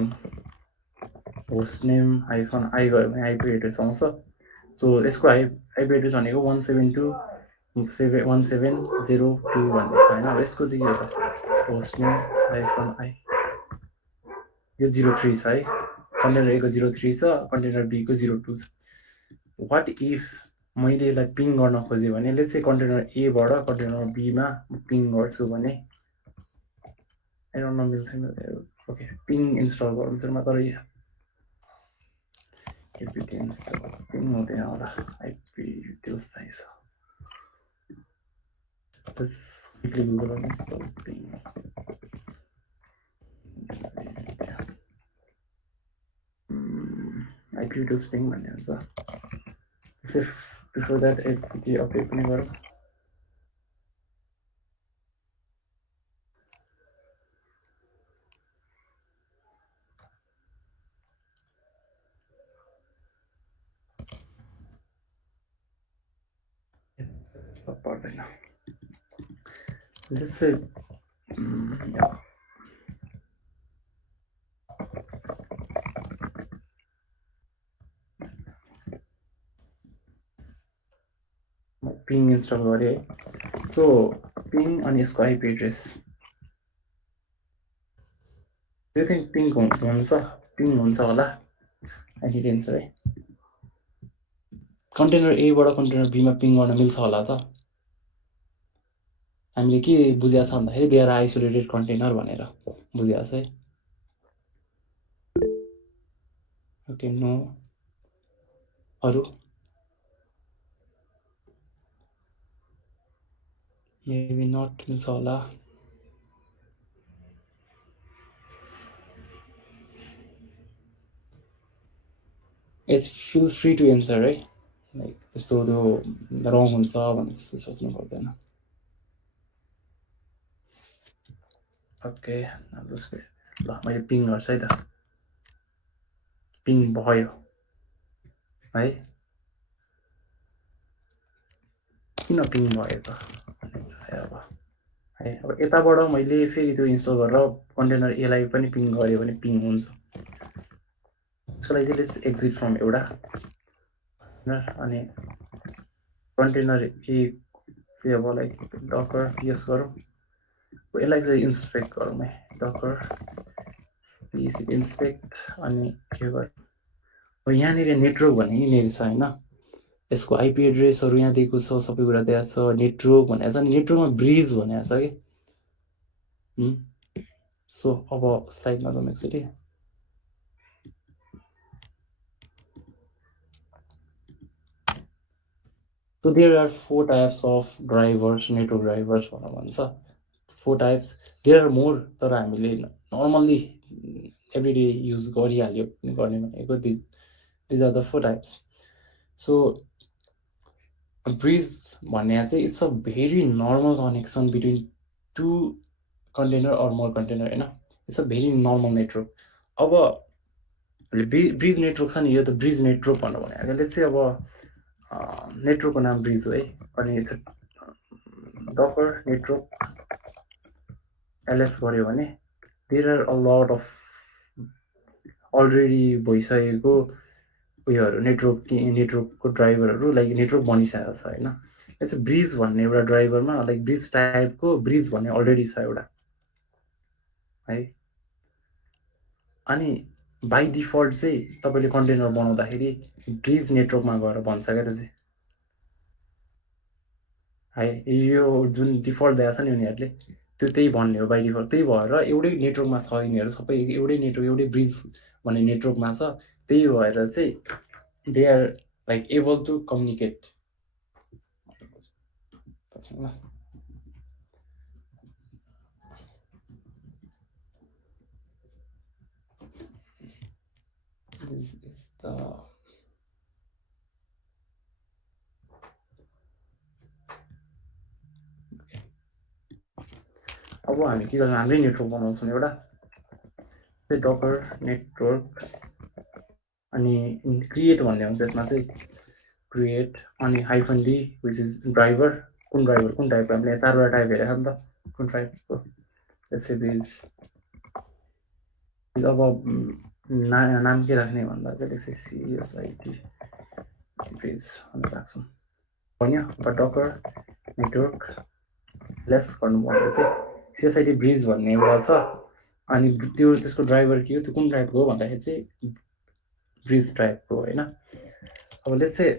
होस्ट नेम -i गयो भने आइपी एड्रेस आउँछ सो यसको आइपी एड्रेस भनेको 172.17.0.2 भन्ने छ होइन अब यसको चाहिँ के छ होस्ट नेम -i यो 03 छ है कन्टेनर ए को 03 छ कन्टेनर बी को 02 छ वाट इफ मैले यसलाई पिङ गर्न खोजेँ भने यसले चाहिँ कन्टेनर एबाट कन्टेनर बीमा पिङ गर्छु भने मिल्थेन ओके पिङ इन्स्टल गरौँ त्यसमा तर एपिटी इन्स्टल पिङ हुँदैन होला आइपी डिटेल्स चाहिन्छ त्यस क्विकली गुगल इन्स्टल पिङ आइपी डिटेल्स पिङ भन्ने हुन्छ त्यसै बिफोर द्याट एपिटी अपडेट पनि गरौँ पर्दैन त्यसै पिङ इन्स्टल गरेँ है। सो पिङ अनि यसको आइपी एड्रेस यो थिङ्क पिङ हुन्छ होला आइडिन्छ है। कन्टेनर एबाट कन्टेनर बीमा पिङ गर्न मिल्छ होला त। हामीले के बुझेको छ भन्दाखेरि दे आर आइसोलेटेड कन्टेनर भनेर बुझेको छ है। ओके नो अरू मेबी नट मिल्छ होला। It's feel free to answer है। लाइक त्यस्तो त्यो रङ हुन्छ भनेर त्यस्तो सोच्नु पर्दैन। ओके ल मैले पिङ गर्छु है त। पिङ भयो है। किन पिङ भयो त अब है। अब यताबाट मैले फेरि त्यो इन्स्टल गरेर कन्टेनर एलाई पनि पिङ गऱ्यो भने पिङ हुन्छ। त्यसको लागि चाहिँ लेट्स एक्जिट फ्रम एउटा अनि कन्टेनर ए चाहिँ अब लाइक डकर यस गरौँ। यसलाई चाहिँ इन्सपेक्ट गरौँ है। डकर इन्सपेक्ट अनि के गरौँ। अब यहाँनिर नेटवर्क भन्ने यहीँनिर छ होइन। यसको आइपी एड्रेसहरू यहाँ दिएको छ, सबै कुरा दिएको छ। नेटवर्क भनेको छ नि, नेटवर्कमा ब्रिज भनेको छ कि। सो अब स्लाइडमा जाउँ एकचोटि। So there are 4 types of drivers, network drivers भन्छ। 4 types. There are more, तर हामीले नर्मल्ली एभ्रिडे युज गरिहाल्यो गर्ने भनेको these are the 4 types. So bridge भन्ने चाहिँ it's a very normal connection between 2 container or more container होइन। It's a very normal network. अब ब्रिज नेटवर्क छ नि, यो त ब्रिज नेटवर्क भनेर भनेको। लेट्स चाहिँ अब नेटवर्कको नाम ब्रिज हो है। अनि डकर नेटवर्क एलएस गऱ्यो भने there are a lot of already भइसकेको उयोहरू नेटवर्कको ड्राइभरहरू लाइक नेटवर्क बनिसकेको छ होइन। यस्तो ब्रिज भन्ने एउटा ड्राइभरमा लाइक ब्रिज टाइपको ब्रिज भन्ने अलरेडी छ एउटा है। अनि बाई डिफल्ट चाहिँ तपाईँले कन्टेनर बनाउँदाखेरि ब्रिज नेटवर्कमा गएर भन्छ क्या त्यो चाहिँ है। यो जुन डिफल्ट दिएको छ नि उनीहरूले त्यो त्यही भन्ने हो बाई डिफल्ट। त्यही भएर एउटै नेटवर्कमा छ यिनीहरू सबै, एउटै नेटवर्क एउटै ब्रिज भन्ने नेटवर्कमा छ। त्यही भएर चाहिँ they are like able to communicate. This is the अब हामी के गर्छौँ, हाम्रै नेटवर्क बनाउँछौँ एउटा डकर नेटवर्क अनि क्रिएट भन्ने हुन्छ। यसमा चाहिँ क्रिएट अनि hyphen D which is driver. कुन ड्राइभर कुन टाइपको हामीले 4वटा टाइप हेरेको छ नि त कुन टाइपको। त्यसै ब्रिज अब नाम के राख्ने भन्दा चाहिँ CSIT ब्रिज भनेर राख्छौँ भन्यो। डकर नेटवर्क लेस गर्नुभयो चाहिँ CSIT ब्रिज भन्ने एउटा छ। अनि त्यो त्यसको ड्राइभर के हो, त्यो कुन टाइपको हो भन्दाखेरि चाहिँ ब्रिज टाइपको होइन। अब लेट्स चाहिँ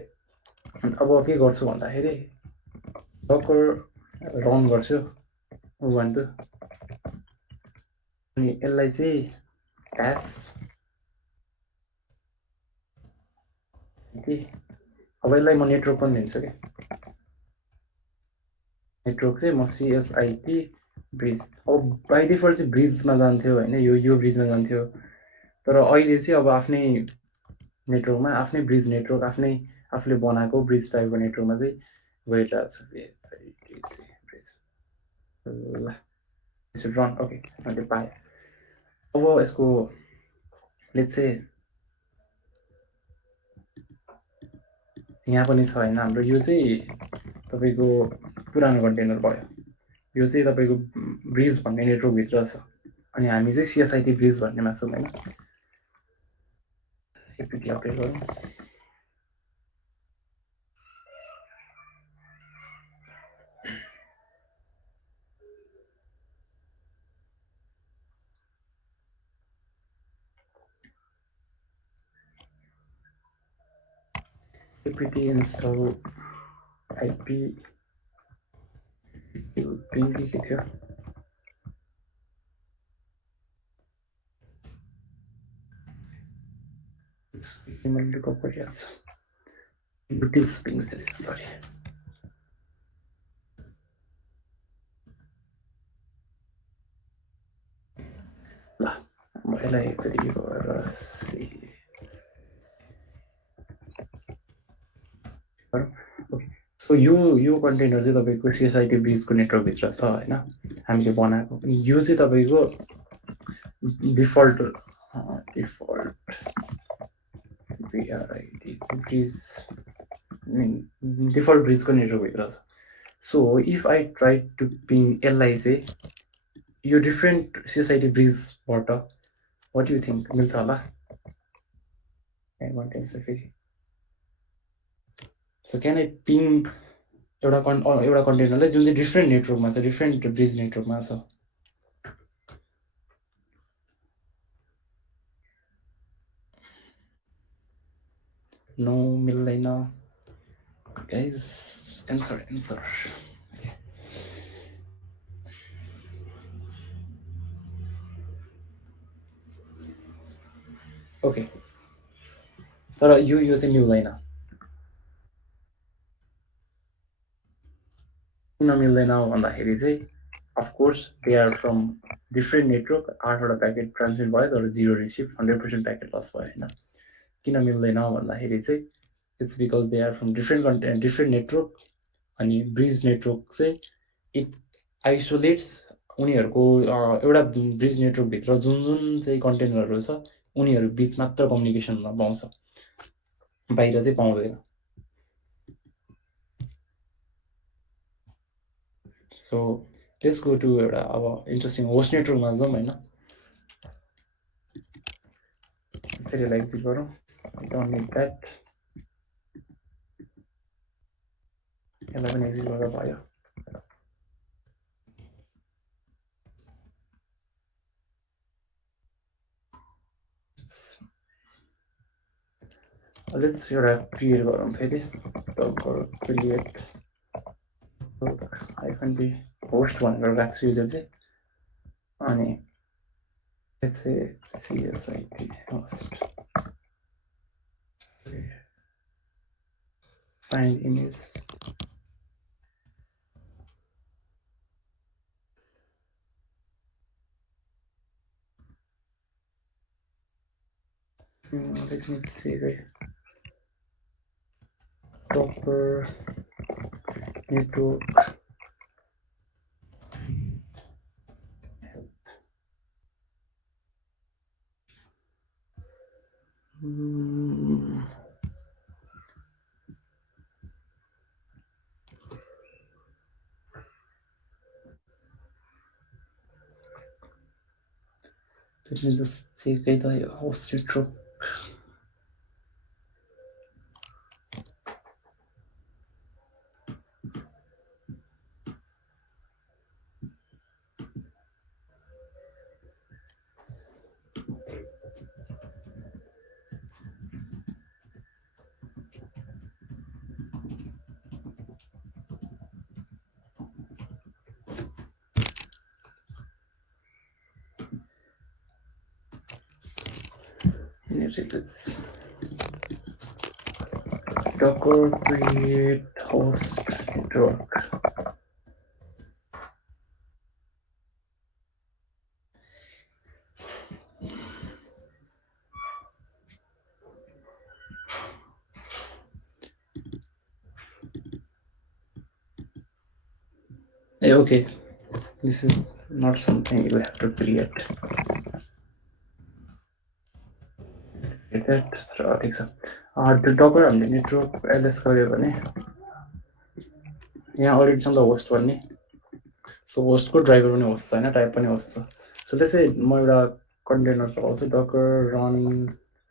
अब के गर्छु भन्दाखेरि डकर रन गर्छु 1 2 अनि यसलाई चाहिँ ट्यास अब यसलाई म नेटवर्क पनि दिन्छु कि। नेटवर्क चाहिँ म CSIT ब्रिज। अब बाई डिफल्ट चाहिँ ब्रिजमा जान्थ्यो होइन, यो ब्रिजमा जान्थ्यो। तर अहिले चाहिँ अब आफ्नै नेटवर्कमा आफ्नै ब्रिज नेटवर्क आफूले बनाएको ब्रिज टाइपको नेटवर्कमा चाहिँ गइरहेको छ। रन ओके मैले पाएँ। अब यसको लेट्स चाहिँ यहाँ पनि छ होइन हाम्रो। यो चाहिँ तपाईँको पुरानो कन्टेनर भयो। यो चाहिँ तपाईँको ब्रिज भन्ने नेटवर्कभित्र छ। अनि हामी चाहिँ CSIT ब्रिज भन्नेमा छौँ होइन। एकचोटि अपडेट गरौँ। apt install ip ping के थियो मैले गरिहाल्छ utils ping sorry ल म यसलाई एकचोटि गरेर सो यो कन्टेनर चाहिँ तपाईँको सिएसआइटी ब्रिजको नेटवर्कभित्र छ होइन हामीले बनाएको अनि यो चाहिँ तपाईँको डिफल्ट ब्रिज डिफल्ट ब्रिजको नेटवर्कभित्र छ so if I try to ping यसलाई चाहिँ यो डिफ्रेन्ट सिएसआइटी ब्रिजबाट वाट यु थिङ्क मिल्छ होला फेरि सो क्यान आई पिङ एउटा कन्टेनरलाई जुन चाहिँ डिफ्रेन्ट नेटवर्कमा छ डिफ्रेन्ट ब्रिज नेटवर्कमा छ नो मिल्दैन गाइज एन्सर ओके तर यो चाहिँ मिल्दैन किन मिल्दैन भन्दाखेरि चाहिँ of course they are from different network 8वटा प्याकेट ट्रान्समिट भयो तर 0 रिसिभ 100% प्याकेट लस भयो होइन किन मिल्दैन भन्दाखेरि चाहिँ it's because they are from different network अनि ब्रिज नेटवर्क चाहिँ इट आइसोलेट्स उनीहरूको एउटा ब्रिज नेटवर्कभित्र जुन चाहिँ कन्टेनरहरू छ उनीहरू बिच मात्र कम्युनिकेसन हुन पाउँछ बाहिर चाहिँ पाउँदैन सो लेट्स गो टु एउटा अब इन्ट्रेस्टिङ होस्ट नेटवर्कमा जाउँ होइन फेरि यसलाई एक्जिट गरौँ डोन्ट निड द्याट यसलाई पनि एक्जिट गर्दा भयो लेट्स एउटा क्रिएट गरौँ फेरि क्रिएट -b होस्ट भनेर राख्छु युजर चाहिँ अनि let's say CSIT host find image let me see the proper network let me just check the host network let's docker create host network okay this is not something you have to create ठिक छ डकर हामीले network address गऱ्यो भने यहाँ already छ नि त host भन्ने सो होस्टको ड्राइभर पनि होस्ट छ होइन टाइप पनि होस्ट छ सो त्यसै म एउटा कन्टेनर चलाउँछु डकर रन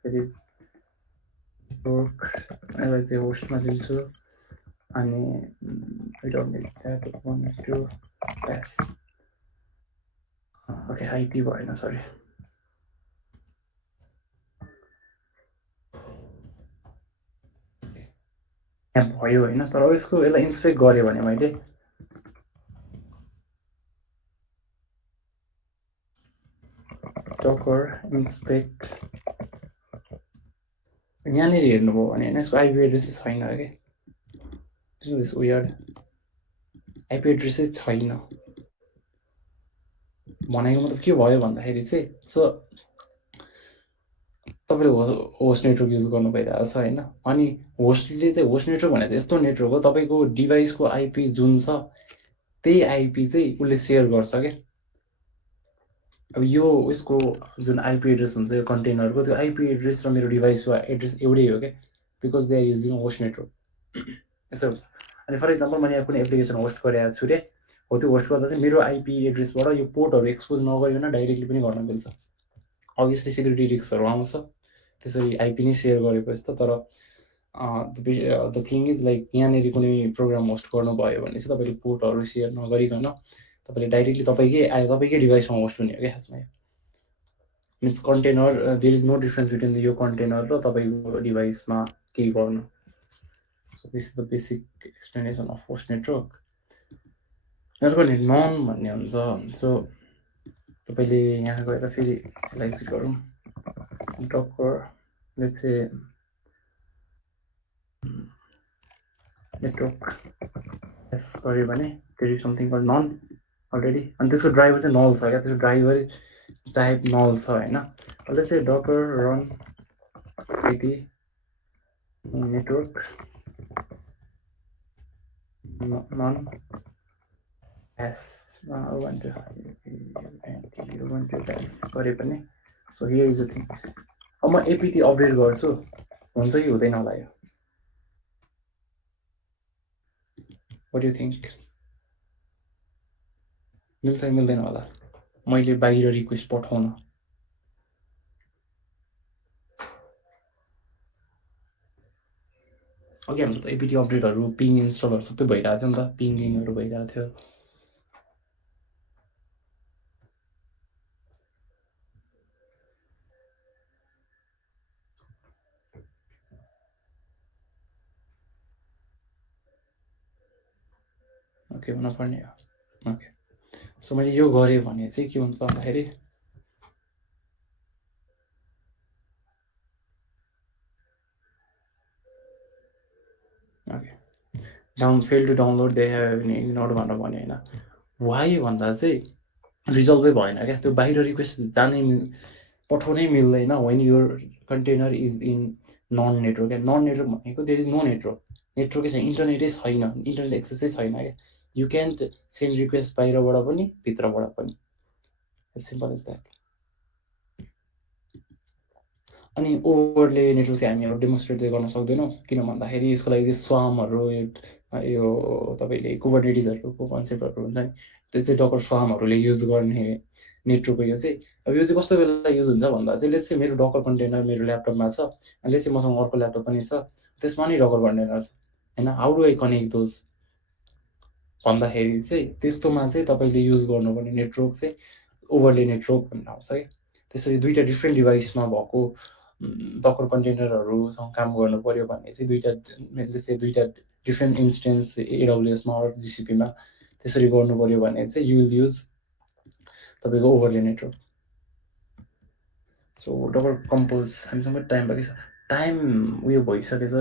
फेरि यसलाई चाहिँ होस्टमा दिन्छु अनि ओके आइपी भएन सरी यहाँ भयो होइन, तर अब यसको यसलाई इन्सपेक्ट गरेँ भने मैले डकर इन्सपेक्ट यहाँनिर हेर्नुभयो भने होइन यसको आइपी एड्रेसै छैन कि उयो आइपी एड्रेसै छैन। भनेको मतलब के भयो भन्दाखेरि चाहिँ सो तपाईँले होस्ट नेटवर्क युज गर्नु भइरहेको छ होइन, अनि होस्टले चाहिँ होस्ट नेटवर्क भनेको यस्तो नेटवर्क हो तपाईँको डिभाइसको आइपी जुन छ त्यही आइपी चाहिँ उसले सेयर गर्छ क्या। अब यो उसको जुन आइपी एड्रेस हुन्छ यो कन्टेनरको त्यो आइपी एड्रेस र मेरो डिभाइसको एड्रेस एउटै हो क्या, because they are using host network. यस्तो हुन्छ। अनि फर इक्जाम्पल मैले यहाँ कुनै एप्लिकेसन होस्ट गरेको छु रे, हो त्यो होस्ट गर्दा चाहिँ मेरो आइपी एड्रेसबाट यो पोर्टहरू एक्सपोज नगरिकन डाइरेक्टली पनि गर्न मिल्छ। अभियसली सेक्युरिटी रिस्कहरू आउँछ त्यसरी आइपी नै सेयर गरेपछि त, तर द थिङ इज लाइक यहाँनिर कुनै प्रोग्राम होस्ट गर्नुभयो भने चाहिँ तपाईँले पोर्टहरू सेयर नगरिकन तपाईँले डाइरेक्टली तपाईँकै डिभाइसमा होस्ट हुने हो क्या खासमा। Means container there is no difference between यो कन्टेनर र तपाईँको डिभाइसमा केही गर्नु। So this is the basic explanation of host network. अर्को नि नन भन्ने हुन्छ। सो तपाईँले यहाँ गएर फेरि यसलाई एक्जिट गरौँ, Docker let's say network LS गऱ्यो भने there is something called none already, अनि त्यसको ड्राइभर चाहिँ नल छ क्या, त्यसको ड्राइभर टाइप नल छ होइन। अहिले चाहिँ Docker run IT network none S गरे पनि so here is a thing. अब म एपिटी अपडेट गर्छु, हुन्छ कि हुँदैन होला यो, व्हाट यु थिङ्क, मिल्छ कि मिल्दैन होला मैले बाहिर रिक्वेस्ट पठाउन? अघि हाम्रो त एपिटी अपडेटहरू पिङ इन्स्टलहरू सबै भइरहेको थियो नि त, पिङिङहरू भइरहेको थियो। ओके हुनपर्ने हो। ओके सो मैले यो गरेँ भने चाहिँ के हुन्छ भन्दाखेरि okay fail to download they have ignored भनेर भन्यो होइन। वाइ भन्दा चाहिँ रिजल्भै भएन क्या, त्यो बाहिर रिक्वेस्ट जानै पठाउनै मिल्दैन when your container is in none network क्या। नन नेटवर्क भनेको देयर इज नो नेटवर्क, नेटवर्कै छैन, इन्टरनेटै छैन, इन्टरनेट एक्सेसै छैन क्या। यु क्यान सेन्ड रिक्वेस्ट बाहिरबाट पनि भित्रबाट पनि, एज सिम्पल एज द्याट। अनि ओभरले नेटवर्क चाहिँ हामीहरू डेमोन्स्ट्रेट चाहिँ गर्न सक्दैनौँ, किन भन्दाखेरि यसको लागि चाहिँ स्वामहरू यो तपाईँले कुबरनेटिजहरूको कन्सेप्टहरू हुन्छ नि, त्यस्तै डकर स्वामहरूले युज गर्ने नेटवर्कको यो चाहिँ। अब यो चाहिँ कस्तो बेला युज हुन्छ भन्दा चाहिँ लेट्स चाहिँ मेरो डकर कन्टेनर मेरो ल्यापटपमा छ, अनि लेट्स चाहिँ मसँग अर्को ल्यापटप पनि छ, त्यसमा नि डकर कन्टेनर छ होइन, how do I connect those भन्दाखेरि चाहिँ त्यस्तोमा चाहिँ तपाईँले युज गर्नुपर्ने नेटवर्क चाहिँ ओभरले नेटवर्क भन्ने आउँछ क्या। त्यसरी दुईवटा डिफ्रेन्ट डिभाइसमा भएको डकर कन्टेनरहरूसँग काम गर्नु पऱ्यो भने चाहिँ दुईवटा डिफ्रेन्ट इन्स्टेन्स एडब्लुएसमा अर जिसिपीमा त्यसरी गर्नु पऱ्यो भने चाहिँ यु विल युज तपाईँको ओभरले नेटवर्क। सो डकर कम्पोज हामीसँग टाइम बाँकी छ, टाइम उयो भइसकेछ,